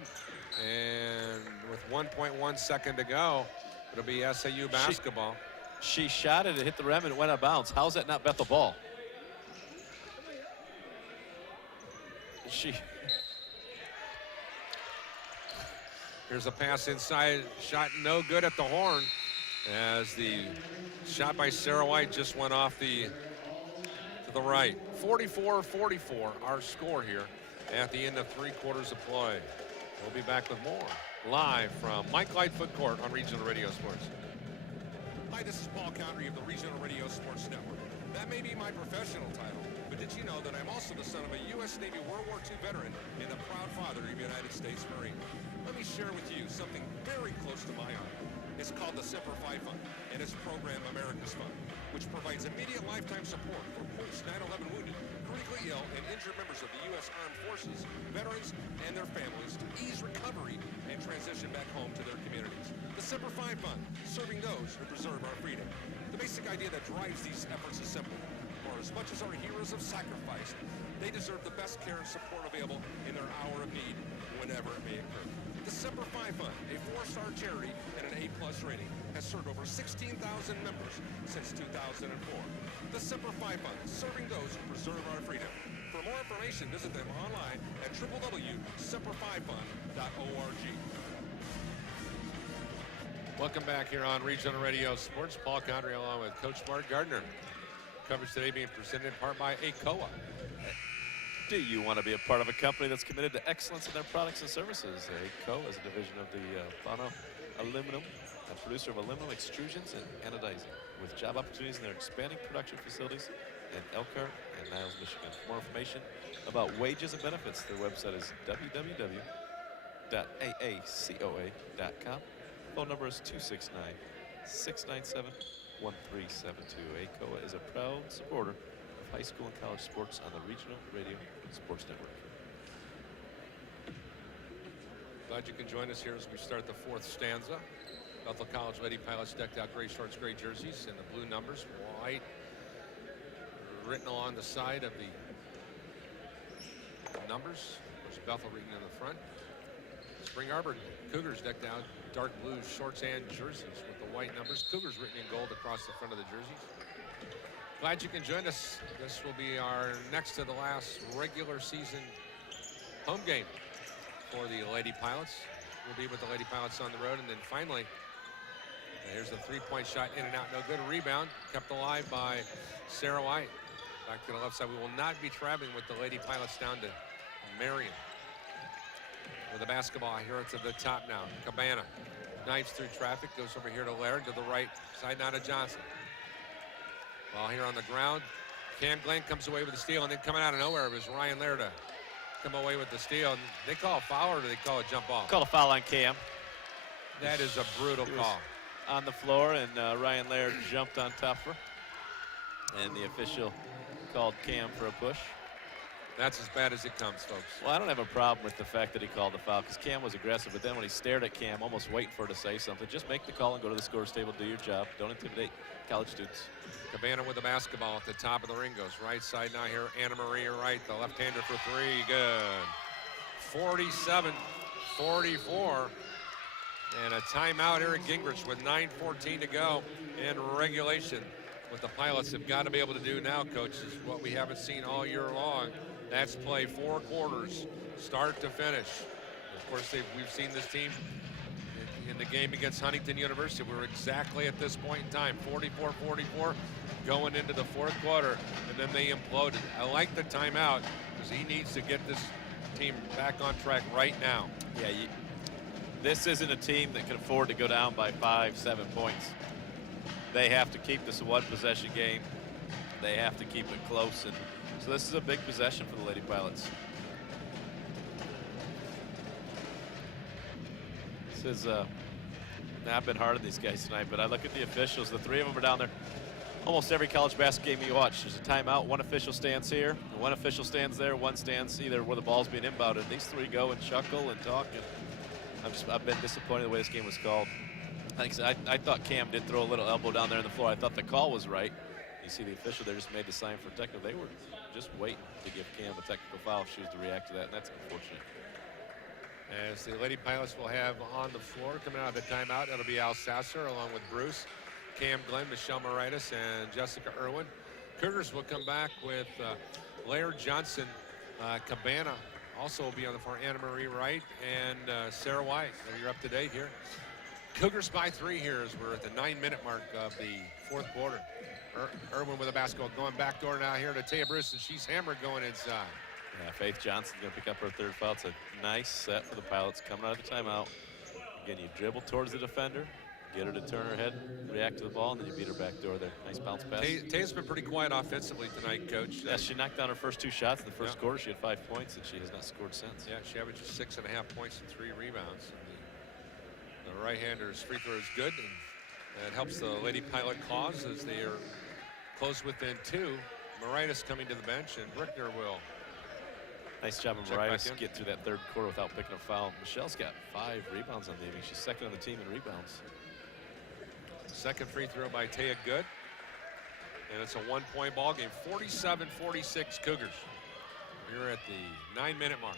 And with 1.1 second to go, it'll be SAU basketball. She shot it, hit the rim, and it went out of bounds. How's that not Bethel ball? Here's a pass inside, shot no good at the horn as the shot by Sarah White just went off to the right. 44-44, our score here at the end of 3 quarters of play. We'll be back with more live from Mike Lightfoot Court on Regional Radio Sports. Hi, this is Paul Condry of the Regional Radio Sports Network. That may be my professional title, but did you know that I'm also the son of a U.S. Navy World War II veteran and the proud father of a United States Marine? Let me share with you something very close to my heart. It's called the Semper Fi Fund, and its program America's Fund, which provides immediate lifetime support for post 9/11 wounded, critically ill, and injured members of the U.S. Armed Forces, veterans, and their families to ease recovery and transition back home to their communities. The Semper Fi Fund, serving those who preserve our freedom. The basic idea that drives these efforts is simple. For as much as our heroes have sacrificed, they deserve the best care and support available in their hour of need, whenever it may occur. The Semper Fi Fund, a 4-star charity and an A+ rating, has served over 16,000 members since 2004. The Semper Fi Fund, serving those who preserve our freedom. For more information, visit them online at www.semperfifund.org. Welcome back here on Regional Radio Sports. Paul Condry along with Coach Mark Gardner. Coverage today being presented in part by ACOA. Do you want to be a part of a company that's committed to excellence in their products and services? ACOA is a division of the Bono Aluminum, a producer of aluminum extrusions and anodizing, with job opportunities in their expanding production facilities in Elkhart and Niles, Michigan. For more information about wages and benefits, their website is www.aacoa.com. Phone number is 269-697-1372. ACOA is a proud supporter of high school and college sports on the Regional Radio Sports Network. Glad you can join us here as we start the 4th stanza. Bethel College Lady Pilots decked out gray shorts, gray jerseys, and the blue numbers, white, written along the side of the numbers. There's Bethel written in the front. Spring Arbor Cougars decked out dark blue shorts and jerseys with the white numbers. Cougars written in gold across the front of the jerseys. Glad you can join us. This will be our next to the last regular season home game for the Lady Pilots. We'll be with the Lady Pilots on the road. And then finally, here's the 3-point shot, in and out, no good. Rebound kept alive by Sarah White. Back to the left side. We will not be traveling with the Lady Pilots down to Marion. With the basketball here to the top now. Cabana knives through traffic, goes over here to Laird, to the right side now to Johnson. Ball here on the ground. Cam Glenn comes away with the steal, and then coming out of nowhere was Ryan Laird to come away with the steal. And they call a foul, or do they call a jump ball? Call a foul on Cam. That is a brutal call. On the floor, and Ryan Laird jumped on top of her. And the official called Cam for a push. That's as bad as it comes, folks. Well, I don't have a problem with the fact that he called the foul, because Cam was aggressive, but then when he stared at Cam, almost waiting for her to say something, just make the call and go to the scorer's table, do your job. Don't intimidate college students. Cabana with the basketball at the top of the ring, goes right side now here. Anna Marie Wright, the left-hander for 3, good. 47-44. And a timeout, Eric Gingrich with 9:14 to go in regulation. What the Pilots have got to be able to do now, Coach, is what we haven't seen all year long. That's play 4 quarters, start to finish. Of course, we've seen this team in the game against Huntington University. We're exactly at this point in time, 44-44, going into the 4th quarter, and then they imploded. I like the timeout because he needs to get this team back on track right now. Yeah, this isn't a team that can afford to go down by 5-7 points. They have to keep this a 1-possession game. They have to keep it close, and so this is a big possession for the Lady Pilots. This is I've been hard on these guys tonight, but I look at the officials. The 3 of them are down there. Almost every college basketball game you watch, there's a timeout. One official stands here, one official stands there, one stands either where the ball's being inbounded. These 3 go and chuckle and talk, and I've been disappointed the way this game was called. I thought Cam did throw a little elbow down there on the floor. I thought the call was right. You see the official there just made the sign for technical. They were just waiting to give Cam a technical foul if she was to react to that, and that's unfortunate. As the Lady Pilots will have on the floor coming out of the timeout, it'll be Al Sasser along with Bruce, Cam Glenn, Michelle Moritas, and Jessica Irwin. Cougars will come back with Laird Johnson, Cabana also will be on the floor, Anna Marie Wright, and Sarah White. You're up to date here. Cougars by 3 here as we're at the 9-minute mark of the 4th quarter. Irwin with a basketball going back door now here to Taya Bruce, and she's hammered going inside. Yeah, Faith Johnson's going to pick up her third foul. It's a nice set for the Pilots coming out of the timeout. Again, you dribble towards the defender, get her to turn her head, react to the ball, and then you beat her back door there. Nice bounce pass. Tay's been pretty quiet offensively tonight, Coach. Yeah, she knocked down her first 2 shots in the first quarter. She had 5 points, and she has not scored since. Yeah, she averages 6.5 points and 3 rebounds. The right-hander's free throw is good, and it helps the Lady Pilot cause as they are close within 2. Moritas coming to the bench, and Brickner will. Nice job of Moritas to get through that third quarter without picking a foul. Michelle's got 5 rebounds on the evening. She's second on the team in rebounds. Second free throw by Taya good. And it's a 1-point ball game. 47-46 Cougars. We're at the 9-minute mark.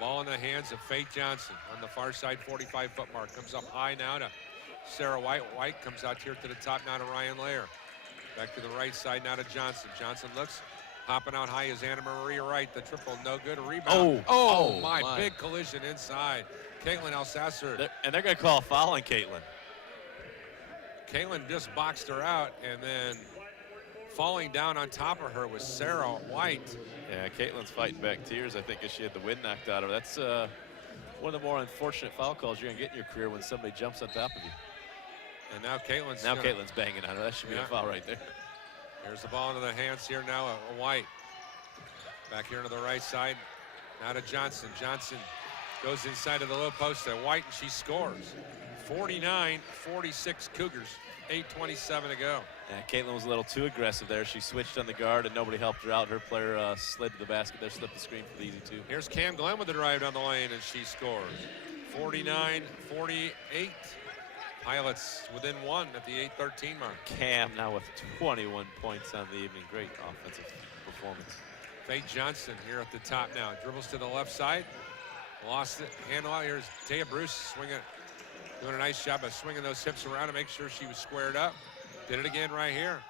Ball in the hands of Faith Johnson on the far side 45-foot mark. Comes up high now to Sarah White. White comes out here to the top now to Ryan Layer. Back to the right side now to Johnson. Johnson looks. Hopping out high is Anna Maria Wright. The triple, no good. A rebound. Oh, my. Big collision inside. Caitlin Alsasser. And they're going to call a foul on Caitlin. Caitlin just boxed her out, and then falling down on top of her was Sarah White. Yeah, Caitlin's fighting back tears, I think, as she had the wind knocked out of her. That's one of the more unfortunate foul calls you're going to get in your career when somebody jumps on top of you. And now Caitlin's banging on her. That should be a foul right there. Here's the ball into the hands here now of White. Back here to the right side. Now to Johnson. Johnson goes inside of the low post to White, and she scores. 49-46 Cougars. 8:27 to go. Yeah, Caitlin was a little too aggressive there. She switched on the guard, and nobody helped her out. Her player slid to the basket there, slipped the screen for the easy 2. Here's Cam Glenn with the drive down the lane, and she scores. 49-48. Pilots within 1 at the 8:13 mark. Cam now with 21 points on the evening. Great offensive performance. Faith Johnson here at the top now. Dribbles to the left side. Lost it. Handle out. Here's Taya Bruce swinging. Doing a nice job of swinging those hips around to make sure she was squared up. Did it again right here.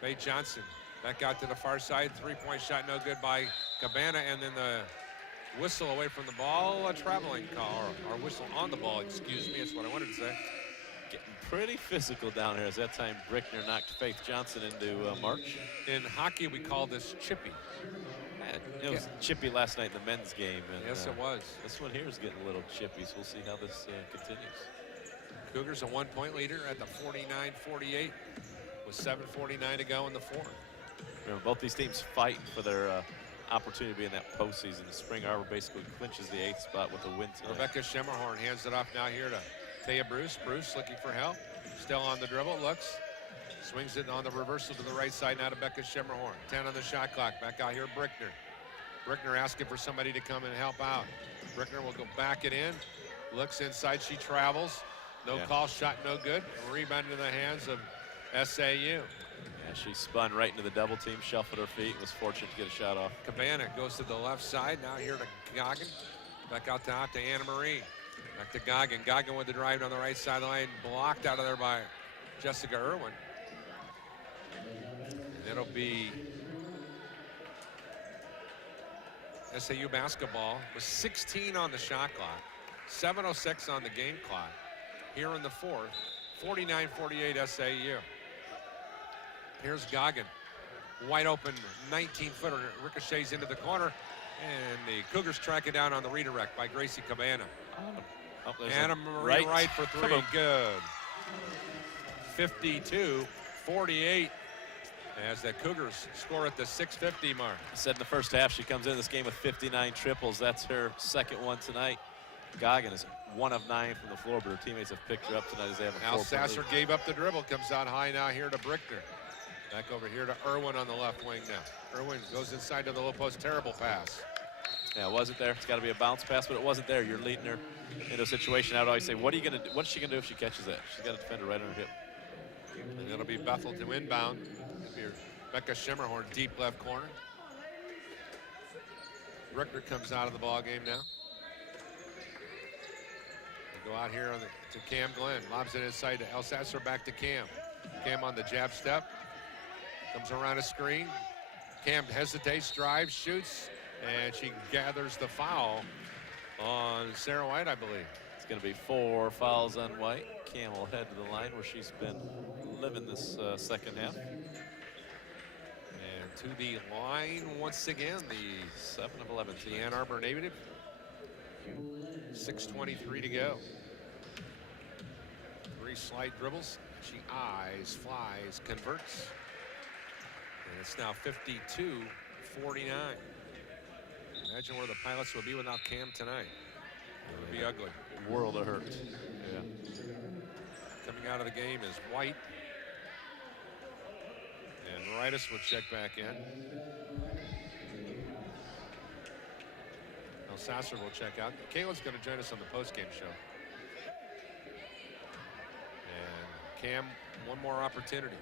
Faith Johnson back out to the far side. 3-point shot no good by Cabana. And then the whistle away from the ball. A traveling call. Or whistle on the ball, excuse me. That's what I wanted to say. Getting pretty physical down here as that time Brickner knocked Faith Johnson into March. In hockey, we call this chippy. It was chippy last night in the men's game. And, yes, it was. This one here is getting a little chippy, so we'll see how this continues. Cougars a 1-point leader at the 49-48 with 7:49 to go in the 4th. Remember, both these teams fighting for their opportunity to be in that postseason. The Spring Arbor basically clinches the 8th spot with a win tonight. Rebecca Schemmerhorn hands it off now here to Taya Bruce. Bruce looking for help. Still on the dribble, looks. Swings it on the reversal to the right side now to Becca Schemmerhorn. 10 on the shot clock. Back out here, Brickner. Brickner asking for somebody to come and help out. Brickner will go back it in. Looks inside, she travels. No call, shot no good. Rebound in the hands of SAU. Yeah, she spun right into the double team, shuffled her feet, was fortunate to get a shot off. Cabana goes to the left side. Now here to Goggin. Back out top to Anna Marie. Back to Goggin. Goggin with the drive on the right side of the lane. Blocked out of there by Jessica Irwin. And it'll be SAU basketball with 16 on the shot clock. 7:06 on the game clock. Here in the 4th, 49-48 SAU. Here's Goggin. Wide open 19-footer. Ricochets into the corner. And the Cougars track it down on the redirect by Gracie Cabana. Anna Marie Wright for 3. Good. 52-48 as the Cougars score at the 6:50 mark. I said in the first half she comes in this game with 59 triples. That's her second one tonight. Goggin is 1 of 9 from the floor, but her teammates have picked her up tonight as they have a 4-point lead. Alsasser gave up the dribble, comes out high now here to Brickner. Back over here to Irwin on the left wing now. Irwin goes inside to the low post, terrible pass. Yeah, it wasn't there. It's got to be a bounce pass, but it wasn't there. You're leading her into a situation. I would always say, what are you going to do? What's she going to do if she catches that? She's got to defend her right on her hip. And it'll be Bethel to inbound. It'll be Rebecca Schemmerhorn, deep left corner. Brickner comes out of the ball game now. Go out here to Cam Glenn. Lobs it inside to Alsasser, back to Cam. Cam on the jab step. Comes around a screen. Cam hesitates, drives, shoots, and she gathers the foul on Sarah White, I believe. It's going to be 4 fouls on White. Cam will head to the line where she's been living this second half. And to the line once again, the 7 of 11. the Ann Arbor native. 6:23 to go. 3 slide dribbles. She eyes, flies, converts. And it's now 52-49. Imagine where the Pilots will be without Cam tonight. It would be ugly. World of hurt. Yeah. Coming out of the game is White. And Ritus will check back in. Sasser will check out. Kayla's going to join us on the postgame show. And Cam, one more opportunity.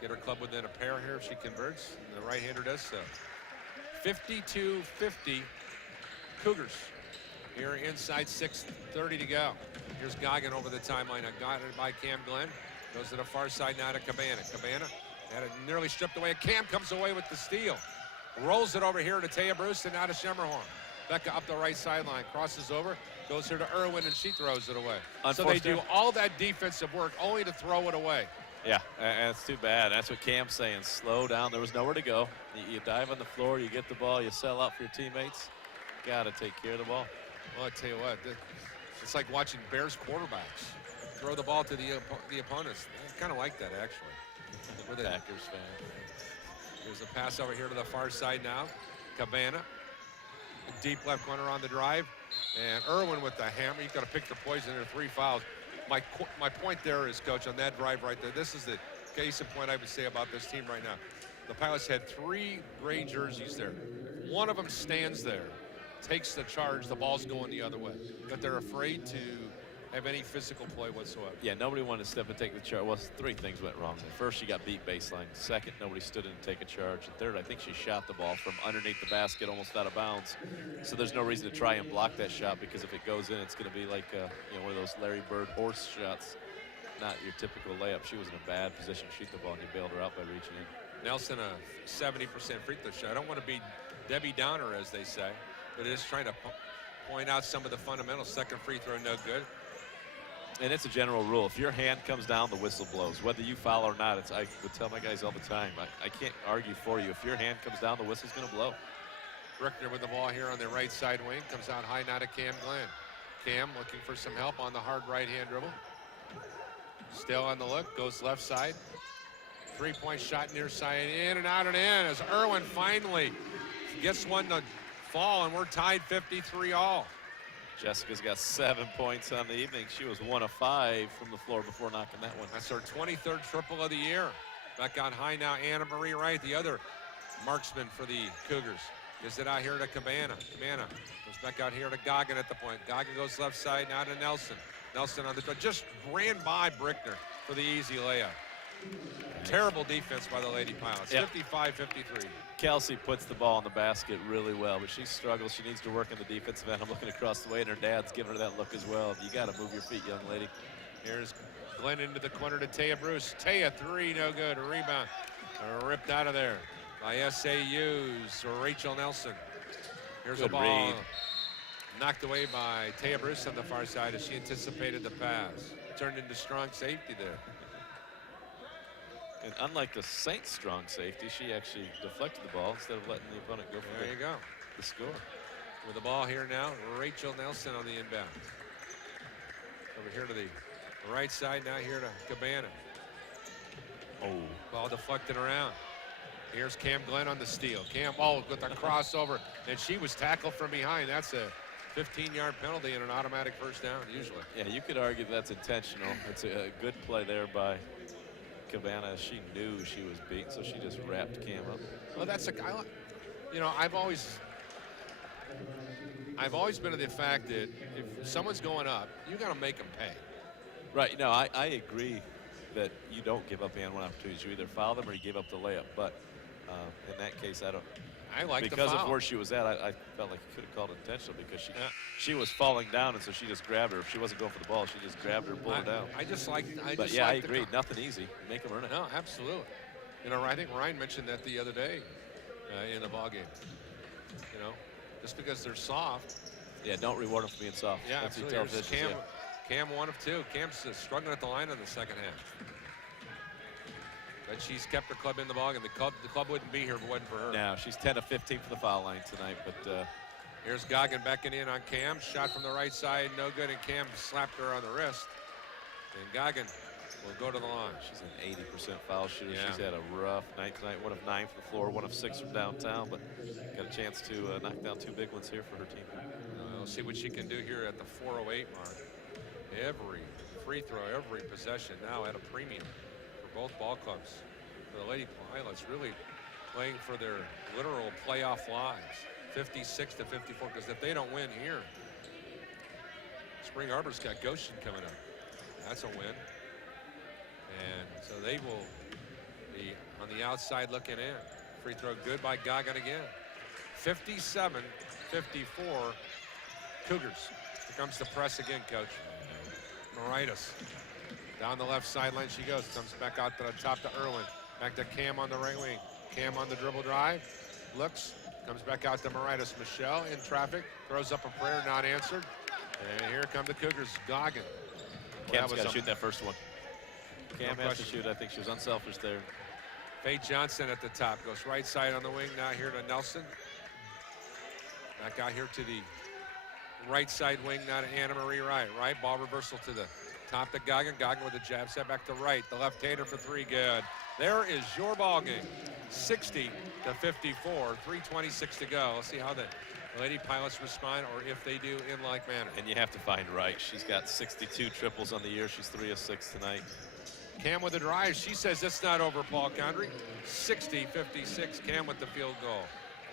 Get her club within a pair here if she converts. And the right-hander does so. 52-50 Cougars. Here inside 6:30 to go. Here's Goggin over the timeline. Got it by Cam Glenn. Goes to the far side now to Cabana. Cabana had it nearly stripped away. Cam comes away with the steal. Rolls it over here to Taya Bruce and now to Schemmerhorn. Becca up the right sideline, crosses over, goes here to Irwin, and she throws it away. So they do all that defensive work only to throw it away. Yeah, and it's too bad. That's what Cam's saying. Slow down. There was nowhere to go. You dive on the floor, you get the ball, you sell out for your teammates. Got to take care of the ball. Well, I tell you what, it's like watching Bears quarterbacks throw the ball to the opponents. I kind of like that, actually. We're the Packers fan. Here's a pass over here to the far side now. Cabana. Deep left corner on the drive, and Irwin with the hammer. You've got to pick the poison. There are 3 fouls. My point there is, Coach, on that drive right there, this is the case in point I would say about this team right now. The Pilots had 3 gray jerseys there. One of them stands there, takes the charge, the ball's going the other way. But they're afraid to have any physical play whatsoever. Yeah, nobody wanted to step and take the charge. Well, 3 things went wrong. First, she got beat baseline. Second, nobody stood in to take a charge. And third, I think she shot the ball from underneath the basket, almost out of bounds. So there's no reason to try and block that shot, because if it goes in, it's going to be like one of those Larry Bird horse shots, not your typical layup. She was in a bad position to shoot the ball, and you bailed her out by reaching in. Nelson, a 70% free throw shot. I don't want to be Debbie Downer, as they say, but it is trying to point out some of the fundamentals. Second free throw, no good. And it's a general rule. If your hand comes down, the whistle blows. Whether you foul or not, I would tell my guys all the time, I can't argue for you. If your hand comes down, the whistle's going to blow. Brickner with the ball here on the right side wing. Comes out high now to Cam Glenn. Cam looking for some help on the hard right-hand dribble. Still on the look. Goes left side. 3-point shot near side. In and out and in as Irwin finally gets one to fall, and we're tied 53-all. Jessica's got 7 points on the evening. She was 1 of 5 from the floor before knocking that one. That's her 23rd triple of the year. Back on high now, Anna Marie Wright, the other marksman for the Cougars. Gives it out here to Cabana. Cabana goes back out here to Goggin at the point. Goggin goes left side now to Nelson. Nelson on the just ran by Brickner for the easy layup. Terrible defense by the Lady Pilots. Yep. 55-53. Kelsey puts the ball in the basket really well, but she struggles. She needs to work in the defensive end. I'm looking across the way, and her dad's giving her that look as well. You got to move your feet, young lady. Here's Glenn into the corner to Taya Bruce. Taya, 3, no good. A rebound. Ripped out of there by SAU's Rachel Nelson. Here's a ball read. Knocked away by Taya Bruce on the far side as she anticipated the pass. Turned into strong safety there. And unlike the Saints' strong safety, she actually deflected the ball instead of letting the opponent go for the score. With the ball here now, Rachel Nelson on the inbound. Over here to the right side, now here to Cabana. Oh. Ball deflected around. Here's Cam Glenn on the steal. Cam, with the crossover, and she was tackled from behind. That's a 15-yard penalty and an automatic first down, usually. Yeah, you could argue that's intentional. It's a good play there by Cabana. She knew she was beat, so she just wrapped Cam up. Well, that's I've always been of the fact that if someone's going up, you got to make them pay. Right. No, I agree that you don't give up and one opportunities. You either foul them or you give up the layup. But in that case, I like because the foul. of where she was at, I felt like you could have called it intentional because she was falling down, and so she just grabbed her. If she wasn't going for the ball, she just grabbed her and pulled her down. I agree. Nothing easy. Make them earn it. No, absolutely. I think Ryan mentioned that the other day in the ballgame. Just because they're soft. Yeah, don't reward them for being soft. Yeah, that's absolutely. Cam 1 of 2. Cam's struggling at the line in the second half. But she's kept her club in the ballgame. The club wouldn't be here if it wasn't for her. Now she's 10 of 15 for the foul line tonight, but here's Goggin backing in on Cam. Shot from the right side, no good, and Cam slapped her on the wrist. And Goggin will go to the line. She's an 80% foul shooter. Yeah. She's had a rough night tonight. 1 of 9 from the floor, 1 of 6 from downtown, but got a chance to knock down 2 big ones here for her team. We'll see what she can do here at the 4:08 mark. Every free throw, every possession now at a premium for both ball clubs. The Lady Pilots really playing for their literal playoff lives. 56 to 54, because if they don't win here, Spring Arbor's got Goshen coming up. That's a win. And so they will be on the outside looking in. Free throw good by Goggin again. 57-54 Cougars. Here comes the press again, Coach. Moritas. Down the left sideline she goes. Comes back out to the top to Irwin. Back to Cam on the right wing. Cam on the dribble drive. Looks. Comes back out to Moritas. Michelle in traffic. Throws up a prayer, not answered. And here come the Cougars. Goggin. Cam's got to shoot that first one. Cam No has to question. shoot. I think she was unselfish there. Faye Johnson at the top. Goes right side on the wing. Now here to Nelson. Back out here to the right side wing. Now to Anna Marie Wright. Right ball reversal to the top to Goggin. Goggin with a jab set back to right. The left-hander for 3. Good. There is your ball game. 60 to 54. 3:26 to go. Let's see how the Lady Pilots respond, or if they do in like manner. And you have to find Wright. She's got 62 triples on the year. She's 3 of 6 tonight. Cam with the drive. She says it's not over, Paul Condry. 60-56. Cam with the field goal.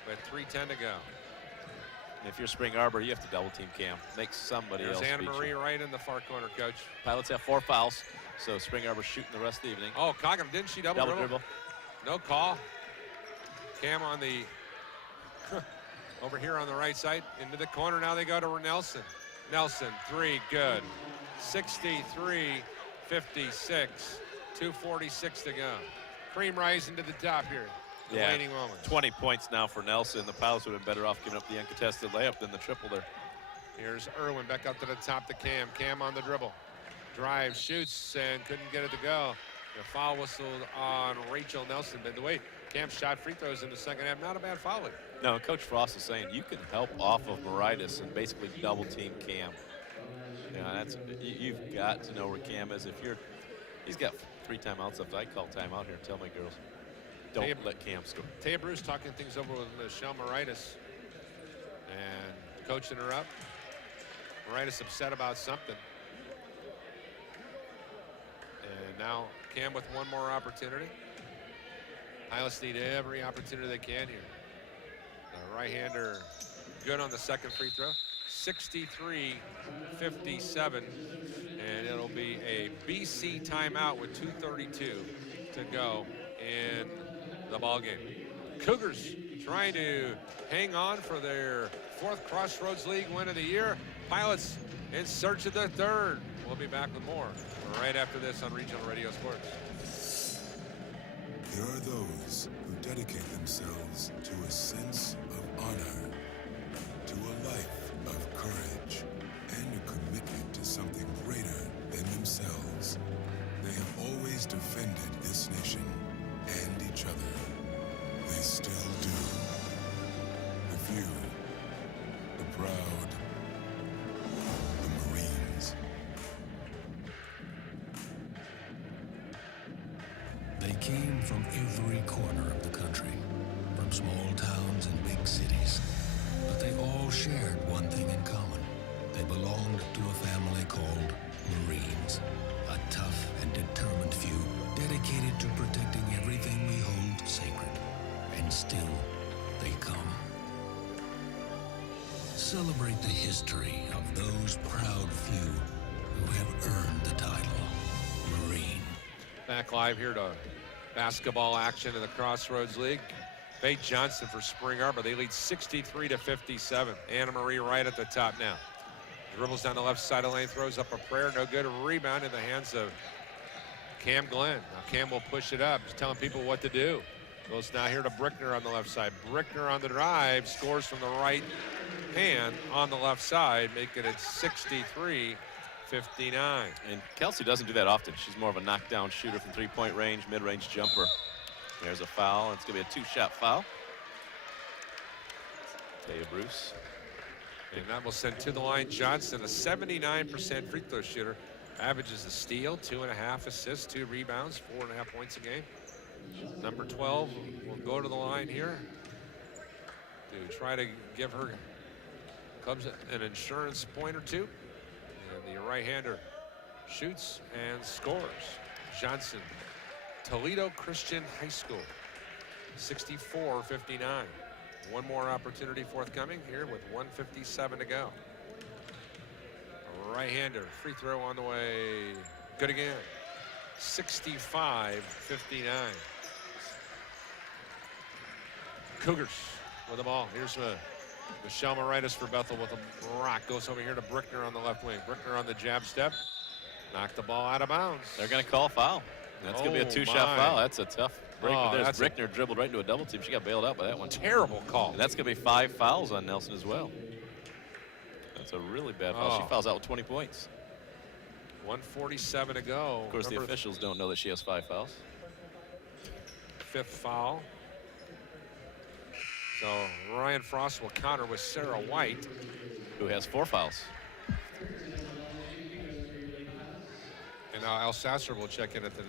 With 3:10 to go. And if you're Spring Arbor, you have to double team Cam. Make somebody There's else Anna beat Marie you. right in the far corner, Coach. Pilots have 4 fouls, so Spring Arbor shooting the rest of the evening. Oh, Coggin, didn't she double dribble? No call. Cam on the over here on the right side into the corner. Now they go to Nelson. Nelson, 3, good. 63-56. 2:46 to go. Cream rising to the top here. The waning moments. 20 points now for Nelson. The Pilots would have been better off giving up the uncontested layup than the triple there. Here's Irwin back up to the top to Cam. Cam on the dribble. Drive, shoots, and couldn't get it to go. The foul whistled on Rachel Nelson. By the way, Cam shot free throws in the second half. Not a bad foul. No, Coach Frost is saying you can help off of Moritas and basically double team Cam. That's you've got to know where Cam is. He's got 3 timeouts left. I call timeout here and tell my girls, don't let Cam score. Taya Bruce talking things over with Michelle Moritas and coaching her up. Moritas upset about something. And now Cam with one more opportunity. Pilots need every opportunity they can here. The right-hander good on the second free throw. 63-57, and it'll be a BC timeout with 2:32 to go in the ballgame. Cougars trying to hang on for their 4th Crossroads League win of the year. Pilots in search of their 3rd. We'll be back with more right after this on Regional Radio Sports. There are those who dedicate themselves to a sense of honor, to a life of courage, and a commitment to something greater than themselves. They have always defended this nation and each other. They still do. The few, the proud, the Marines. They came from every corner of the country, from small towns and big cities. But they all shared one thing in common. They belonged to a family called Marines. A tough and determined few dedicated to protecting everything we hold sacred. And still, they come. Celebrate the history of those proud few who have earned the title Marine. Back live here to basketball action in the Crossroads League. Faye Johnson for Spring Arbor. They lead 63-57. Anna Marie right at the top now. Dribbles down the left side of the lane, throws up a prayer. No good. Rebound in the hands of Cam Glenn. Now Cam will push it up. He's telling people what to do. Goes now here to Brickner on the left side. Brickner on the drive. Scores from the right hand on the left side, making it 63-57. 59. And Kelsey doesn't do that often. She's more of a knockdown shooter from three-point range, mid-range jumper. There's a foul. It's going to be a two-shot foul. Taya Bruce. And that will send to the line Johnson, a 79% free throw shooter. Averages a steal, 2.5 assists, 2 rebounds, 4.5 points a game. Number 12 will go to the line here to try to give her Cubs an insurance point or two. And the right-hander shoots and scores. Johnson, Toledo Christian High School, 64-59. One more opportunity forthcoming here with 1:57 to go. Right-hander, free throw on the way. Good again. 65-59. Cougars with the ball. Here's Michelle Moritas for Bethel with a rock. Goes over here to Brickner on the left wing. Brickner on the jab step. Knocked the ball out of bounds. They're going to call a foul. That's going to be a two-shot foul. That's a tough break. There's Brickner dribbled right into a double team. She got bailed out by that one. Terrible call. And that's going to be 5 fouls on Nelson as well. That's a really bad foul. She fouls out with 20 points. 1:47 to go. Of course, the officials don't know that she has 5 fouls. 5th foul. So Ryan Frost will counter with Sarah White, who has 4 fouls. And now Alsasser will check in at the,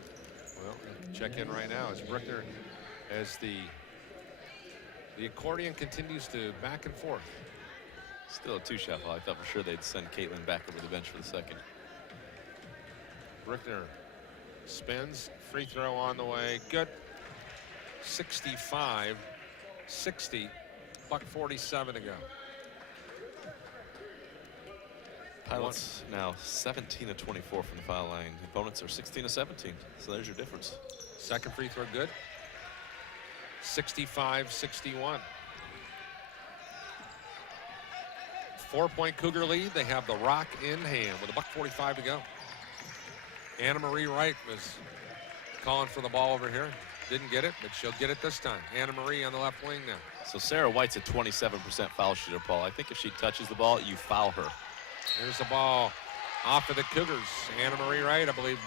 well, check in right now as Brickner, as the accordion continues to back and forth. Still a 2-shot foul. I thought for sure they'd send Caitlin back over the bench for the second. Brickner spins, free throw on the way, good. 65-60, $1:47 to go. Pilots now 17 of 24 from the foul line. Opponents are 16 of 17. So there's your difference. Second free throw good. 65-61. 4-point Cougar lead. They have the rock in hand with $1:45 to go. Anna Marie Wright was calling for the ball over here. Didn't get it, but she'll get it this time. Anna Marie on the left wing now. So Sarah White's a 27% foul shooter, Paul. I think if she touches the ball, you foul her. Here's the ball off of the Cougars. Anna Marie Wright, I believe.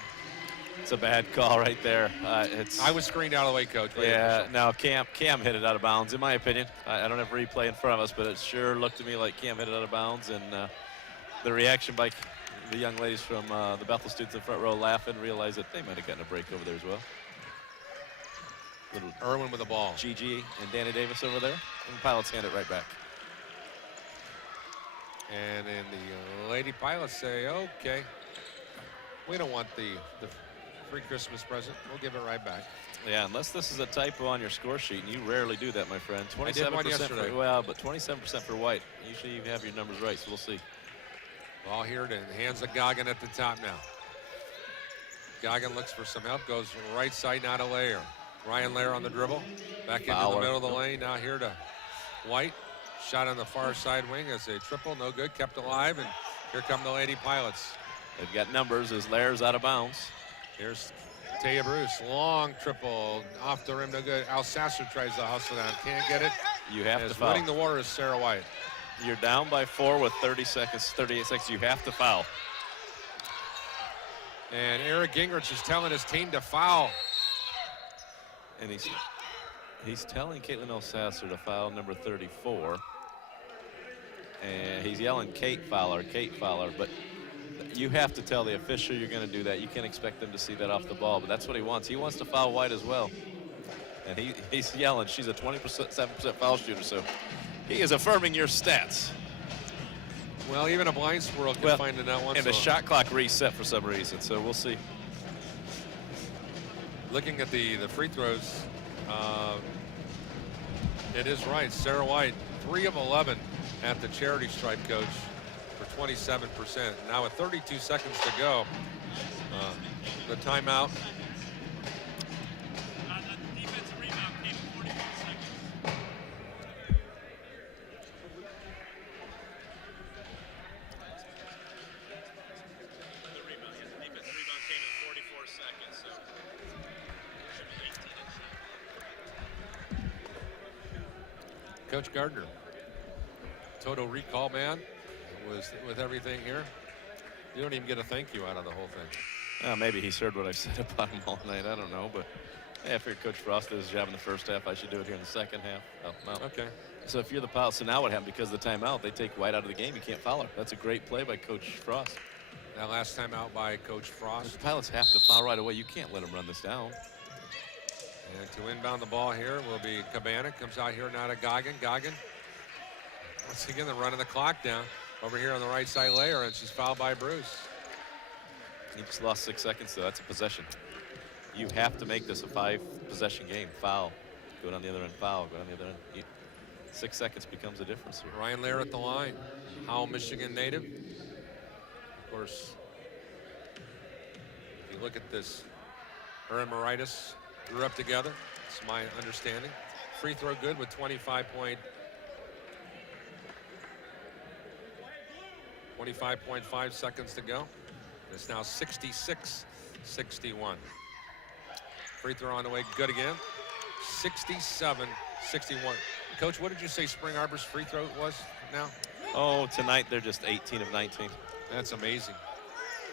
It's a bad call right there. I was screened out of the way, Coach. Right, yeah, no, Cam hit it out of bounds, in my opinion. I don't have replay in front of us, but it sure looked to me like Cam hit it out of bounds. And the reaction by the young ladies from the Bethel students in the front row laughing, realized that they might have gotten a break over there as well. Little Irwin with the ball. Gigi and Danny Davis over there. And the Pilots hand it right back. And then the Lady Pilots say, okay, we don't want the free Christmas present. We'll give it right back. Yeah, unless this is a typo on your score sheet, and you rarely do that, my friend. 27% I did one yesterday. But 27% for White. Usually you have your numbers right, so we'll see. Ball here to hands of Goggin at the top now. Goggin looks for some help, goes right side, not a Layer. Ryan Layer on the dribble. Back into the middle of the lane. Now here to White. Shot on the far side wing as a triple, no good, kept alive, and here come the Lady Pilots. They've got numbers as Layer's out of bounds. Here's Taya Bruce, long triple, off the rim, no good. Alsasser tries to hustle down, can't get it. You have to foul. Winning the water is Sarah White. You're down by 4 with 38 seconds. You have to foul. And Eric Gingrich is telling his team to foul. And he's telling Caitlin Alsasser to foul number 34. And he's yelling Kate Fowler, but you have to tell the official you're going to do that. You can't expect them to see that off the ball, but that's what he wants. He wants to foul White as well. And he's yelling. She's a 27% foul shooter, so he is affirming your stats. Well, even a blind squirrel can find the net once. And the shot clock reset for some reason, so we'll see. Looking at the free throws, it is right. Sarah White, 3 of 11 at the charity stripe, Coach, for 27%. Now with 32 seconds to go, the timeout. Defensive rebound came 44 seconds. The defensive rebound came at 44 seconds, so should be 18 inches. Coach Gardner, total recall man, was with everything here. You don't even get a thank you out of the whole thing. Maybe he's heard what I've said about him all night. I don't know, but I figured Coach Frost did his job in the first half. I should do it here in the second half. Oh, no. Okay. So if you're the Pilots, so now what happened? Because of the timeout, they take White out of the game. You can't foul her. That's a great play by Coach Frost. That last time out by Coach Frost. The Pilots have to foul right away. You can't let them run this down. And to inbound the ball here will be Cabana. Comes out here now to Goggin. Goggin. Once again, they're running the clock down. Over here on the right side layer, and she's fouled by Bruce. He just lost 6 seconds, though. That's a possession. You have to make this a 5-possession game. Foul. Go down the other end. Foul. Go down the other end. 6 seconds becomes a difference here. Ryan Lair at the line. Howell, Michigan native. Of course, if you look at this, her and Maritis grew up together. It's my understanding. Free throw good with 25.5 seconds to go. It's now 66-61. Free throw on the way, good again. 67-61. Coach, what did you say Spring Arbor's free throw was now? Oh, tonight they're just 18 of 19. That's amazing.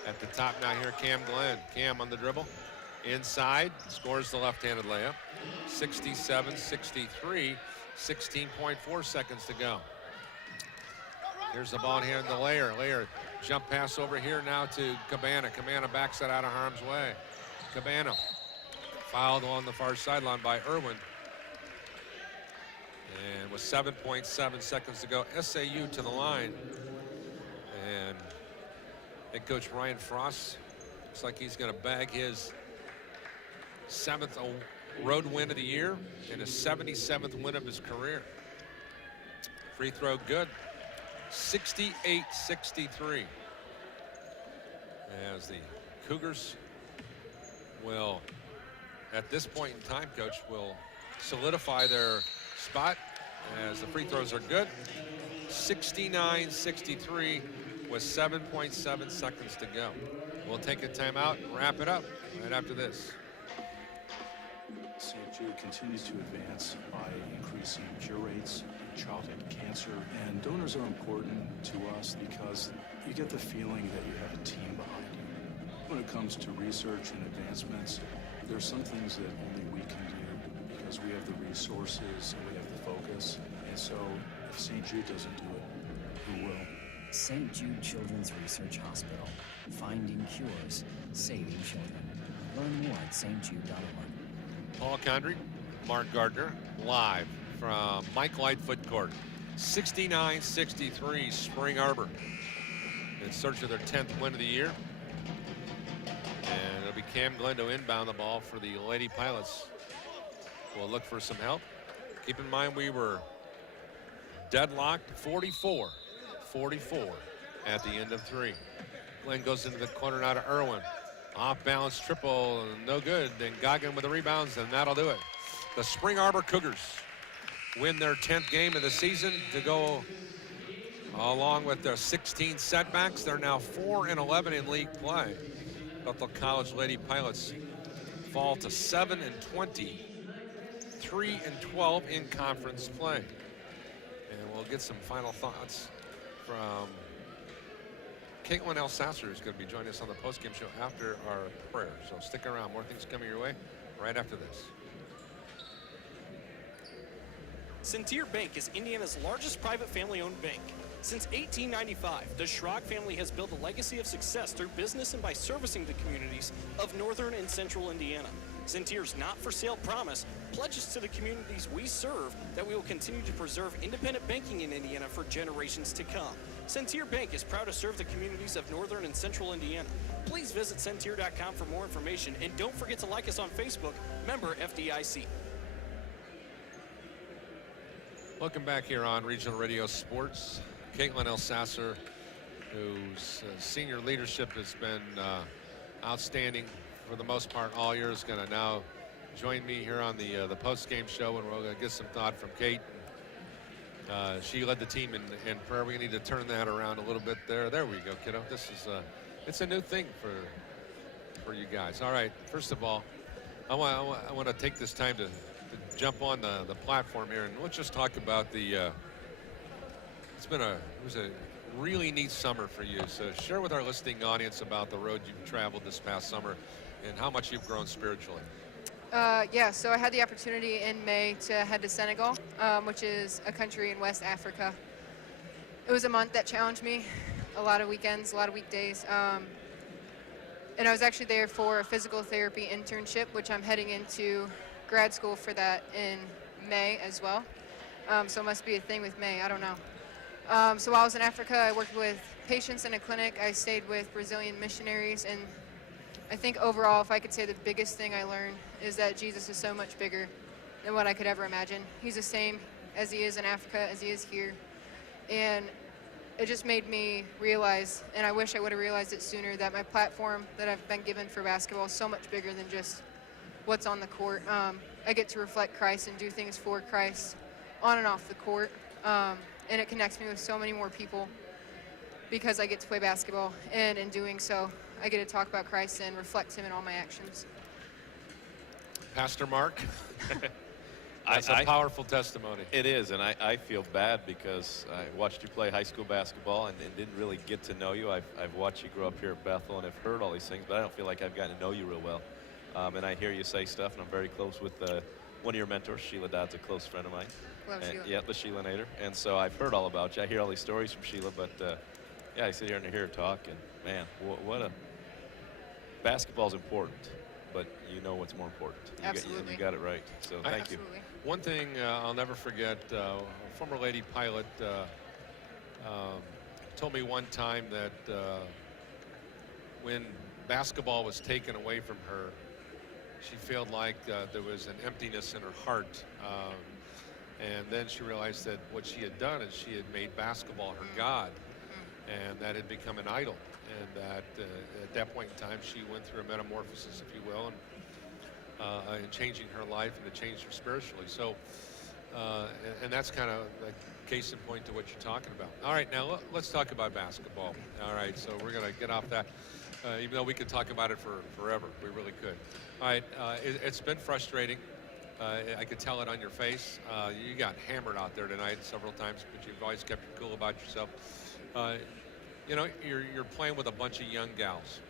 At the top now here, Cam Glenn. Cam on the dribble. Inside, scores the left-handed layup. 67-63, 16.4 seconds to go. Here's the ball in hand to Lair. Lair, jump pass over here now to Cabana. Cabana backs it out of harm's way. Cabana fouled on the far sideline by Irwin. And with 7.7 seconds to go, SAU to the line. And head coach Ryan Frost looks like he's going to bag his 7th road win of the year and his 77th win of his career. Free throw good. 68-63. As the Cougars will, at this point in time, Coach, will solidify their spot as the free throws are good. 69-63 with 7.7 seconds to go. We'll take a timeout and wrap it up right after this. St. Jude continues to advance by increasing cure rates, childhood cancer, and donors are important to us because you get the feeling that you have a team behind you. When it comes to research and advancements, there's some things that only we can do because we have the resources and we have the focus. And so if St. Jude doesn't do it, who will? St. Jude Children's Research Hospital. Finding cures, saving children. Learn more at stjude.org. Paul Condry, Mark Gardner, live from Mike Lightfoot Court. 69-63, Spring Arbor. In search of their 10th win of the year. And it'll be Cam Glenn to inbound the ball for the Lady Pilots. We'll look for some help. Keep in mind we were deadlocked 44 at the end of 3. Glenn goes into the corner now to Irwin. Off balance triple, no good. Then Goggin with the rebounds, and that'll do it. The Spring Arbor Cougars win their 10th game of the season to go along with their 16 setbacks. They're now 4-11 in league play. Bethel College Lady Pilots fall to 7-20, 3-12 in conference play. And we'll get some final thoughts from Caitlin Elsasser, who's going to be joining us on the postgame show after our prayer. So stick around. More things coming your way right after this. Centier Bank is Indiana's largest private family-owned bank. Since 1895, the Schrag family has built a legacy of success through business and by servicing the communities of northern and central Indiana. Centier's not-for-sale promise pledges to the communities we serve that we will continue to preserve independent banking in Indiana for generations to come. Centier Bank is proud to serve the communities of northern and central Indiana. Please visit Centier.com for more information, and don't forget to like us on Facebook, member FDIC. Welcome back here on Regional Radio Sports. Caitlin Elsasser, whose senior leadership has been outstanding for the most part all year, is going to now join me here on the post-game show, and we're going to get some thought from Kate. She led the team in prayer. We need to turn that around a little bit there. There we go, kiddo. This is it's a new thing for you guys. All right. First of all, I want to take this time to jump on the platform here, and let's just talk about the. It was a really neat summer for you. So share with our listening audience about the road you've traveled this past summer and how much you've grown spiritually. Yeah, so I had the opportunity in May to head to Senegal, which is a country in West Africa. It was a month that challenged me, a lot of weekends, a lot of weekdays. And I was actually there for a physical therapy internship, which I'm heading into grad school for that in May as well. So it must be a thing with May, I don't know. So while I was in Africa, I worked with patients in a clinic. I stayed with Brazilian missionaries, and I think overall, if I could say the biggest thing I learned is that Jesus is so much bigger than what I could ever imagine. He's the same as he is in Africa as he is here. And it just made me realize, and I wish I would have realized it sooner, that my platform that I've been given for basketball is so much bigger than just what's on the court. I get to reflect Christ and do things for Christ on and off the court. And it connects me with so many more people because I get to play basketball. And in doing so, I get to talk about Christ and reflect him in all my actions. Pastor Mark? That's a powerful testimony. It is, and I feel bad because I watched you play high school basketball and didn't really get to know you. I've watched you grow up here at Bethel and I've heard all these things, but I don't feel like I've gotten to know you real well. And I hear you say stuff, and I'm very close with one of your mentors, Sheila Dodd's a close friend of mine. Love Sheila. Yeah, the Sheila Nader. And so I've heard all about you. I hear all these stories from Sheila, but yeah, I sit here and hear her talk, and man, what a basketball's important, but you know what's more important. Absolutely. You got it right. So thank you. One thing I'll never forget, a former lady pilot told me one time that when basketball was taken away from her, she felt like there was an emptiness in her heart. And then she realized that what she had done is she had made basketball her God, and that had become an idol. And that at that point in time, she went through a metamorphosis, if you will, and changing her life, and it changed her spiritually. So, and that's kind of a case in point to what you're talking about. All right, now let's talk about basketball. All right, so we're going to get off that, even though we could talk about it for forever. We really could. All right, it's been frustrating. I could tell it on your face. You got hammered out there tonight several times, but you've always kept your cool about yourself. You know, you're playing with a bunch of young gals.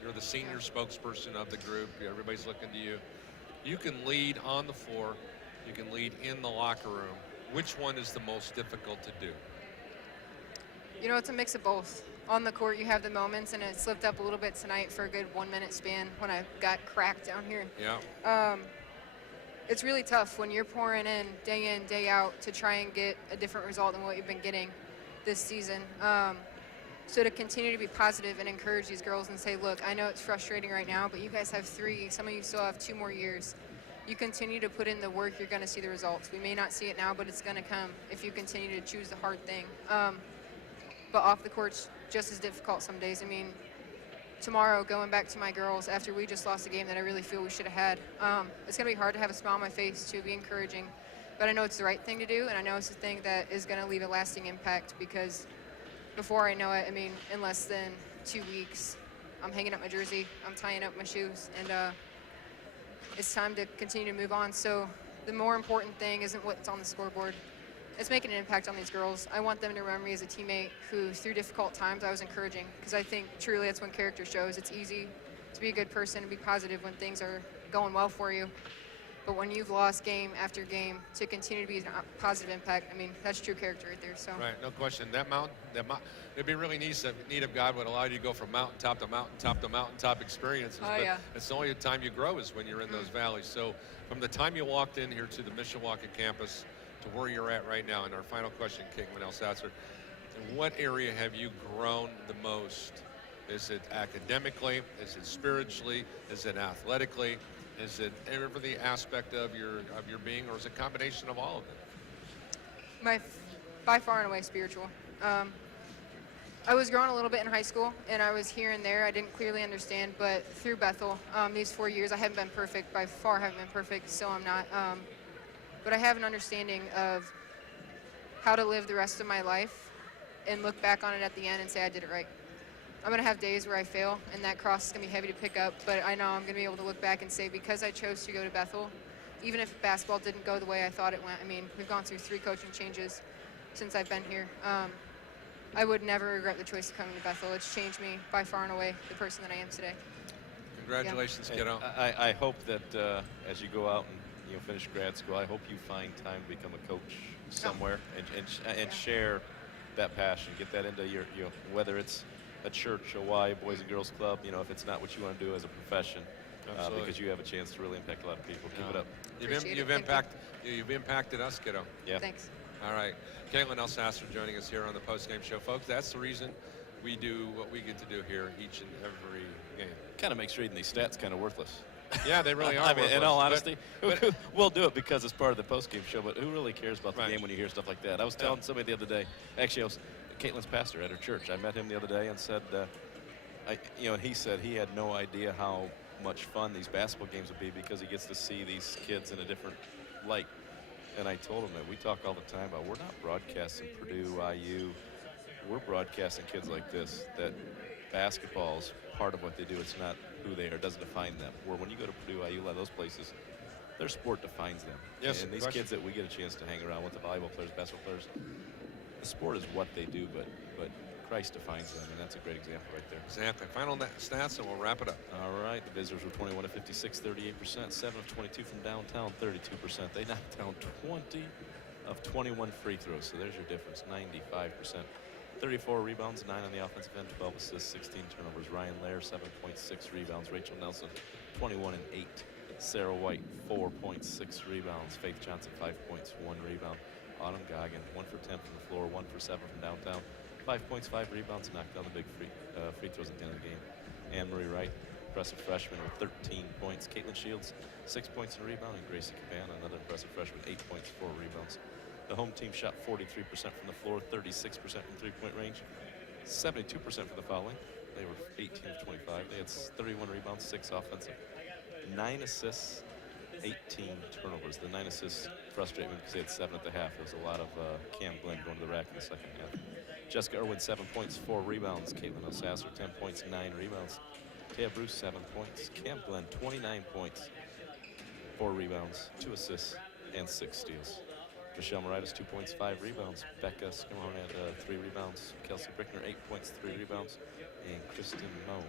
You're the senior spokesperson of the group. Everybody's looking to you. You can lead on the floor. You can lead in the locker room. Which one is the most difficult to do? You know, it's a mix of both. On the court, you have the moments, and it slipped up a little bit tonight for a good 1 minute span when I got cracked down here. Yeah. It's really tough when you're pouring in, day out, to try and get a different result than what you've been getting this season. So to continue to be positive and encourage these girls and say, look, I know it's frustrating right now, but you guys have 3, some of you still have 2 more years. You continue to put in the work, you're going to see the results. We may not see it now, but it's going to come if you continue to choose the hard thing. But off the court's just as difficult some days. I mean, tomorrow, going back to my girls, after we just lost a game that I really feel we should have had, it's going to be hard to have a smile on my face, to be encouraging. But I know it's the right thing to do, and I know it's the thing that is going to leave a lasting impact, because before I know it, I mean, in less than 2 weeks, I'm hanging up my jersey, I'm tying up my shoes, and it's time to continue to move on. So the more important thing isn't what's on the scoreboard. It's making an impact on these girls. I want them to remember me as a teammate who, through difficult times, I was encouraging, because I think truly that's when character shows. It's easy to be a good person and be positive when things are going well for you. But when you've lost game after game, to continue to be a positive impact, I mean, that's true character right there. So. Right, no question. It'd be really neat if God would allow you to go from mountaintop to mountaintop to mountaintop experiences. Oh, yeah. It's the only time you grow is when you're in those valleys. So from the time you walked in here to the Mishawaka campus to where you're at right now, and our final question, Kate Winnell-Sasser, in what area have you grown the most? Is it academically? Is it spiritually? Is it athletically? Is it every aspect of your being, or is it a combination of all of it? By far and away spiritual. I was growing a little bit in high school, and I was here and there. I didn't clearly understand, but through Bethel, these 4 years, I haven't been perfect. By far haven't been perfect, so I'm not. But I have an understanding of how to live the rest of my life and look back on it at the end and say I did it right. I'm going to have days where I fail, and that cross is going to be heavy to pick up, but I know I'm going to be able to look back and say, because I chose to go to Bethel, even if basketball didn't go the way I thought it went. I mean, we've gone through 3 coaching changes since I've been here. I would never regret the choice of coming to Bethel. It's changed me by far and away the person that I am today. Congratulations, kiddo. I hope that as you go out and finish grad school, I hope you find time to become a coach somewhere and share that passion, get that into your whether it's a church, a Y, Boys and Girls Club, if it's not what you want to do as a profession, because you have a chance to really impact a lot of people. Keep it up. You've impacted us, kiddo. Yeah. Thanks. All right. Caitlin Elsasser joining us here on the Postgame Show. Folks, that's the reason we do what we get to do here each and every game. Kind of makes reading these stats kind of worthless. Yeah, they really are. I mean, in all worthless, honesty, we'll do it because it's part of the postgame show, but who really cares about the game when you hear stuff like that? I was telling somebody the other day, actually, I was Caitlin's pastor at her church. I met him the other day and said, and he said he had no idea how much fun these basketball games would be because he gets to see these kids in a different light. And I told him that we talk all the time about we're not broadcasting Purdue, IU. We're broadcasting kids like this, that basketball's part of what they do. It's not who they are. It doesn't define them. Where when you go to Purdue, IU, a lot of those places, their sport defines them. Yes, and these kids that we get a chance to hang around with, the volleyball players, basketball players, the sport is what they do, but Christ defines them, and that's a great example right there. Exactly. Final stats, and we'll wrap it up. All right. The visitors were 21 of 56, 38%, 7 of 22 from downtown, 32%. They knocked down 20 of 21 free throws, so there's your difference, 95%. 34 rebounds, 9 on the offensive end, 12 assists, 16 turnovers. Ryan Lair, 7.6 rebounds. Rachel Nelson, 21 and 8. Sarah White, 4.6 rebounds. Faith Johnson, 5 points, 1 rebound. Autumn Goggin, 1 for 10 from the floor, 1 for 7 from downtown. 5 points, 5 rebounds, knocked down the big free throws at the end of the game. Anne-Marie Wright, impressive freshman with 13 points. Caitlin Shields, 6 points and a rebound. And Gracie Cabana, another impressive freshman, 8 points, 4 rebounds. The home team shot 43% from the floor, 36% from three-point range, 72% from the foul line. They were 18 of 25. They had 31 rebounds, 6 offensive, 9 assists, 18 turnovers. The 9 assists frustrate me because they had 7 at the half. There was a lot of Cam Glenn going to the rack in the second half. Jessica Irwin, 7 points, 4 rebounds. Caitlin Elsasser, 10 points, 9 rebounds. Taya Bruce, 7 points. Cam Glenn, 29 points, 4 rebounds, 2 assists, and 6 steals. Michelle Moritas, 2 points, 5 rebounds. Becca Skimmerhorn had 3 rebounds. Kelsey Brickner, 8 points, 3 rebounds. And Kristen Moan,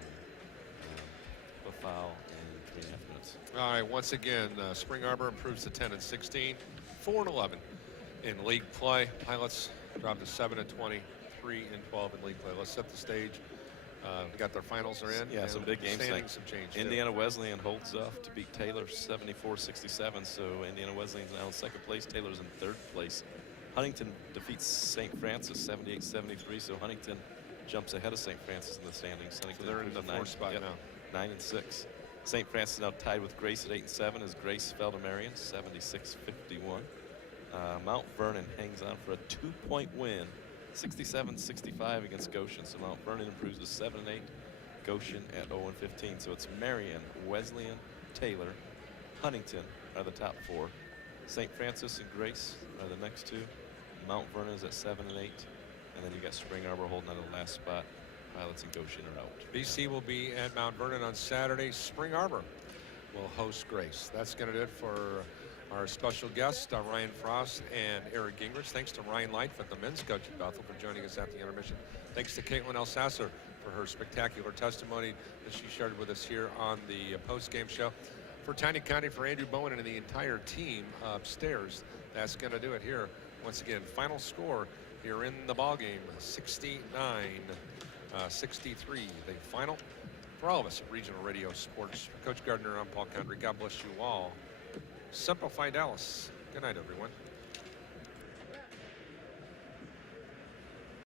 a foul in 3.5 minutes. All right, once again, Spring Arbor improves to 10 and 16, 4 and 11 in league play. Pilots dropped to 7 and 20, 3 and 12 in league play. Let's set the stage. We got their finals are in. Yeah, some big games tonight. Some change. Indiana Wesleyan holds off to beat Taylor 74-67. So Indiana Wesleyan's now in second place. Taylor's in third place. Huntington defeats St. Francis 78-73. So Huntington jumps ahead of St. Francis in the standings. So they're in the 4th spot now. 9 and 6. St. Francis is now tied with Grace at 8 and 7 as Grace fell to Marion 76-51. Mount Vernon hangs on for a 2-point win. 67-65 against Goshen. So Mount Vernon improves to 7 and 8. Goshen at 0 and 15. So it's Marion, Wesleyan, Taylor, Huntington are the top 4. St. Francis and Grace are the next 2. Mount Vernon is at 7 and 8. And then you got Spring Arbor holding on to the last spot. Pilots and Goshen are out. BC will be at Mount Vernon on Saturday. Spring Arbor will host Grace. That's going to do it for our special guests, Ryan Frost and Eric Gingrich. Thanks to Ryan Lightfoot, the men's coach at Bethel, for joining us at the intermission. Thanks to Caitlin Elsasser for her spectacular testimony that she shared with us here on the post-game show. For Tiny Connie, for Andrew Bowen, and the entire team upstairs, that's going to do it here. Once again, final score here in the ballgame, 69-63, the final. For all of us at Regional Radio Sports, Coach Gardner, I'm Paul Condry. God bless you all. Simplify Dallas. Good night, everyone.